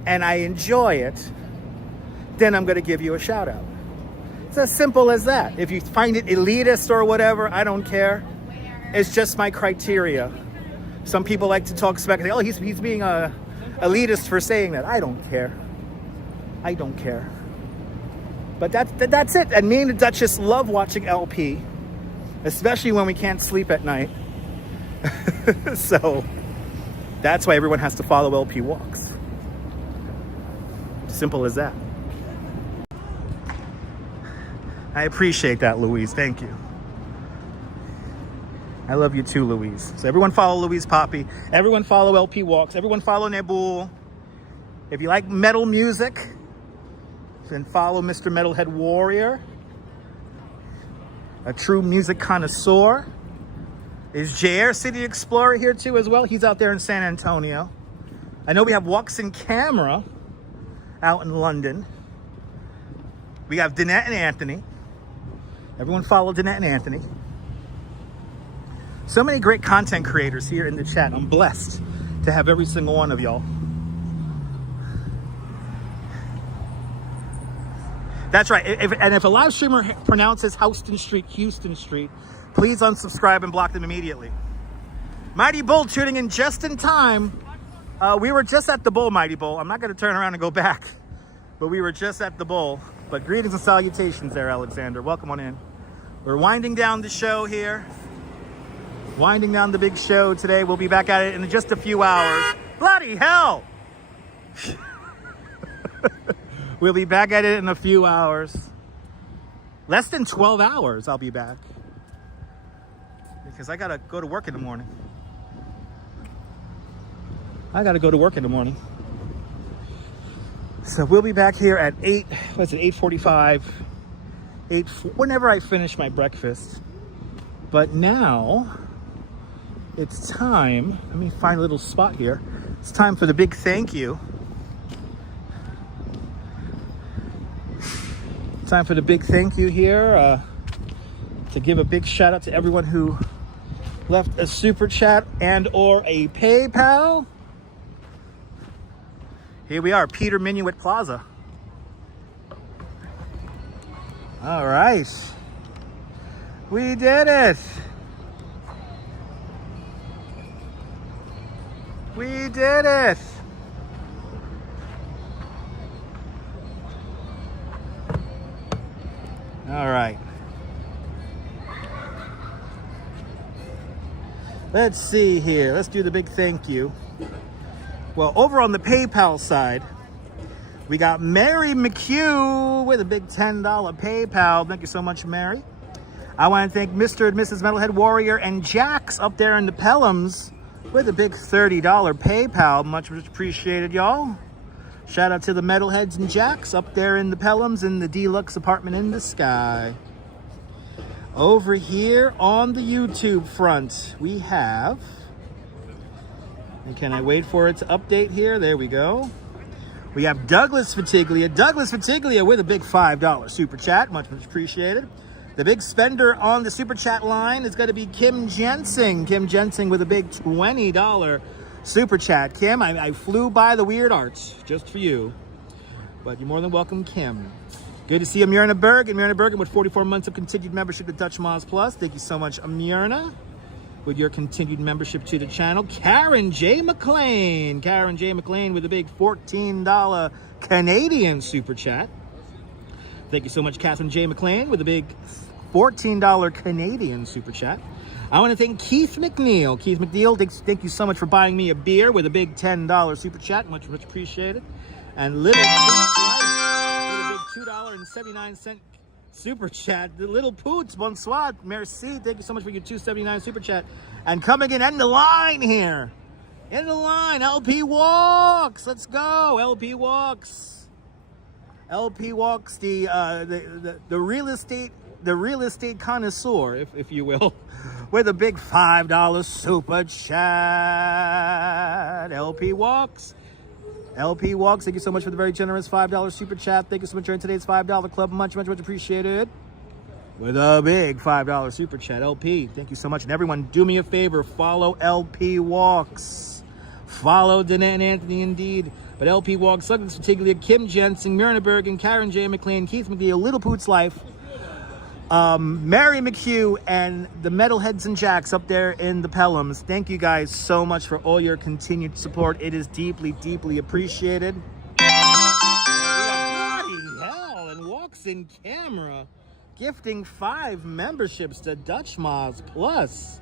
and I enjoy it, then I'm going to give you a shout out. It's as simple as that. If you find it elitist or whatever, I don't care. It's just my criteria. Some people like to talk smack and say, oh, he's being elitist for saying that. I don't care. I don't care. But that's it. And me and the Duchess love watching LP, especially when we can't sleep at night. So that's why everyone has to follow LP Walks. Simple as that. I appreciate that, Louise. Thank you. I love you too, Louise. So everyone follow Louise Poppy. Everyone follow LP Walks. Everyone follow Nebul. If you like metal music, then follow Mr. Metalhead Warrior. A true music connoisseur. Is JR City Explorer here too as well? He's out there in San Antonio. I know we have Walks in Camera out in London. We have Danette and Anthony. Everyone follow Danette and Anthony. So many great content creators here in the chat. I'm blessed to have every single one of y'all. That's right. If a live streamer pronounces Houston Street, Houston Street, please unsubscribe and block them immediately. Mighty Bull tuning in just in time. We were just at the Bull, Mighty Bull. I'm not going to turn around and go back, but we were just at the Bull. But greetings and salutations there, Alexander. Welcome on in. We're winding down the show here. Winding down the big show today. We'll be back at it in just a few hours. Bloody hell! We'll be back at it in a few hours. Less than 12 hours I'll be back. Because I gotta go to work in the morning. So we'll be back here at 8:45, whenever I finish my breakfast. But now, it's time, let me find a little spot here. It's time for the big thank you. Time for the big thank you here. To give a big shout out to everyone who left a super chat and or a PayPal. Here we are, Peter Minuet Plaza. All right. We did it. We did it. All right. Let's see here. Let's do the big thank you. Well, over on the PayPal side, we got Mary McHugh with a big $10 PayPal. Thank you so much, Mary. I want to thank Mr. and Mrs. Metalhead Warrior and Jax up there in the Pelhams with a big $30 PayPal. Much appreciated, y'all. Shout out to the Metalheads and Jax up there in the Pelhams in the deluxe apartment in the sky. Over here on the YouTube front, we have... And can I wait for it to update here? There we go. We have Douglas Fatiglia. Douglas Fatiglia with a big $5 super chat. Much appreciated. The big spender on the super chat line is going to be Kim Jensen. Kim Jensen with a big $20 super chat. Kim, I flew by the Weird Arts just for you. But you're more than welcome, Kim. Good to see Myrna Bergen. Myrna Bergen with 44 months of continued membership to Dutch Moz Plus. Thank you so much, Myrna, with your continued membership to the channel. Karen J. McLean. Karen J. McLean with a big $14 Canadian super chat. Thank you so much, Catherine J. McLean, with a big $14 Canadian super chat. I want to thank Keith McNeil. Keith McNeil, thank you so much for buying me a beer with a big $10 super chat. Much appreciated. And Little Poots Life with a big $2.79 super chat. The Little Poots, bonsoir, merci. Thank you so much for your $2.79 super chat. And coming in the line here. In the line, LP Walks. Let's go, LP Walks. LP Walks, the real estate connoisseur, if you will, with a big $5 super chat. LP Walks. LP Walks, thank you so much for the very generous $5 super chat. Thank you so much for joining today's $5 club. Much appreciated. With a big $5 super chat. LP, thank you so much. And everyone, do me a favor. Follow LP Walks. Follow Danette and Anthony indeed. But LP Walks, Douglas Fatiglia, Kim Jensen, Myrna Bergen, Karen J. McLean, Keith McNeil, Little Poots Life, Mary McHugh, and the Metalheads and Jacks up there in the Pelhams. Thank you guys so much for all your continued support. It is deeply appreciated. Bloody hell, and Walks in Camera gifting 5 memberships to Dutch Moz Plus.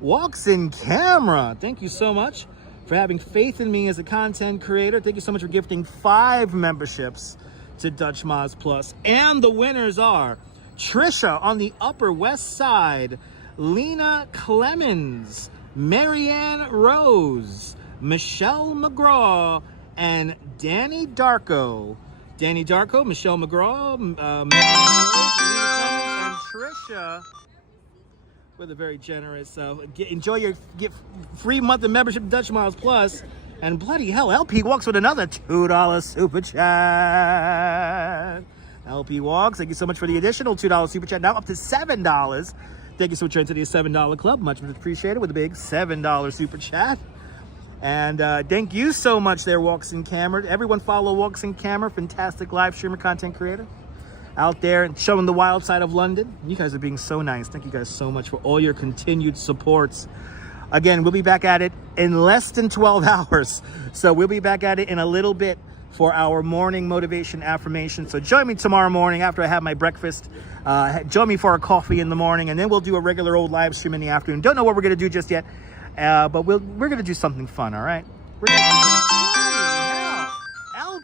Walks in Camera, thank you so much for having faith in me as a content creator. Thank you so much for gifting 5 memberships to Dutch Moz Plus. And the winners are Trisha on the Upper West Side, Lena Clemens, Marianne Rose, Michelle McGraw, and Danny Darko. Danny Darko, Michelle McGraw, Marianne Rose, Lena Clemens, and Trisha with a very generous. Enjoy your free month of membership to Dutch Miles Plus. And bloody hell, LP Walks with another $2 super chat. LP Walks, thank you so much for the additional $2 super chat. Now up to $7. Thank you so much for entering the $7 club. Much appreciated with a big $7 super chat. And thank you so much there, Walks in Camera. Everyone follow Walks in Camera, fantastic live streamer, content creator out there and showing the wild side of London. You guys are being so nice. Thank you guys so much for all your continued supports. Again, we'll be back at it in less than 12 hours. So we'll be back at it in a little bit for our morning motivation affirmation. So join me tomorrow morning after I have my breakfast. Join me for a coffee in the morning, and then we'll do a regular old live stream in the afternoon. Don't know what we're going to do just yet, but we're going to do something fun, all right? We're gonna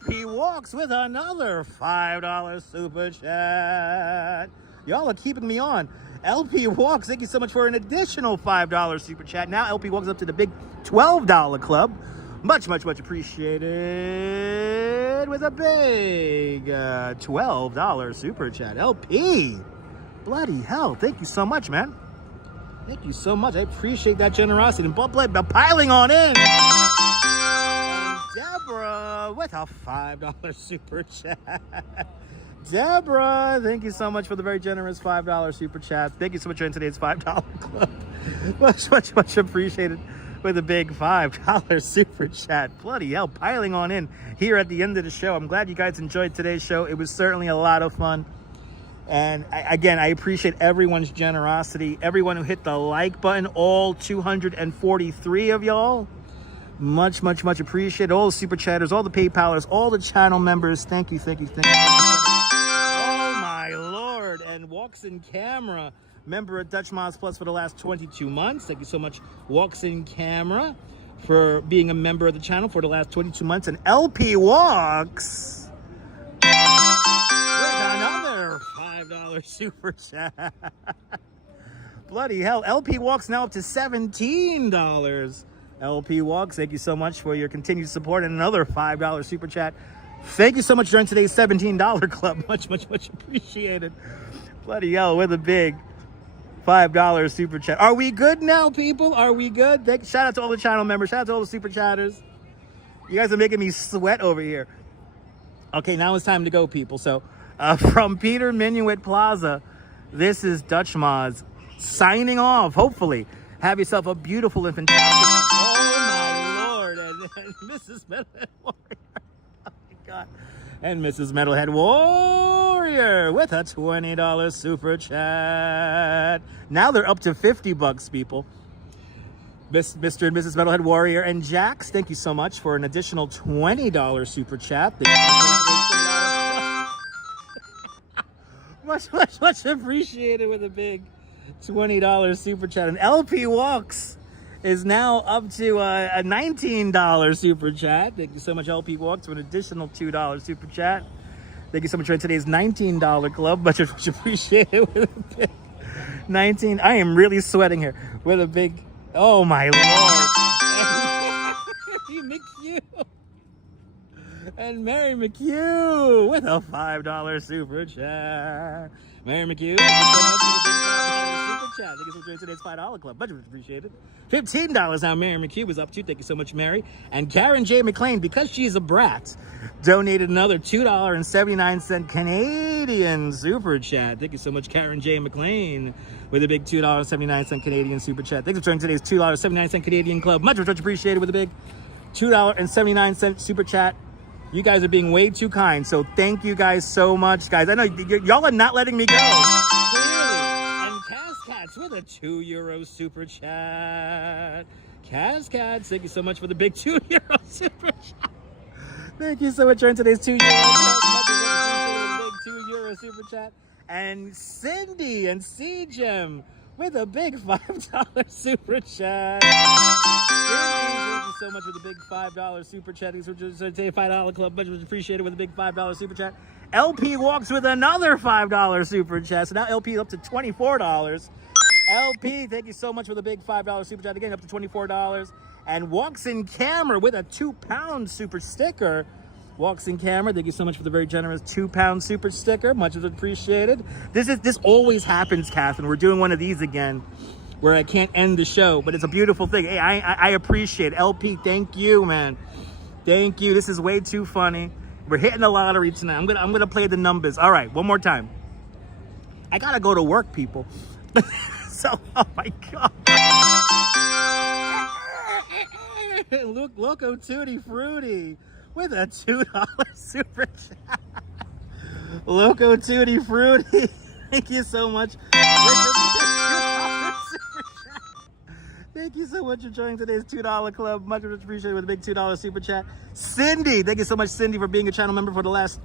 do LP Walks with another $5 super chat. Y'all are keeping me on. LP Walks, thank you so much for an additional $5 super chat. Now LP Walks up to the big $12 club. Much appreciated with a big $12 super chat. LP, bloody hell, thank you so much, man. Thank you so much. I appreciate that generosity. And piling on in. And Deborah with a $5 super chat. Deborah, thank you so much for the very generous $5 super chat. Thank you so much for today's $5 club. Much appreciated with a big $5 super chat. Bloody hell, piling on in here at the end of the show. I'm glad you guys enjoyed today's show. It was certainly a lot of fun. And again, I appreciate everyone's generosity. Everyone who hit the like button, all 243 of y'all. Much appreciated. All the super chatters, all the PayPalers, all the channel members. Thank you. And Walks in Camera, member of Dutch Miles Plus for the last 22 months. Thank you so much, Walks in Camera, for being a member of the channel for the last 22 months. And LP Walks with another $5 super chat. Bloody hell, LP Walks now up to $17. LP Walks, thank you so much for your continued support and another $5 super chat. Thank you so much during today's $17 club. Much appreciated. Bloody hell, with a big $5 super chat. Are we good now, people? Are we good? Shout out to all the channel members. Shout out to all the super chatters. You guys are making me sweat over here. Okay, now it's time to go, people. So, from Peter Minuet Plaza, this is Dutch Moz signing off, hopefully. Have yourself a beautiful and fantastic... Oh, my Lord. And Mrs. Metalhead Warrior. Oh, my God. And Mrs. Metalhead Warrior with a $20 super chat. Now they're up to $50, people. Mr. and Mrs. Metalhead Warrior and Jax, thank you so much for an additional $20 super chat. Much appreciated with a big $20 super chat. And LP Walks is now up to a $19 super chat. Thank you so much, LP Walks, for an additional $2 super chat. Thank you so much for today's $19 club. Much appreciated with a big 19. I am really sweating here with a big, oh my Lord. Mary McHugh. And Mary McHugh with a $5 super chat. Mary McHugh, thank you so much for the big $5 super chat. Thank you so much for today's $5 club. Much appreciated. $15 now Mary McHugh is up to. Thank you so much, Mary. And Karen J. McLean, because she's a brat, donated another $2.79 Canadian super chat. Thank you so much, Karen J. McLean, with a big $2.79 Canadian super chat. Thanks for joining today's $2.79 Canadian club. Much appreciated with a big $2.79 super chat. You guys are being way too kind, so thank you guys so much, guys. I know y'all are not letting me go. Clearly. And Cascats with a €2 super chat. Cascats, thank you so much for the big €2 super chat. Thank you so much for today's €2 big €2 super chat. And Cindy and CGem with a big $5 super chat. Thank you so much for the big $5 super chat. Thanks for today's $5 club. Much appreciated with a big $5 super chat. LP Walks with another $5 super chat. So now LP is up to $24. LP, thank you so much for the big $5 super chat again, up to $24. And Walks in Camera with a 2-pound super sticker. Walks in Camera, thank you so much for the very generous 2-pound super sticker. Much appreciated. This always happens, Catherine. We're doing one of these again where I can't end the show, but it's a beautiful thing. Hey, I appreciate it. LP, thank you, man. Thank you. This is way too funny. We're hitting the lottery tonight. I'm gonna play the numbers. All right, one more time. I gotta go to work, people. So, oh my God. Loco Tutti Frutti with a $2 super chat. Loco Tutti Frutti, thank you so much. Thank you so much for joining today's $2 club. Much appreciated with a big $2 super chat. Cindy, thank you so much, Cindy, for being a channel member for the last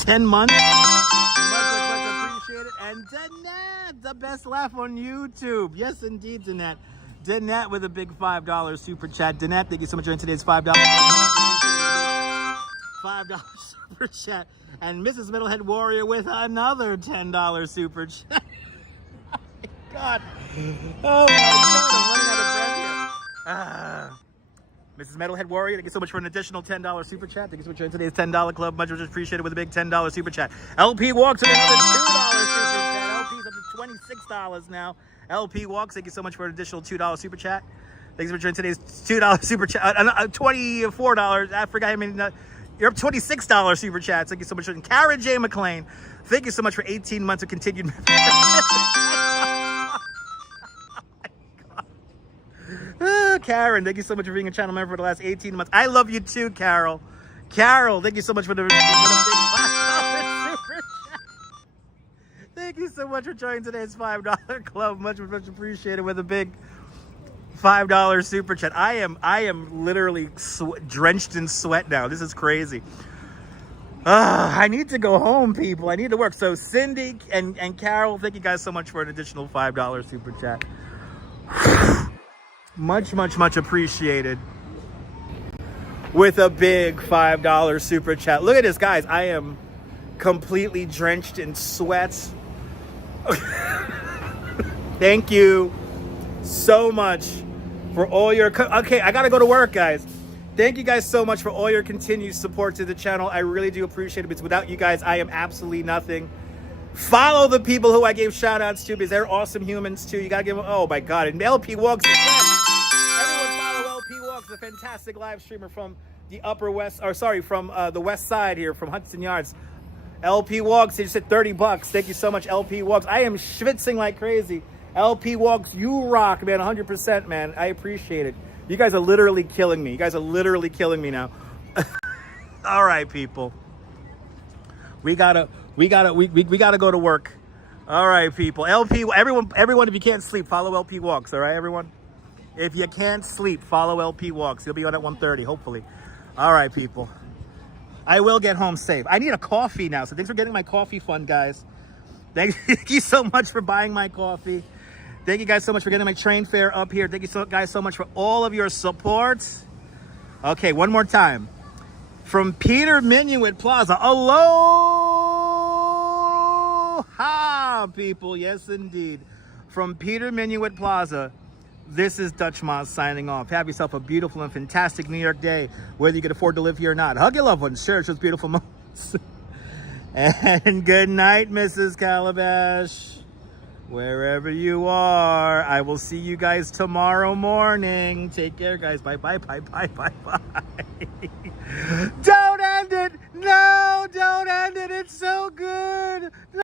10 months. Much appreciated. And Danette, the best laugh on YouTube. Yes, indeed, Danette. Danette with a big $5 super chat. Danette, thank you so much for joining today's $5 super chat. And Mrs. Metalhead Warrior with another $10 super chat. God. Oh my God, I'm running out of breath here. Mrs. Metalhead Warrior, thank you so much for an additional $10 super chat. Thank you so much for today's $10 club. Much appreciated with a big $10 super chat. LP Walks with another $2 super chat. LP's up to $26 now. LP Walks, thank you so much for an additional $2 super chat. Thanks for joining today's $2 super chat. $24. I forgot how many. You're up $26 super chats. Thank you so much. Kara J. McLean, thank you so much for 18 months of continued. Karen, thank you so much for being a channel member for the last 18 months. I love you too, Carol. Carol, thank you so much for the big $5 super chat. Thank you so much for joining today's $5 club. Much appreciated with a big $5 super chat. I am literally drenched in sweat now. This is crazy. I need to go home, people. I need to work. So Cindy and Carol, thank you guys so much for an additional $5 super chat. Much appreciated with a big $5 super chat. Look at this, guys. I am completely drenched in sweat. Thank you so much for all your... Okay, I gotta go to work, guys. Thank you guys so much for all your continued support to the channel. I really do appreciate it, because without you guys, I am absolutely nothing. Follow the people who I gave shout outs to, because they're awesome humans too. You gotta give them... Oh my God. And LP Walks again. A fantastic live streamer from the the west side here, from Hudson Yards. LP Walks, he just said $30. Thank you so much, LP Walks. I am schwitzing like crazy. LP Walks, you rock, man. 100%, man. I appreciate it. You guys are literally killing me. You guys are literally killing me now. All right, people. We gotta go to work. All right, people. LP, everyone, if you can't sleep, follow LP Walks. All right, everyone. If you can't sleep, follow LP Walks. He'll be on at 1:30, hopefully. All right, people. I will get home safe. I need a coffee now, so thanks for getting my coffee fund, guys. Thank you so much for buying my coffee. Thank you guys so much for getting my train fare up here. Thank you guys so much for all of your support. Okay, one more time. From Peter Minuit Plaza. Aloha, people. Yes, indeed. From Peter Minuit Plaza. This is Dutch Moz signing off. Have yourself a beautiful and fantastic New York day, whether you can afford to live here or not. Hug your loved ones, cherish those beautiful moments. And good night, Mrs. Calabash. Wherever you are, I will see you guys tomorrow morning. Take care, guys. Bye. Don't end it. No, don't end it. It's so good.